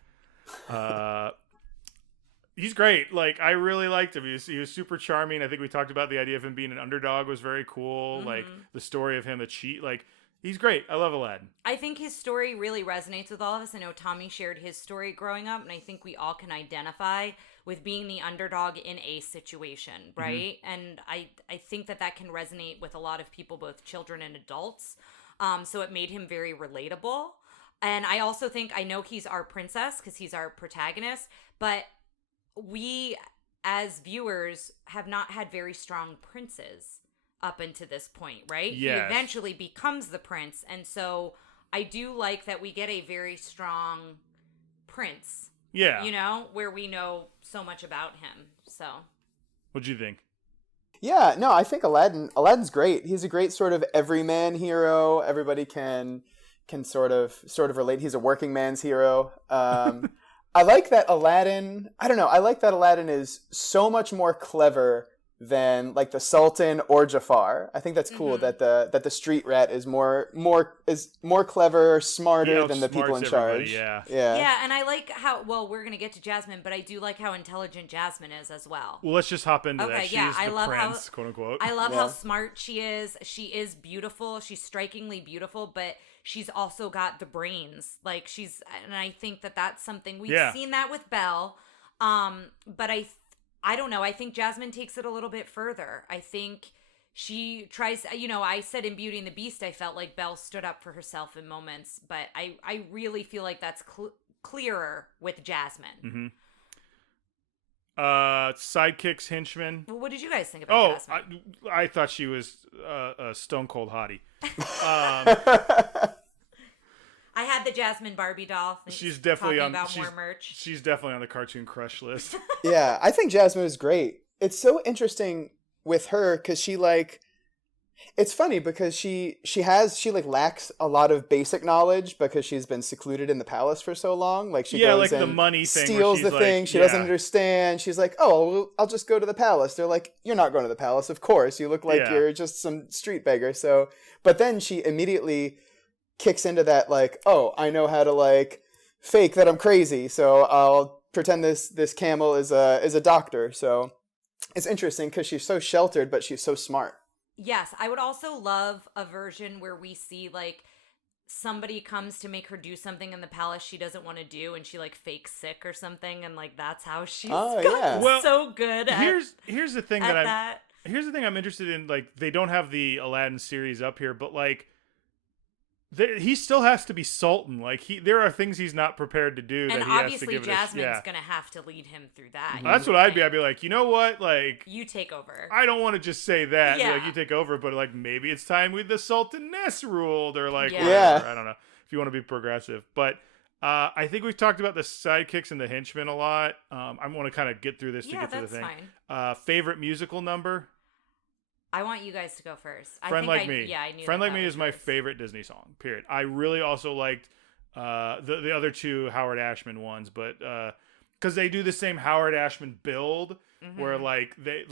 He's great. Like, I really liked him. He was super charming. I think we talked about the idea of him being an underdog was very cool. Mm-hmm. Like, the story of him, he's great. I love Aladdin. I think his story really resonates with all of us. I know Tommy shared his story growing up, and I think we all can identify with being the underdog in a situation, right? Mm-hmm. And I think that can resonate with a lot of people, both children and adults. So it made him very relatable. And I also think, I know he's our princess because he's our protagonist, but we as viewers have not had very strong princes up until this point, right? Yes. He eventually becomes the prince. And so I do like that we get a very strong prince. Yeah. You know, where we know so much about him. So. What'd you think? Yeah, no, I think Aladdin's great. He's a great sort of everyman hero. Everybody can sort of relate. He's a working man's hero. I like that Aladdin, I like that Aladdin is so much more clever than like the Sultan or Jafar. I think that's cool that the street rat is more clever, smarter than the people in charge. Yeah. And I like how we're gonna get to Jasmine, but I do like how intelligent Jasmine is as well. Well, let's just hop into that. She is the prince, quote unquote. I love how smart she is. She is beautiful. She's strikingly beautiful, but she's also got the brains. Like and I think that's something we've seen that with Belle. But I don't know. I think Jasmine takes it a little bit further. I think she tries, I said in Beauty and the Beast, I felt like Belle stood up for herself in moments, but I really feel like that's clearer with Jasmine. Mm-hmm. Sidekicks, henchmen. Well, what did you guys think about Jasmine? I thought she was a stone cold hottie. I had the Jasmine Barbie doll. She's definitely on more merch. She's definitely on the Cartoon Crush list. Yeah, I think Jasmine is great. It's so interesting with her because it's funny because she lacks a lot of basic knowledge because she's been secluded in the palace for so long. Like she goes and the money thing steals the thing she doesn't understand. She's like, oh, well, I'll just go to the palace. They're like, you're not going to the palace, of course. You look like you're just some street beggar. So, but then she immediately kicks into that like, oh, I know how to like fake that I'm crazy, so I'll pretend this camel is a doctor. So it's interesting because she's so sheltered, but she's so smart. Yes, I would also love a version where we see like somebody comes to make her do something in the palace she doesn't want to do, and she like fakes sick or something, and like that's how she's so good at here's the thing here's the thing I'm interested in. Like, they don't have the Aladdin series up here, but like he still has to be Sultan. Like, there are things he's not prepared to do, and that he has to obviously give Jasmine's gonna have to lead him through that. That's what I'd be like, you know what, like, you take over. I don't want to just say that, like, you take over, but like maybe it's time the Sultaness ruled, or like whatever. I don't know if you want to be progressive, but I think we've talked about the sidekicks and the henchmen a lot. I want to kind of get through this to get to the thing. Fine. Favorite musical number? I want you guys to go first. Friend Like Me. Yeah, I knew Friend Like Me is my favorite Disney song, period. I really also liked the other two Howard Ashman ones, but because they do the same Howard Ashman build, where like the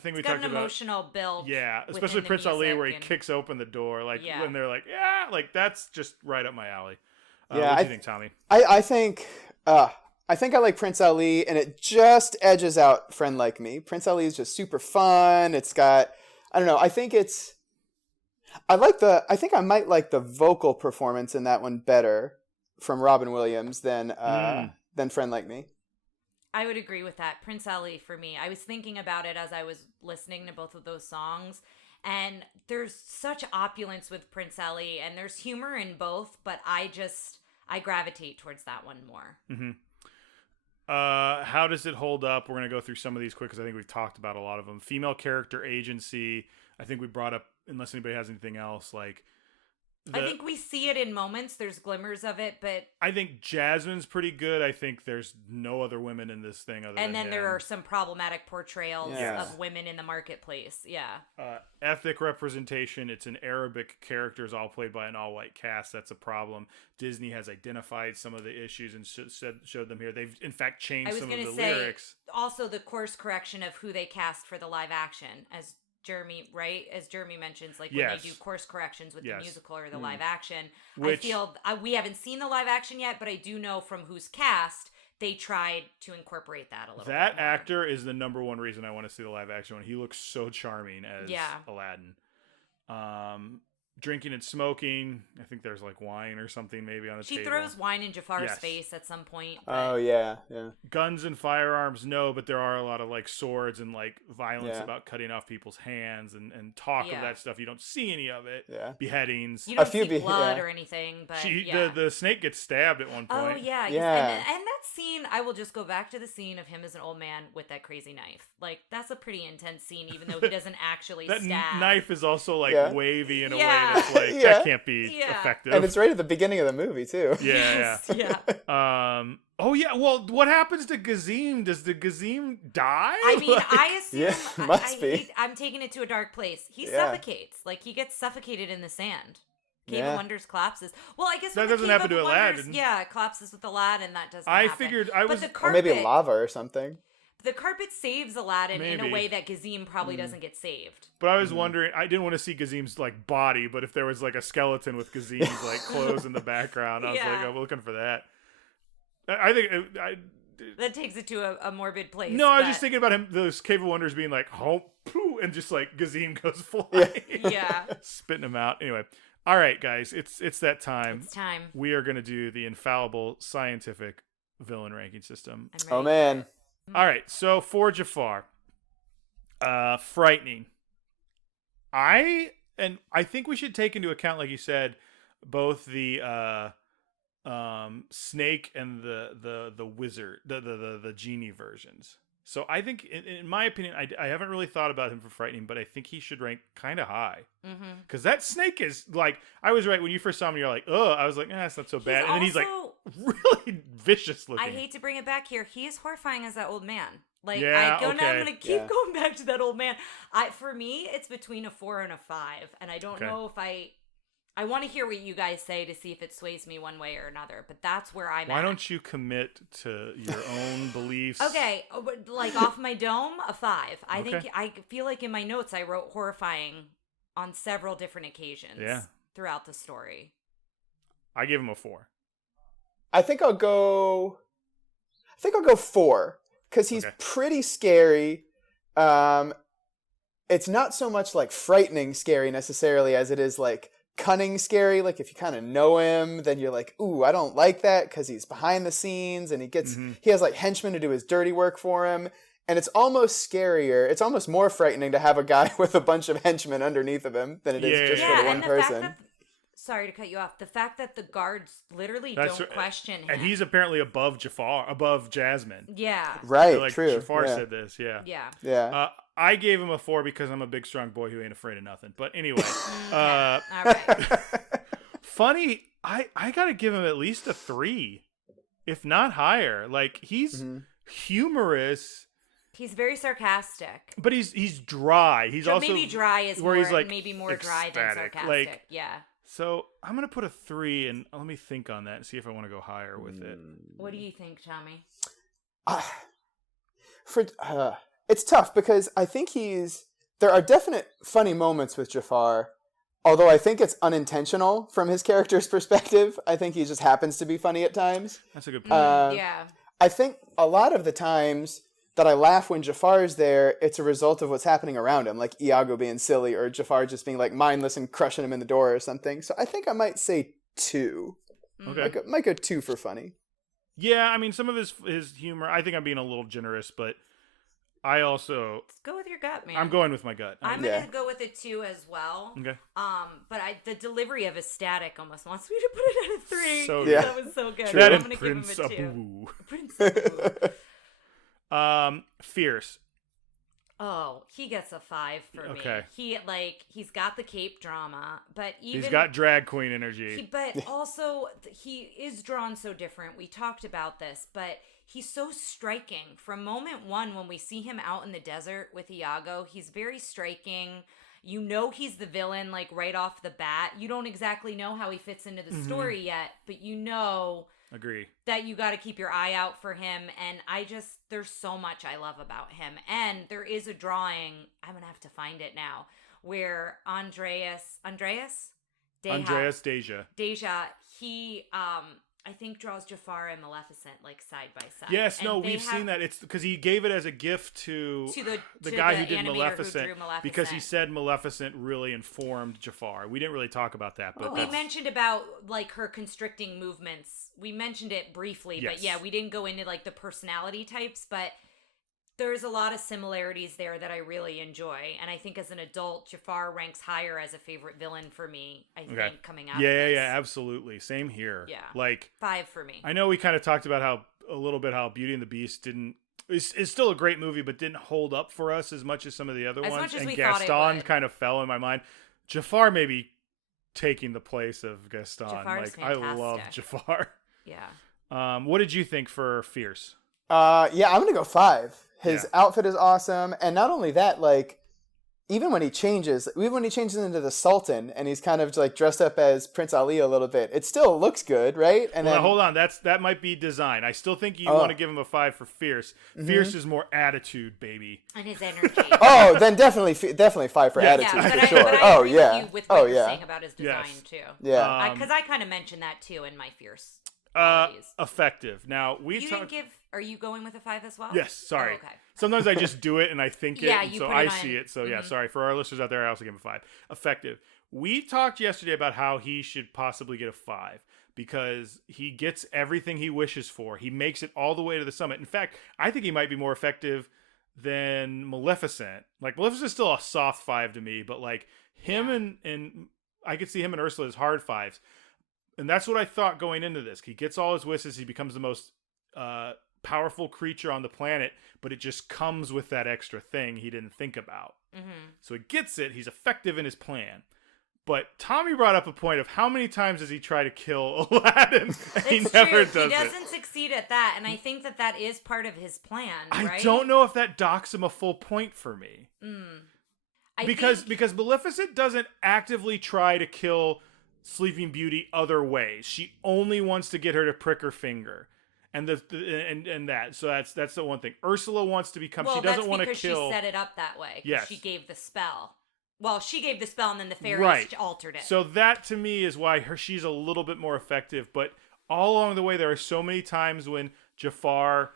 thing we talked about, emotional build. Yeah, especially Prince Ali, where he kicks open the door, like when they're like, like that's just right up my alley. What do you think, Tommy? I think I like Prince Ali, and it just edges out Friend Like Me. Prince Ali is just super fun. It's got, I don't know. I think I might like the vocal performance in that one better from Robin Williams than Friend Like Me. I would agree with that. Prince Ali for me. I was thinking about it as I was listening to both of those songs, and there's such opulence with Prince Ali, and there's humor in both, but I gravitate towards that one more. Mm-hmm. How does it hold up? We're going to go through some of these quick because I think we've talked about a lot of them. Female character agency. I think we brought up, unless anybody has anything else, like I think we see it in moments. There's glimmers of it, but I think Jasmine's pretty good. I think there's no other women in this thing other than and then him. there are some problematic portrayals of women in the marketplace. Yeah. Ethnic representation. It's an Arabic characters all played by an all-white cast. That's a problem. Disney has identified some of the issues and showed them here. They've in fact changed some of the lyrics. Also, the course correction of who they cast for the live action, as Jeremy mentions, like when they do course corrections with the musical or the live action. I feel we haven't seen the live action yet, but I do know from who's cast they tried to incorporate that a little bit. That actor is the number one reason I want to see the live action one. He looks so charming as Aladdin. Drinking and smoking. I think there's like wine or something maybe on the table. She throws wine in Jafar's face at some point. Oh, yeah. Guns and firearms, no, but there are a lot of like swords and like violence about cutting off people's hands and talk of that stuff. You don't see any of it. Yeah. Beheadings. You don't see blood or anything, but the snake gets stabbed at one point. Oh, yeah. And that scene, I will just go back to the scene of him as an old man with that crazy knife. Like, that's a pretty intense scene, even though he doesn't actually stab. That knife is also like wavy in a way. It's like that can't be effective, and it's right at the beginning of the movie too. Yeah. Oh yeah. Well, what happens to Gazim? Does the Gazim die? I mean, I assume must be. I'm taking it to a dark place. He suffocates. Like he gets suffocated in the sand. Cave of Wonders collapses. Well, I guess that doesn't happen to Aladdin. Yeah, it collapses with Aladdin. That doesn't. I figured I was, or maybe lava or something. The carpet saves Aladdin in a way that Gazim probably doesn't get saved. But I was wondering, I didn't want to see Gazim's like body, but if there was like a skeleton with Gazim's like clothes in the background, I was like, I'm looking for that. I think that takes it to a morbid place. No, I was just thinking about him, those Cave of Wonders being like, poo, and just like Gazim goes flying. Spitting him out. Anyway. All right, guys, it's that time. It's time. We are going to do the infallible scientific villain ranking system. Oh, man. All right, so for Jafar, frightening. I think we should take into account, like you said, both the snake and the wizard, the genie versions. So I think, in my opinion, I haven't really thought about him for frightening, but I think he should rank kind of high. Because that snake is like, I was right when you first saw him. You're like, oh, I was like, it's not so bad. And then he's like really vicious looking. I hate to bring it back here. He is horrifying as that old man. Like I'm gonna keep going back to that old man. For me, it's between a 4 and a 5, and I don't know if I want to hear what you guys say to see if it sways me one way or another, but that's where I'm at. Why don't you commit to your own beliefs? Okay, like off my dome, a 5. I think I feel like in my notes I wrote horrifying on several different occasions throughout the story. I give him a 4. I think I'll go 4 because he's pretty scary. It's not so much like frightening scary necessarily as it is like cunning scary. Like if you kind of know him, then you're like, ooh, I don't like that because he's behind the scenes and he has like henchmen to do his dirty work for him. And it's almost scarier. It's almost more frightening to have a guy with a bunch of henchmen underneath of him than it is just for the one person. Sorry to cut you off. The fact that the guards literally don't question him. And he's apparently above Jasmine. Yeah. Right, like true. Jafar said this, yeah. Yeah. I gave him a 4 because I'm a big, strong boy who ain't afraid of nothing. But anyway. All right. Funny, I got to give him at least a 3, if not higher. Like, he's humorous. He's very sarcastic. But he's dry. He's also... Maybe dry is where more, he's like maybe more dry than sarcastic. Like, yeah. So I'm going to put a 3, and let me think on that and see if I want to go higher with it. What do you think, Tommy? It's tough because I think there are definite funny moments with Jafar, although I think it's unintentional from his character's perspective. I think he just happens to be funny at times. That's a good point. Yeah. I think a lot of the times that I laugh when Jafar is there, it's a result of what's happening around him, like Iago being silly or Jafar just being like mindless and crushing him in the door or something. So I think I might say 2. Okay. Might go 2 for funny. Yeah, I mean, some of his humor, I think I'm being a little generous, but I also... Go with your gut, man. I'm going with my gut. I'm going to go with it 2 as well. Okay. But the delivery of his static almost wants me to put it at a 3. So yeah. That was so good. That I'm going to give him a 2. Prince Abu. Fierce. Oh, he gets a 5 for me. Okay. He's got the cape drama, but He's got drag queen energy. But also, he is drawn so different. We talked about this, but he's so striking. From moment 1, when we see him out in the desert with Iago, he's very striking. You know he's the villain, like, right off the bat. You don't exactly know how he fits into the story yet, but you know... Agree. That you got to keep your eye out for him. And there's so much I love about him. And there is a drawing, I'm going to have to find it now, where Deja, he, I think draws Jafar and Maleficent like side by side. Yes, we've seen that. It's because he gave it as a gift to the guy who did Maleficent, because he said Maleficent really informed Jafar. We didn't really talk about that, but we mentioned about like her constricting movements. We mentioned it briefly, but yeah, we didn't go into like the personality types, but there's a lot of similarities there that I really enjoy. And I think as an adult, Jafar ranks higher as a favorite villain for me, I think, coming out of this. Yeah, absolutely. Same here. Yeah. Like 5 for me. I know we kind of talked about how Beauty and the Beast is still a great movie, but didn't hold up for us as much as some of the other ones. Much as and we Gaston kind of fell in my mind. Jafar maybe taking the place of Gaston. Jafar's fantastic. I love Jafar. Yeah. What did you think for Fierce? I'm gonna go 5. His outfit is awesome, and not only that, like even when he changes into the Sultan and he's kind of like dressed up as Prince Ali a little bit, it still looks good, right? And then hold on, that might be design. I still think you want to give him a 5 for Fierce. Fierce is more attitude, baby, and his energy. Then definitely 5 for attitude for sure. But I agree with you with what you're saying about his design too. Yeah, because I kind of mentioned that too in my Fierce. Effective. Now Are you going with a 5 as well? Yes. Sorry. Oh, okay. Sometimes I just do it and I think it, you so put I it see on. it. So sorry for our listeners out there. I also give him a 5. Effective. We talked yesterday about how he should possibly get a 5 because he gets everything he wishes for. He makes it all the way to the summit. In fact, I think he might be more effective than Maleficent. Like Maleficent's still a soft 5 to me, but like him and I could see him and Ursula as hard 5s. And that's what I thought going into this. He gets all his wishes. He becomes the most powerful creature on the planet, but it just comes with that extra thing he didn't think about. So he gets it. He's effective in his plan. But Tommy brought up a point of how many times does he try to kill Aladdin? He never does it. He doesn't succeed at that, and I think that is part of his plan, right? I don't know if that docks him a full point for me. Because Maleficent doesn't actively try to kill Sleeping Beauty other ways. She only wants to get her to prick her finger. And that. So that's the one thing. Ursula wants to become. She doesn't want to kill. She set it up that way. Yes. She gave the spell. Well, she gave the spell, and then the fairies altered it. So that to me is why she's a little bit more effective. But all along the way, there are so many times when Jafar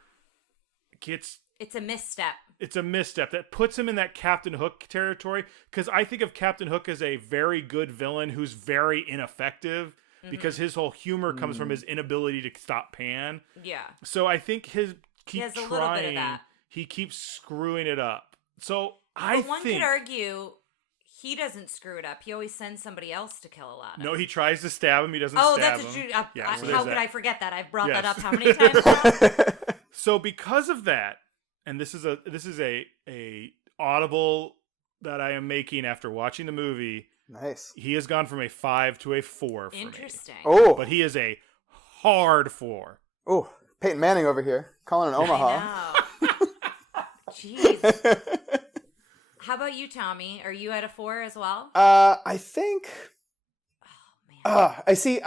gets. It's a misstep. It's a misstep that puts him in that Captain Hook territory, because I think of Captain Hook as a very good villain who's very ineffective because his whole humor comes from his inability to stop Pan. Yeah. So I think he has a little bit of that. He keeps screwing it up. So one could argue he doesn't screw it up. He always sends somebody else to kill Aladdin. No, he tries to stab him. He doesn't stab him. Oh, that's true. So how could I forget that? I've brought that up how many times now? So because of that, and this is a audible that I am making after watching the movie. Nice. He has gone from a 5 to a 4 for Interesting. me. Oh. But he is a hard 4. Oh, Peyton Manning over here calling an Omaha. I know. Jeez. How about you, Tommy? Are you at a 4 as well? I think. Oh man. I see.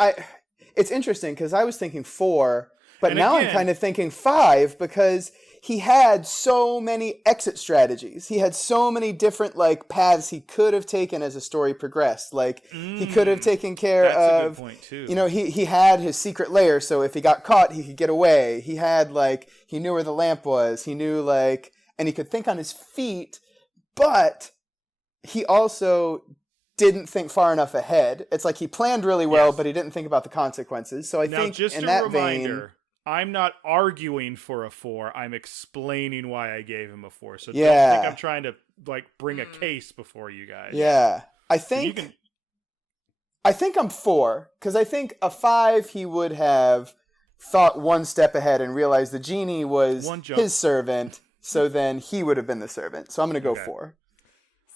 It's interesting because I was thinking 4, but And now again, I'm kind of thinking 5 because he had so many exit strategies. He had so many different paths he could have taken as the story progressed. He could have taken care that's a of. good point too. He had his secret lair, so if he got caught, he could get away. He had he knew where the lamp was. He knew and he could think on his feet, but he also didn't think far enough ahead. It's he planned really well, but he didn't think about the consequences. So I think just in a that reminder, vein, I'm not arguing for a 4. I'm explaining why I gave him a 4. So don't Yeah. think I'm trying to bring a case before you guys. yeah, I So think I'm 4 because I think a 5 he would have thought one step ahead and realized the genie was his servant. So then he would have been the servant. So I'm going to go 4.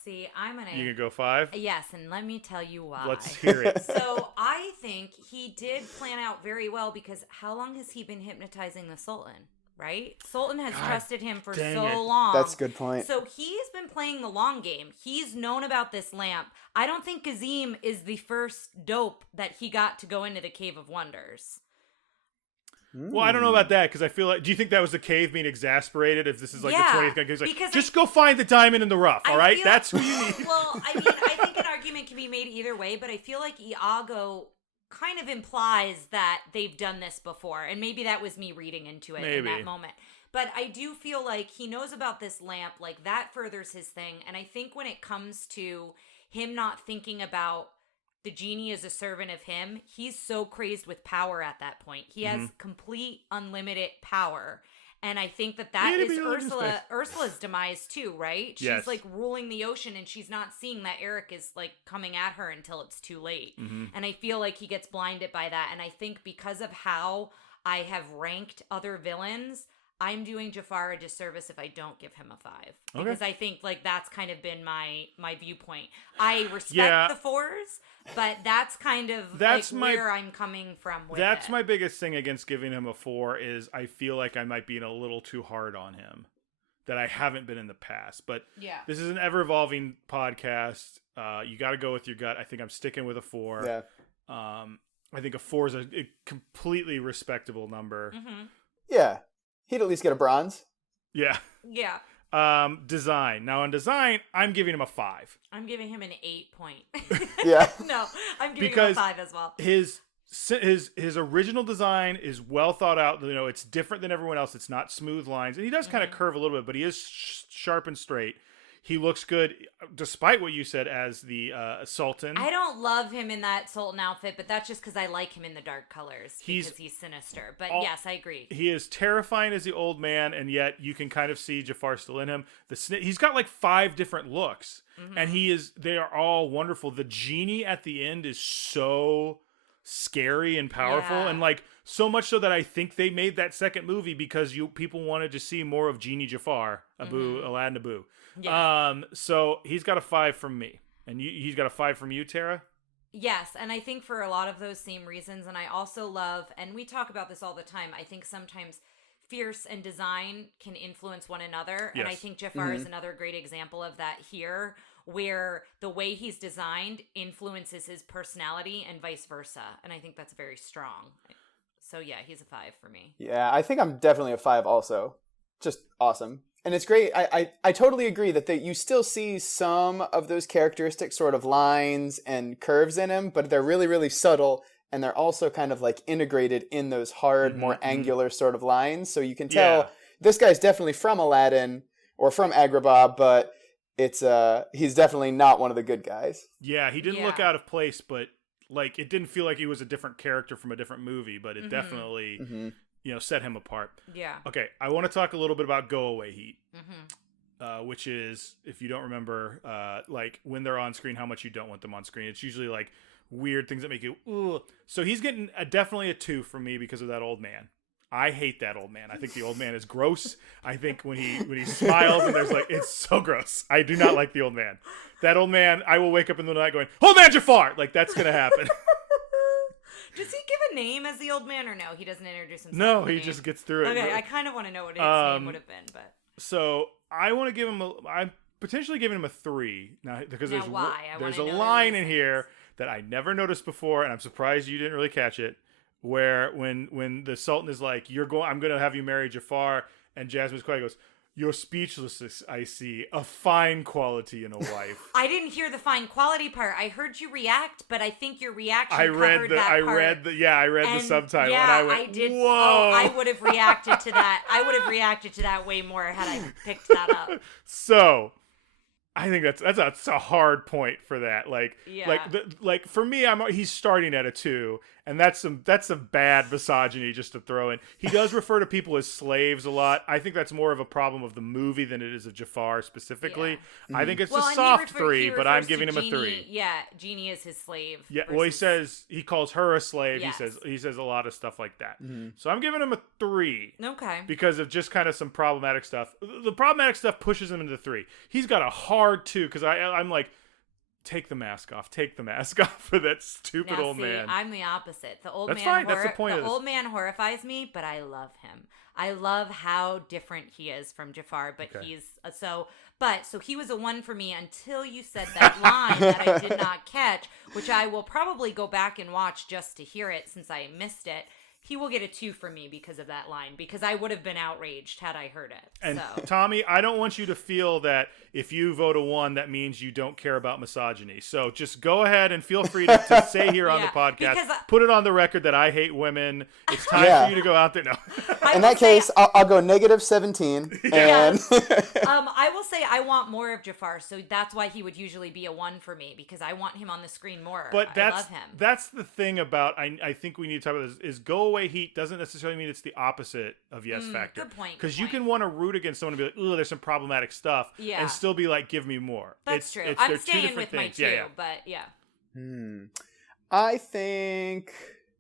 See, I'm going to... You can go 5? Yes, and let me tell you why. Let's hear it. So I think he did plan out very well because how long has he been hypnotizing the Sultan, right? Sultan has trusted him for so long. That's a good point. So he's been playing the long game. He's known about this lamp. I don't think Kazim is the first dope that he got to go into the Cave of Wonders. Well, I don't know about that because I feel do you think that was the cave being exasperated? If this is the 20th guy, he's just go find the diamond in the rough, all right? That's who you need. Well, I think an argument can be made either way, but I feel like Iago kind of implies that they've done this before, and maybe that was me reading into it in that moment. But I do feel like he knows about this lamp, that furthers his thing, and I think when it comes to him not thinking about the genie is a servant of him, he's so crazed with power at that point. He has complete unlimited power. And I think that is Ursula's demise too, right? Yes. She's ruling the ocean and she's not seeing that Eric is coming at her until it's too late. And I feel like he gets blinded by that. And I think because of how I have ranked other villains, I'm doing Jafar a disservice if I don't give him a 5. Because I think that's kind of been my viewpoint. I respect the 4s, but that's kind of where I'm coming from with That's it. my biggest thing against giving him a 4 is I feel like I might be a little too hard on him that I haven't been in the past. But this is an ever-evolving podcast. You got to go with your gut. I think I'm sticking with a 4. Yeah. I think a 4 is a completely respectable number. Yeah. He'd at least get a bronze. Yeah. Yeah. Design. Now on design, I'm giving him a 5. I'm giving him an 8 point. Yeah. No, I'm giving him a 5 as well. His original design is well thought out. It's different than everyone else. It's not smooth lines, and he does kind of curve a little bit, but he is sharp and straight. He looks good, despite what you said as the Sultan. I don't love him in that Sultan outfit, but that's just because I like him in the dark colors because he's sinister. But yes, I agree. He is terrifying as the old man, and yet you can kind of see Jafar still in him. He's got 5 different looks, and they are all wonderful. The genie at the end is so scary and powerful, and so much so that I think they made that second movie because people wanted to see more of Genie Jafar, Aladdin Abu. Yeah. So he's got a 5 from me, and he's got a 5 from you, Tara. Yes, and I think for a lot of those same reasons, and I also love, and we talk about this all the time, I think sometimes fierce and design can influence one another, and I think Jafar is another great example of that here, where the way he's designed influences his personality and vice versa, and I think that's very strong. So yeah, he's a 5 for me. Yeah, I think I'm definitely a 5 also. Just awesome. And it's great. I totally agree that you still see some of those characteristic sort of lines and curves in him, but they're really, really subtle, and they're also kind of integrated in those hard, more angular sort of lines. So you can tell this guy's definitely from Aladdin, or from Agrabah, but it's he's definitely not one of the good guys. Yeah, he didn't look out of place, but like it didn't feel like he was a different character from a different movie, but it definitely set him apart. Yeah. Okay, I want to talk a little bit about Go Away Heat. Which is, if you don't remember, like when they're on screen, how much you don't want them on screen. It's usually like weird things that make you, ugh. So he's getting definitely a 2 from me because of that old man. I hate that old man. I think the old man is gross. I think when he smiles and there's like, it's so gross. I do not like the old man. That old man, I will wake up in the night going, "Old man Jafar!" Like that's gonna happen. Does he give a name as the old man or no? He doesn't introduce himself. No, he just gets through it. Okay, I kind of want to know what his name would have been, but. So I want to give him I'm potentially giving him a 3 now because there's a line in here that I never noticed before, and I'm surprised you didn't really catch it. Where when the Sultan is like, I'm gonna have you marry Jafar, and Jasmine's quiet goes, "You're speechless, I see. A fine quality in a wife." I didn't hear the fine quality part. I heard you react, but I think your reaction I read the subtitle, yeah, and I went, I did. "Whoa!" Oh, I would have reacted to that. I would have reacted to that way more had I picked that up. So, I think that's a hard point for that. Like for me, he's starting at a 2, and that's some bad misogyny just to throw in. He does refer to people as slaves a lot. I think that's more of a problem of the movie than it is of Jafar specifically. Yeah. I think it's a soft 3, but I'm giving him a 3. Yeah, Genie is his slave. Yeah, well, he calls her a slave. Yes. He says a lot of stuff like that. So I'm giving him a 3. Okay. Because of just kind of some problematic stuff. The problematic stuff pushes him into 3. He's got a hard 2 because I'm like, take the mask off for that stupid old man. I'm the opposite. The old That's man. Fine. That's the point. The old man horrifies me, but I love him. I love how different he is from Jafar, but he's so he was a 1 for me until you said that line that I did not catch, which I will probably go back and watch just to hear it since I missed it. He will get a 2 from me because of that line, because I would have been outraged had I heard it. And Tommy, I don't want you to feel that if you vote a 1, that means you don't care about misogyny. So just go ahead and feel free to say here on the podcast, put it on the record that I hate women. It's time for you to go out there. No. In that case, I'll go -17. And I will say I want more of Jafar, so that's why he would usually be a 1 for me, because I want him on the screen more. But I love him. That's the thing about, I think we need to talk about this, is Go Away Heat doesn't necessarily mean it's the opposite of Yes Factor. Good point. Because you can want to root against someone and be like, "Ugh, there's some problematic stuff," and still be like, "Give me more." That's true. I'm staying with my 2, but yeah. I think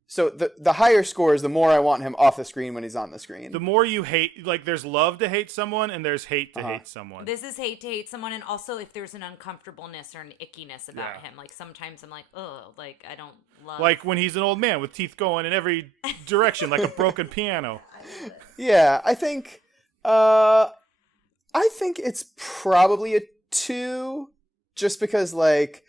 so. The higher scores, the more I want him off the screen when he's on the screen. The more you hate, like there's love to hate someone and there's hate to hate someone. This is hate to hate someone, and also if there's an uncomfortableness or an ickiness about him, like sometimes I'm like, oh, like I don't love. Like when he's an old man with teeth going in every direction, like a broken piano. Yeah, I think it's probably a 2, just because like.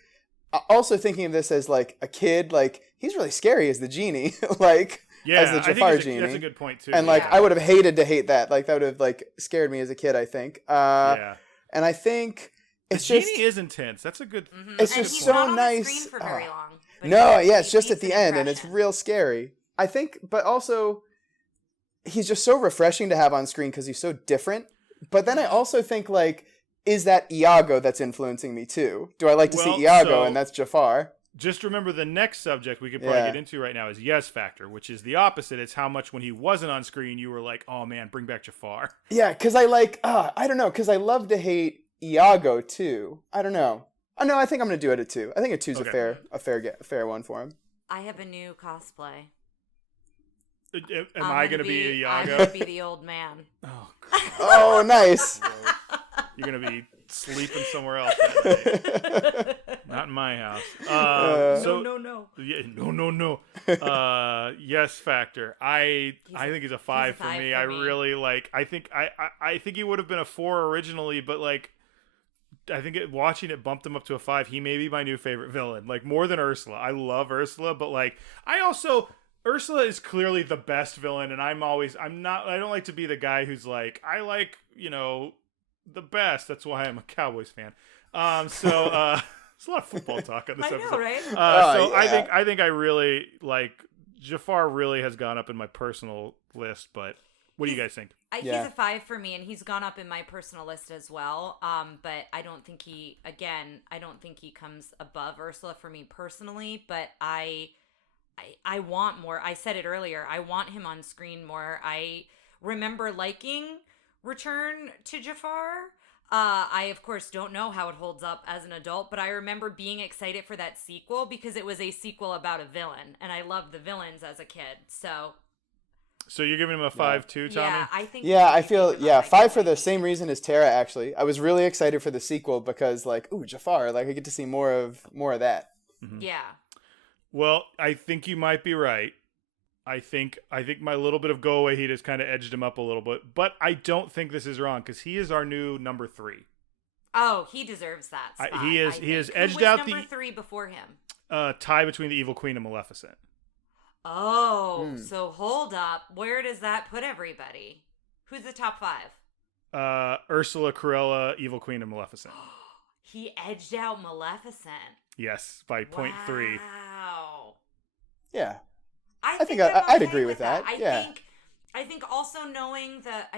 Also thinking of this as like a kid, like he's really scary as the genie, like as the Jafar genie. That's a good point too. And like I would have hated to hate that. Like that would have like scared me as a kid, I think. And I think it's the genie is intense. That's a good. It's and just he's so not on nice. The screen for very long, it's just at the end, and it's real scary. I think, but also he's just so refreshing to have on screen because he's so different. But then I also think like. Is that Iago that's influencing me too? Do I like to see Iago and that's Jafar? Just remember the next subject we could probably get into right now is Yes Factor, which is the opposite. It's how much when he wasn't on screen you were like, oh man, bring back Jafar. Yeah, because I like, I don't know, because I love to hate Iago too. I don't know. No, I think I'm going to do it at 2. I think a 2's a fair one for him. I have a new cosplay. Am I going to be Iago? I'm going to be the old man. Oh, oh nice. You're going to be sleeping somewhere else that night. Not in my house. No. Yeah, no. Yes Factor. I think he's a 5 for me. I really like. I think he would have been a 4 originally, but like, I think watching it bumped him up to a 5. He may be my new favorite villain, like more than Ursula. I love Ursula, but like, Ursula is clearly the best villain, and I don't like to be the guy who's like, I like, the best. That's why I'm a Cowboys fan. There's a lot of football talk on this episode. I know, right? I think I really like Jafar. Really has gone up in my personal list, but What do you guys think? He's a 5 for me, and he's gone up in my personal list as well. But I don't think he comes above Ursula for me personally. But I want more. I said it earlier. I want him on screen more. I remember liking Return to Jafar. I, of course, don't know how it holds up as an adult, but I remember being excited for that sequel because it was a sequel about a villain, and I loved the villains as a kid. So you're giving him a 5 too, Tommy? Yeah, I think. Yeah, I feel 5 for the same reason as Tara. Actually, I was really excited for the sequel because, like, ooh, Jafar, like I get to see more of that. Mm-hmm. Yeah. Well, I think you might be right. I think my little bit of go away heat has kind of edged him up a little bit, but I don't think this is wrong because he is our new number 3. Oh, he deserves that spot. He is edged Who was out number 3 before him? Tie between the Evil Queen and Maleficent. Oh, so hold up. Where does that put everybody? Who's the top 5? Ursula, Cruella, Evil Queen, and Maleficent. He edged out Maleficent. Yes, by 0.3. Wow. Yeah. I think I'd agree with that. I think also knowing that,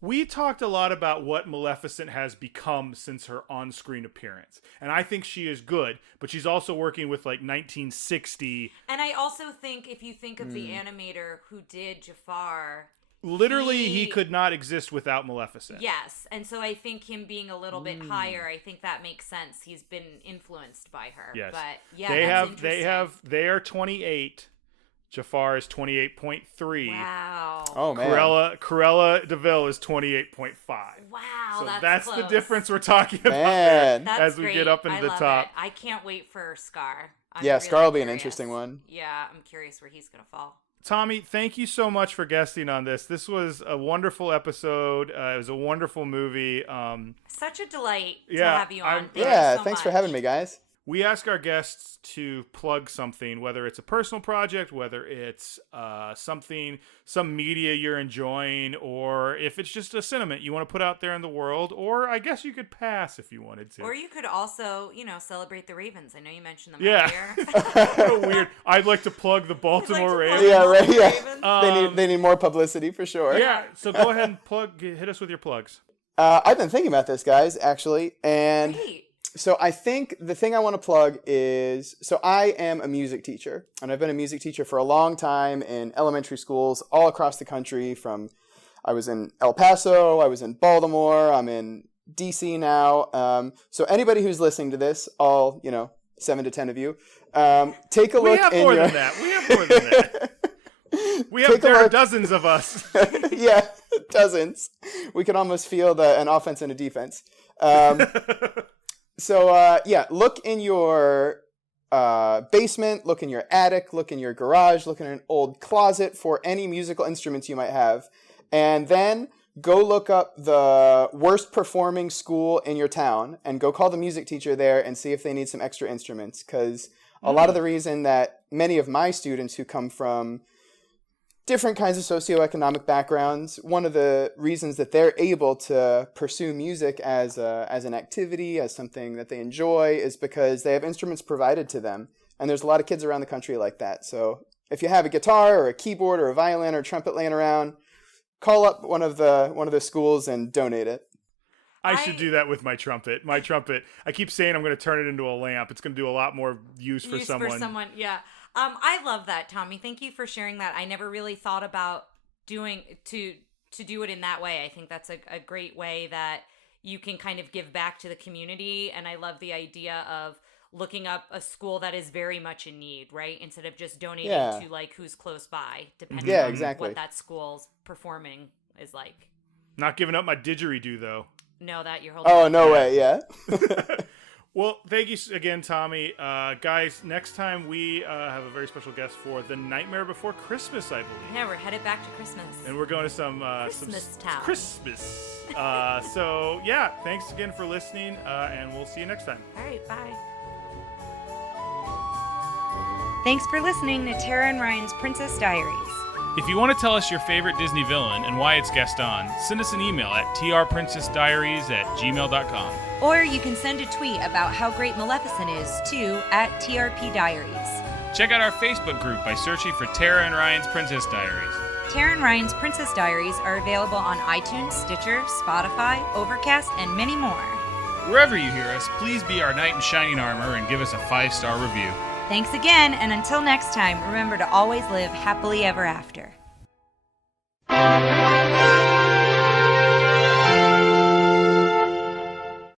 we talked a lot about what Maleficent has become since her on-screen appearance. And I think she is good, but she's also working with like 1960. And I also think if you think of the animator who did Jafar, literally he could not exist without Maleficent. Yes. And so I think him being a little bit higher, I think that makes sense. He's been influenced by her. Yes. But yeah, they are 28. Jafar is 28.3. Wow. Oh man. Cruella DeVille is 28.5. Wow. So that's the close. difference we're talking about Man. there as we get up into the top. I can't wait for Scar. Scar will be an interesting one. Yeah, I'm curious where he's gonna fall. Tommy, thank you so much for guesting on this. This was a wonderful episode. It was a wonderful movie. Such a delight to have you on. Thanks for having me, guys. We ask our guests to plug something, whether it's a personal project, whether it's some media you're enjoying, or if it's just a sentiment you want to put out there in the world, or I guess you could pass if you wanted to. Or you could also, celebrate the Ravens. I know you mentioned them Yeah. earlier. Weird. I'd like to plug the Baltimore Ravens. Yeah, right. Yeah. They need more publicity for sure. Yeah. So go ahead and hit us with your plugs. I've been thinking about this, guys, actually, and. Great. So I think the thing I want to plug is, so I am a music teacher, and I've been a music teacher for a long time in elementary schools all across the country. I was in El Paso, I was in Baltimore, I'm in DC now. So anybody who's listening to this, all, 7 to 10 of you, take a look. We have more than that. There are dozens of us. Yeah, dozens. We can almost feel an offense and a defense. So, look in your basement, look in your attic, look in your garage, look in an old closet for any musical instruments you might have. And then go look up the worst performing school in your town and go call the music teacher there and see if they need some extra instruments. Because a lot of the reason that many of my students who come from different kinds of socioeconomic backgrounds, one of the reasons that they're able to pursue music as an activity, as something that they enjoy, is because they have instruments provided to them. And there's a lot of kids around the country like that. So if you have a guitar or a keyboard or a violin or a trumpet laying around, call up one of the schools and donate it. I should do that with my trumpet. I keep saying I'm going to turn it into a lamp. It's going to do a lot more use for someone. Yeah. I love that, Tommy. Thank you for sharing that. I never really thought about doing to do it in that way. I think that's a great way that you can kind of give back to the community. And I love the idea of looking up a school that is very much in need, right? Instead of just donating to like who's close by, depending on what that school's performing is like. Not giving up my didgeridoo though. No, that you're holding. Oh, no way, yeah. Well, thank you again, Tommy. Guys, next time we have a very special guest for The Nightmare Before Christmas, I believe. Yeah, we're headed back to Christmas. And we're going to some Christmas town. Christmas. So, yeah, thanks again for listening, and we'll see you next time. All right, bye. Thanks for listening to Tara and Ryan's Princess Diaries. If you want to tell us your favorite Disney villain and why it's guest on, send us an email at trprincessdiaries@gmail.com. Or you can send a tweet about how great Maleficent is to @TRP Diaries. Check out our Facebook group by searching for Tara and Ryan's Princess Diaries. Karen Ryan's Princess Diaries are available on iTunes, Stitcher, Spotify, Overcast, and many more. Wherever you hear us, please be our knight in shining armor and give us a 5-star review. Thanks again, and until next time, remember to always live happily ever after.